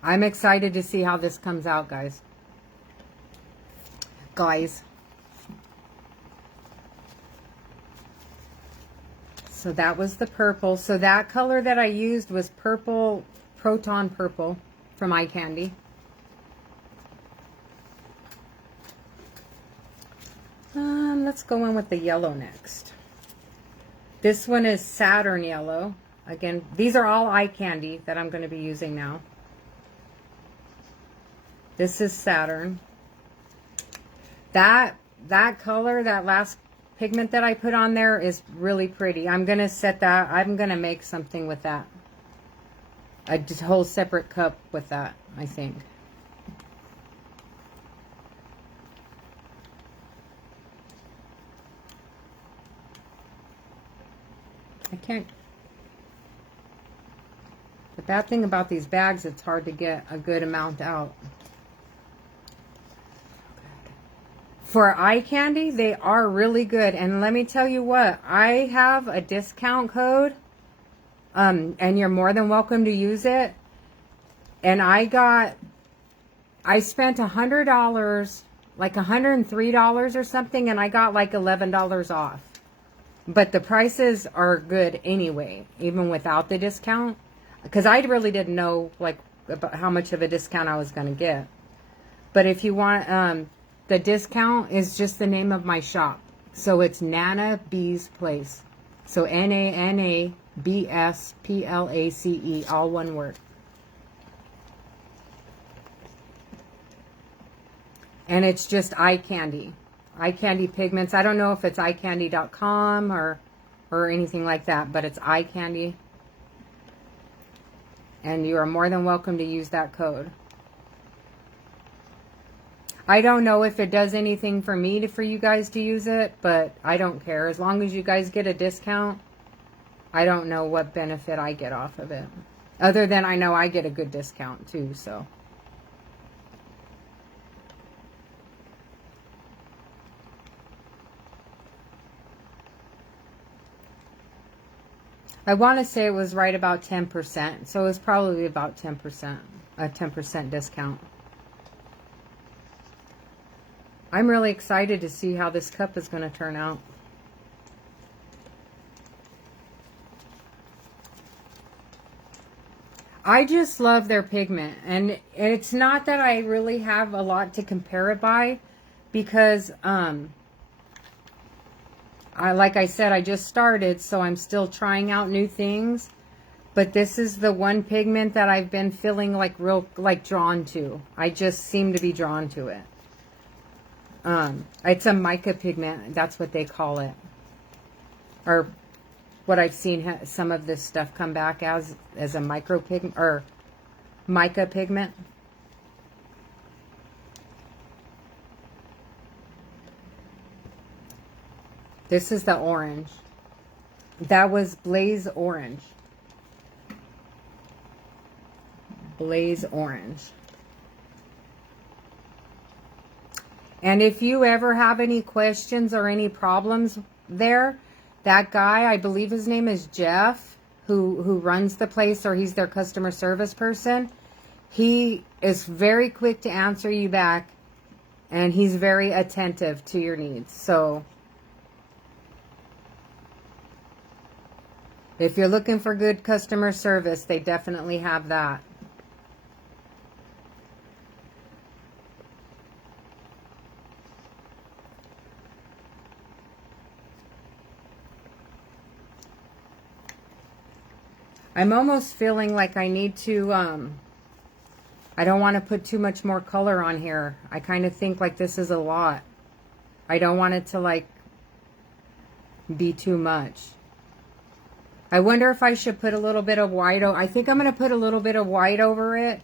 I'm excited to see how this comes out, guys. So that was the purple. So that color that I used was purple, Proton Purple from Eye Candy. Let's go in with the yellow next. This one is Saturn Yellow. Again, these are all Eye Candy that I'm going to be using now. This is Saturn. That color, that last pigment that I put on there is really pretty. I'm going to set that. I'm going to make something with that. A whole separate cup with that, I think. I can't. The bad thing about these bags, it's hard to get a good amount out. For Eye Candy, they are really good. And let me tell you what, I have a discount code, and you're more than welcome to use it. And I spent $100, like $103 or something, and I got like $11 off. But the prices are good anyway, even without the discount. Because I really didn't know like about how much of a discount I was going to get. But if you want... the discount is just the name of my shop. So it's Nana B's Place. So NANABSPLACE, all one word. And it's just Eye Candy. Eye Candy pigments. I don't know if it's eyecandy.com or anything like that, but it's Eye Candy. And you are more than welcome to use that code. I don't know if it does anything for me for you guys to use it, but I don't care. As long as you guys get a discount, I don't know what benefit I get off of it. Other than I know I get a good discount too, so. I want to say it was right about 10%, so it was probably about 10%, a 10% discount. I'm really excited to see how this cup is going to turn out. I just love their pigment, and it's not that I really have a lot to compare it by, because like I said, I just started, so I'm still trying out new things. But this is the one pigment that I've been feeling like drawn to. I just seem to be drawn to it. It's a mica pigment. That's what they call it. Or what I've seen some of this stuff come back as a micro pigment or mica pigment. This is the orange. That was Blaze Orange. Blaze Orange. And if you ever have any questions or any problems there, that guy, I believe his name is Jeff, who runs the place, or he's their customer service person. He is very quick to answer you back, and he's very attentive to your needs. So if you're looking for good customer service, they definitely have that. I'm almost feeling like I need to, I don't want to put too much more color on here. I kind of think like this is a lot. I don't want it to like be too much. I wonder if I should put a little bit of white. I think I'm going to put a little bit of white over it.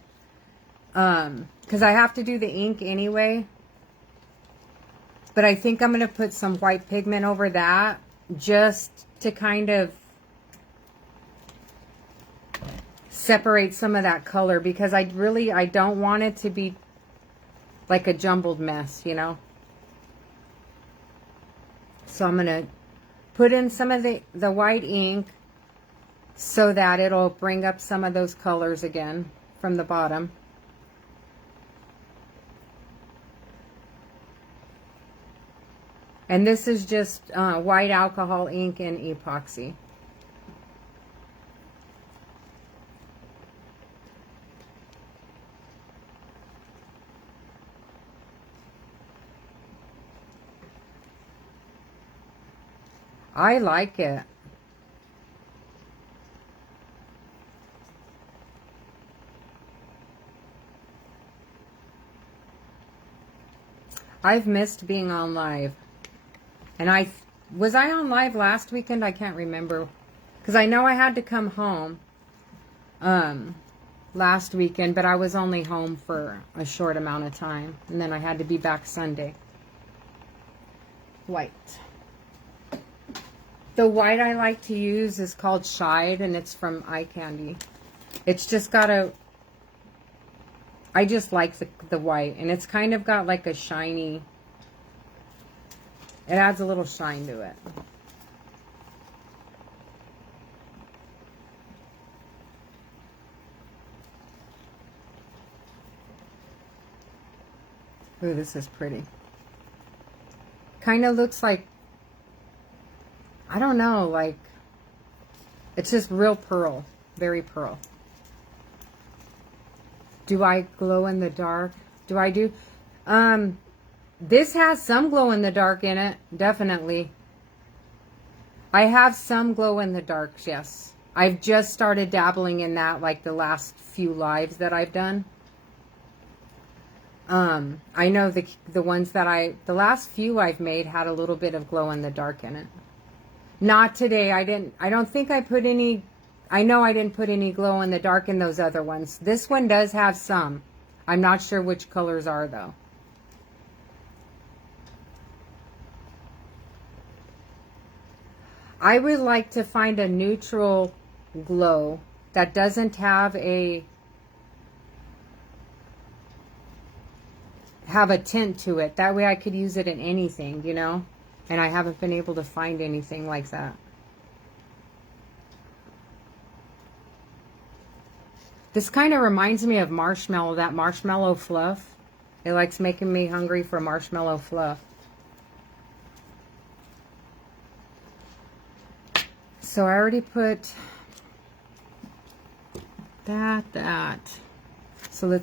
Because I have to do the ink anyway. But I think I'm going to put some white pigment over that. Just to kind of separate some of that color. Because I don't want it to be like a jumbled mess, you know. So I'm going to put in some of the white ink, so that it'll bring up some of those colors again from the bottom. And this is just white alcohol ink and epoxy. I like it. I've missed being on live. And was I on live last weekend? I can't remember. Because I know I had to come home last weekend, but I was only home for a short amount of time. And then I had to be back Sunday. White. The white I like to use is called Shide, and it's from Eye Candy. It's just got I just like the white, and it's kind of got like a shiny, it adds a little shine to it. Ooh, this is pretty. Kind of looks like, I don't know, like, it's just real pearl, very pearl. Do I glow in the dark? Do I do? This has some glow in the dark in it, definitely. I have some glow in the darks, yes. I've just started dabbling in that, like the last few lives that I've done. I know the ones that the last few I've made had a little bit of glow in the dark in it. Not today. I don't think I put any, I know I didn't put any glow in the dark in those other ones. This one does have some. I'm not sure which colors are though. I would like to find a neutral glow that doesn't have a tint to it. That way I could use it in anything, you know? And I haven't been able to find anything like that. This kind of reminds me of marshmallow, that marshmallow fluff. It likes making me hungry for marshmallow fluff. So I already put that. So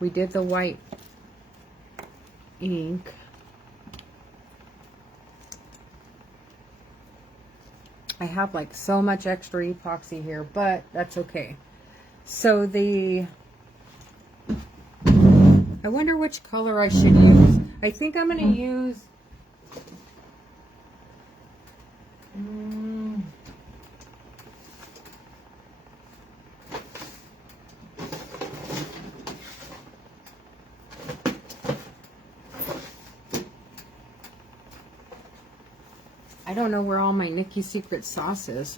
we did the white ink. I have like so much extra epoxy here, but that's okay. So I wonder which color I should use. I think I'm going to use I don't know where all my Nikki Secret sauce is.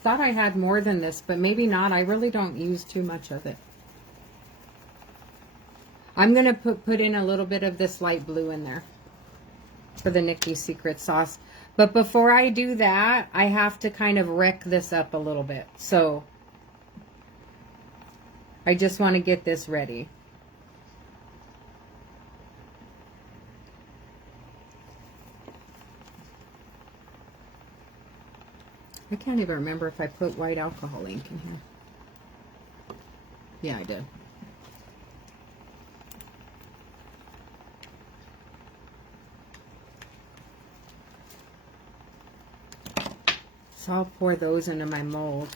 Thought I had more than this, but maybe not. I really don't use too much of it. I'm going to put in a little bit of this light blue in there for the Nikki Secret sauce. But before I do that, I have to kind of wreck this up a little bit. So I just want to get this ready. I can't even remember if I put white alcohol ink in here. Yeah, I did. So I'll pour those into my mold.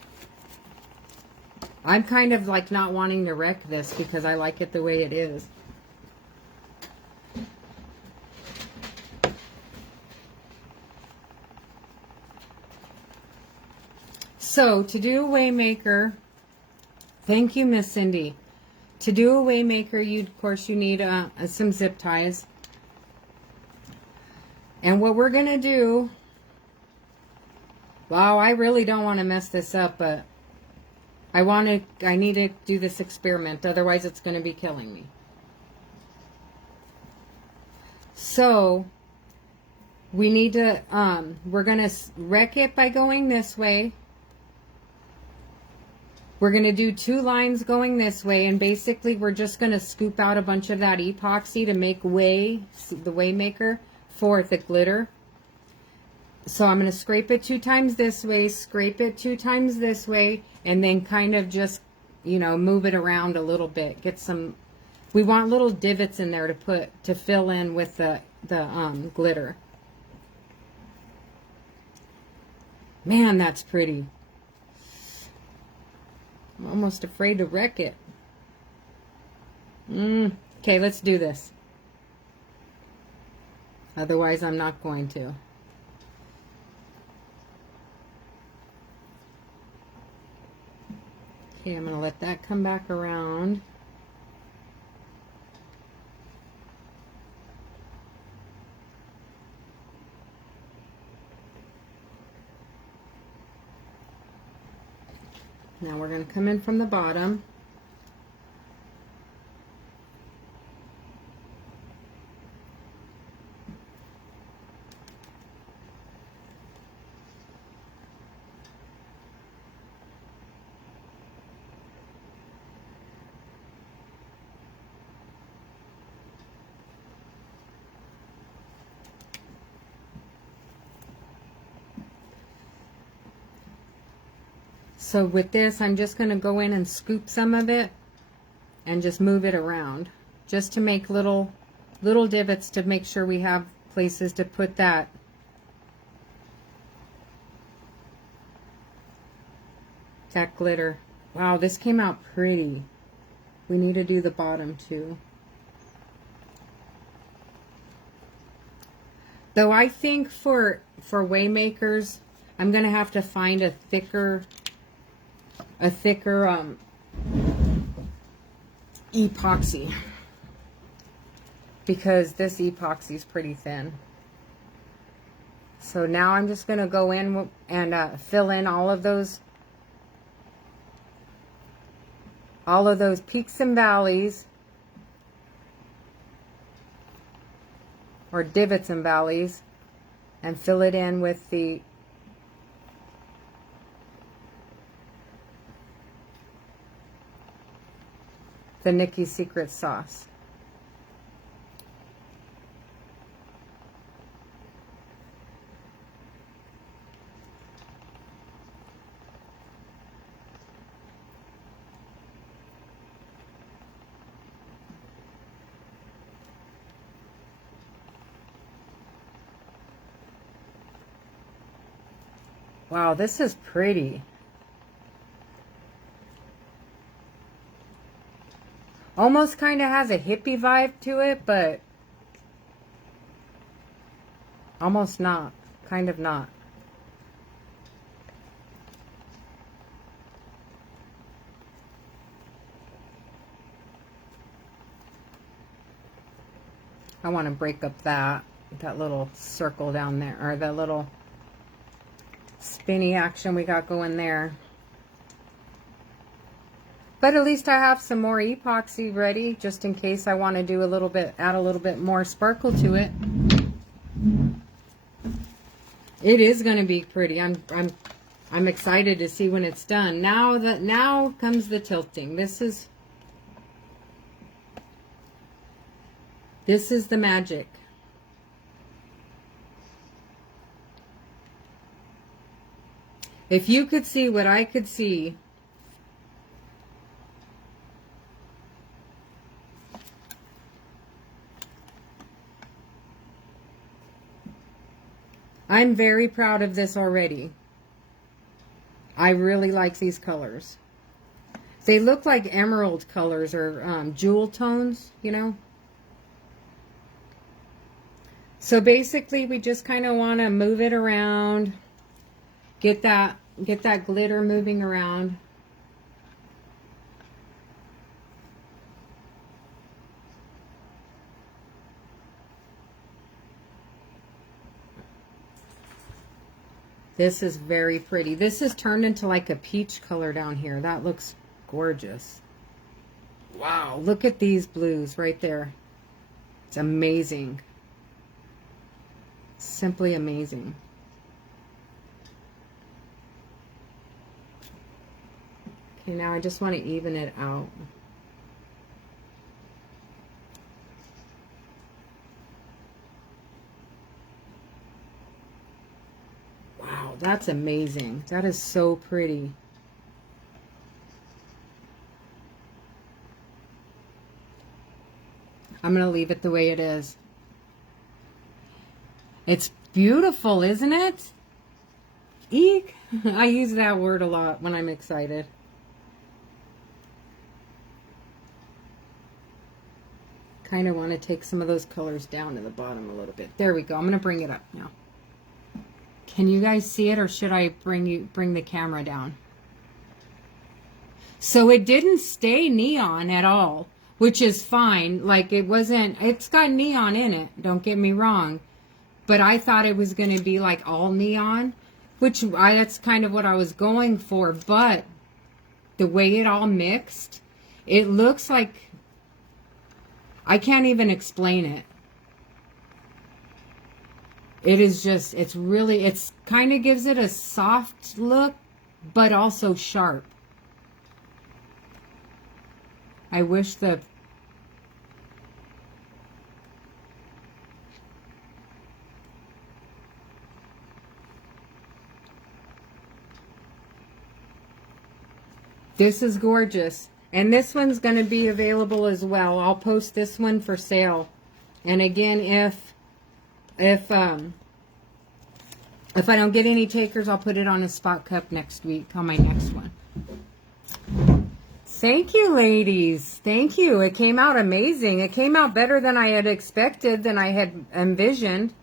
I'm kind of like not wanting to wreck this because I like it the way it is. So to do a Waymaker, thank you, Miss Cindy. To do a Waymaker, of course you need some zip ties. And what we're gonna do, wow, I really don't want to mess this up, but I need to do this experiment, otherwise it's going to be killing me. So we need to, we're going to wreck it by going this way. We're going to do 2 lines going this way, and basically we're just going to scoop out a bunch of that epoxy to make the Waymaker for the glitter. So I'm going to scrape it 2 times this way, scrape it 2 times this way, and then kind of just, you know, move it around a little bit. Get some, we want little divots in there to fill in with the glitter. Man, that's pretty. I'm almost afraid to wreck it. Okay, let's do this. Otherwise, I'm not going to. Okay, I'm going to let that come back around. Now we're going to come in from the bottom. So with this, I'm just going to go in and scoop some of it and just move it around, just to make little divots to make sure we have places to put that glitter. Wow, this came out pretty. We need to do the bottom too. Though I think for Waymakers, I'm going to have to find a thicker epoxy, because this epoxy is pretty thin. So now I'm just going to go in and fill in all of those peaks and valleys, or divots and valleys, and fill it in with the Nikki Secret sauce. Wow, this is pretty. Almost kind of has a hippie vibe to it, but almost not. Kind of not. I want to break up that. that little circle down there, or the little spinny action we got going there. But at least I have some more epoxy ready, just in case I want to do a little bit, add a little bit more sparkle to it. It is going to be pretty. I'm excited to see when it's done. Now comes the tilting. This is the magic. If you could see what I could see, I'm very proud of this already. I really like these colors. They look like emerald colors or jewel tones, you know. So basically we just kind of want to move it around, get that glitter moving around. This is very pretty. This is turned into like a peach color down here. That looks gorgeous. Wow, look at these blues right there. It's amazing. Simply amazing. Okay, now I just want to even it out. Wow, that's amazing. That is so pretty. I'm going to leave it the way it is. It's beautiful, isn't it? Eek. I use that word a lot when I'm excited. Kind of want to take some of those colors down to the bottom a little bit. There we go. I'm going to bring it up now. Can you guys see it, or should I bring the camera down? So it didn't stay neon at all, which is fine. Like it's got neon in it, don't get me wrong. But I thought it was going to be like all neon, which that's kind of what I was going for. But the way it all mixed, it looks like, I can't even explain it. It is just, it's kind of gives it a soft look, but also sharp. I wish this is gorgeous. And this one's going to be available as well. I'll post this one for sale. And again, if I don't get any takers, I'll put it on a spot cup next week on my next one. Thank you, ladies. Thank you. It came out amazing. It came out better than I had expected, than I had envisioned.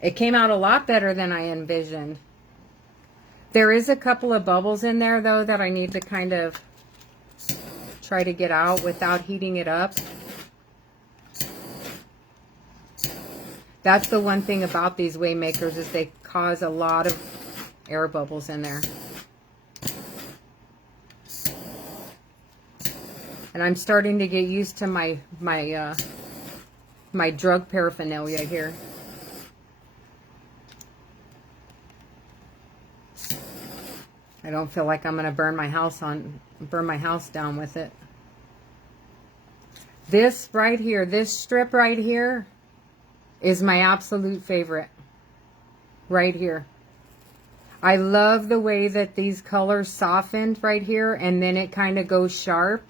It came out a lot better than I envisioned. There is a couple of bubbles in there, though, that I need to kind of try to get out without heating it up. That's the one thing about these Waymakers, is they cause a lot of air bubbles in there. And I'm starting to get used to my drug paraphernalia here. I don't feel like I'm going to burn my house down with it. This right here, this strip right here, is my absolute favorite. Right here. I love the way that these colors softened right here, and then it kind of goes sharp.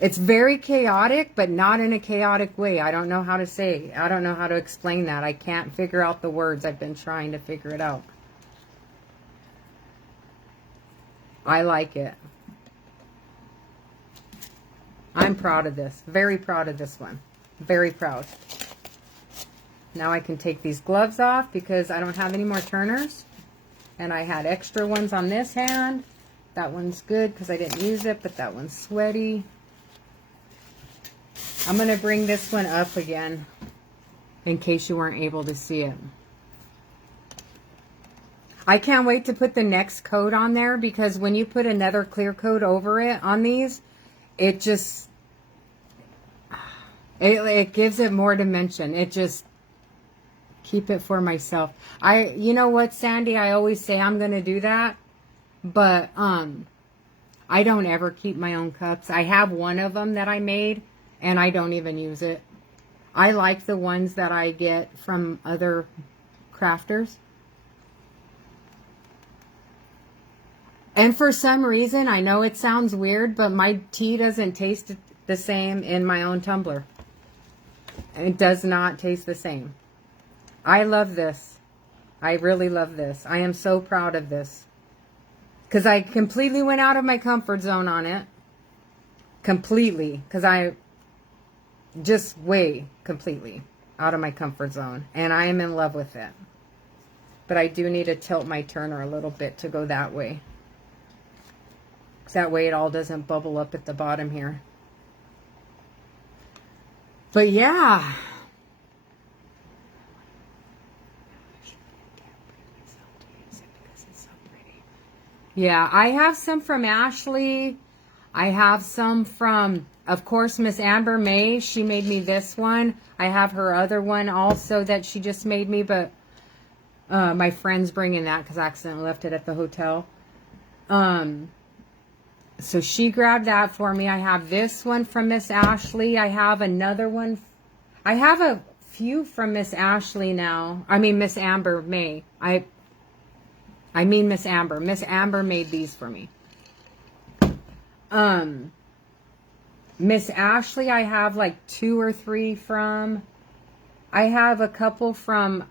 It's very chaotic, but not in a chaotic way. I don't know how to say. I don't know how to explain that. I can't figure out the words. I've been trying to figure it out. I like it. I'm proud of this. Very proud of this one. Very proud. Now I can take these gloves off because I don't have any more turners. And I had extra ones on this hand. That one's good because I didn't use it, but that one's sweaty. I'm going to bring this one up again in case you weren't able to see it. I can't wait to put the next coat on there because when you put another clear coat over it on these, it just, it gives it more dimension. It just, keep it for myself. You know what, Sandy, I always say I'm going to do that, but I don't ever keep my own cups. I have one of them that I made, and I don't even use it. I like the ones that I get from other crafters. And for some reason, I know it sounds weird, but my tea doesn't taste the same in my own tumbler. It does not taste the same. I love this. I really love this. I am so proud of this. Because I completely went out of my comfort zone on it. Completely. Because I just way completely out of my comfort zone. And I am in love with it. But I do need to tilt my turner a little bit to go that way. Because that way it all doesn't bubble up at the bottom here. But yeah. Yeah, I have some from Ashley. I have some from, of course, Miss Amber May. She made me this one. I have her other one also that she just made me, but my friend's bringing that because I accidentally left it at the hotel. So she grabbed that for me. I have this one from Miss Ashley. I have another one. I have a few from Miss Ashley now. I mean, Miss Amber May. I mean Miss Amber. Miss Amber made these for me. Miss Ashley, I have like 2 or 3 from. I have a couple from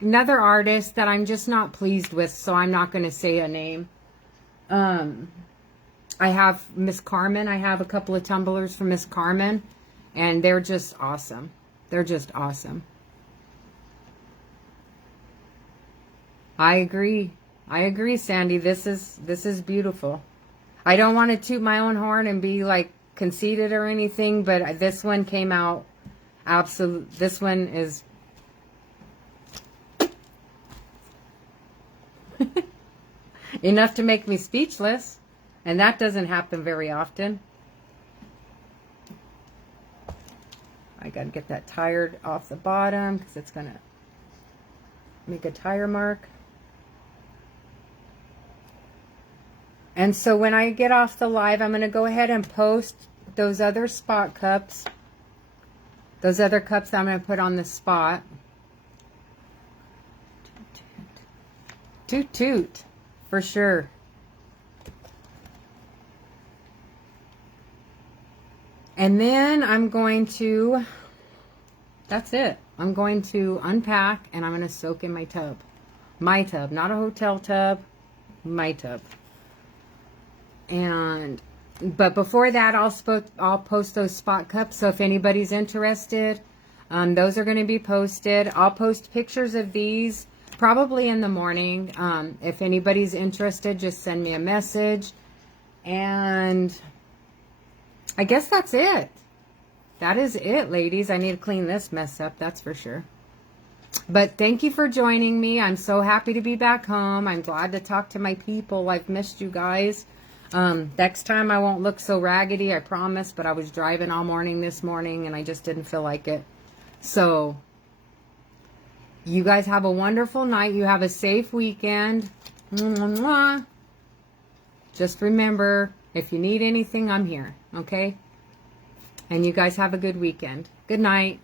another artist that I'm just not pleased with, so I'm not going to say a name. I have Miss Carmen. I have a couple of tumblers from Miss Carmen, and they're just awesome. They're just awesome. I agree. I agree, Sandy. This is beautiful. I don't want to toot my own horn and be like conceited or anything, but this one came out absolute. This one is enough to make me speechless, and that doesn't happen very often. I got to get that tire off the bottom because it's going to make a tire mark. And so when I get off the live, I'm going to go ahead and post those other spot cups. Those other cups that I'm going to put on the spot. Toot toot. For sure. And then I'm going to, that's it. I'm going to unpack and I'm going to soak in my tub. My tub, not a hotel tub. My tub. But before that, I'll post those spot cups. So if anybody's interested, those are going to be posted. I'll post pictures of these probably in the morning. If anybody's interested, just send me a message. And I guess that's it. That is it, ladies. I need to clean this mess up, that's for sure. But thank you for joining me. I'm so happy to be back home. I'm glad to talk to my people. I've missed you guys. Next time I won't look so raggedy, I promise, but I was driving all morning this morning and I just didn't feel like it. So, you guys have a wonderful night. You have a safe weekend. Mwah. Just remember, if you need anything, I'm here, okay? And you guys have a good weekend. Good night.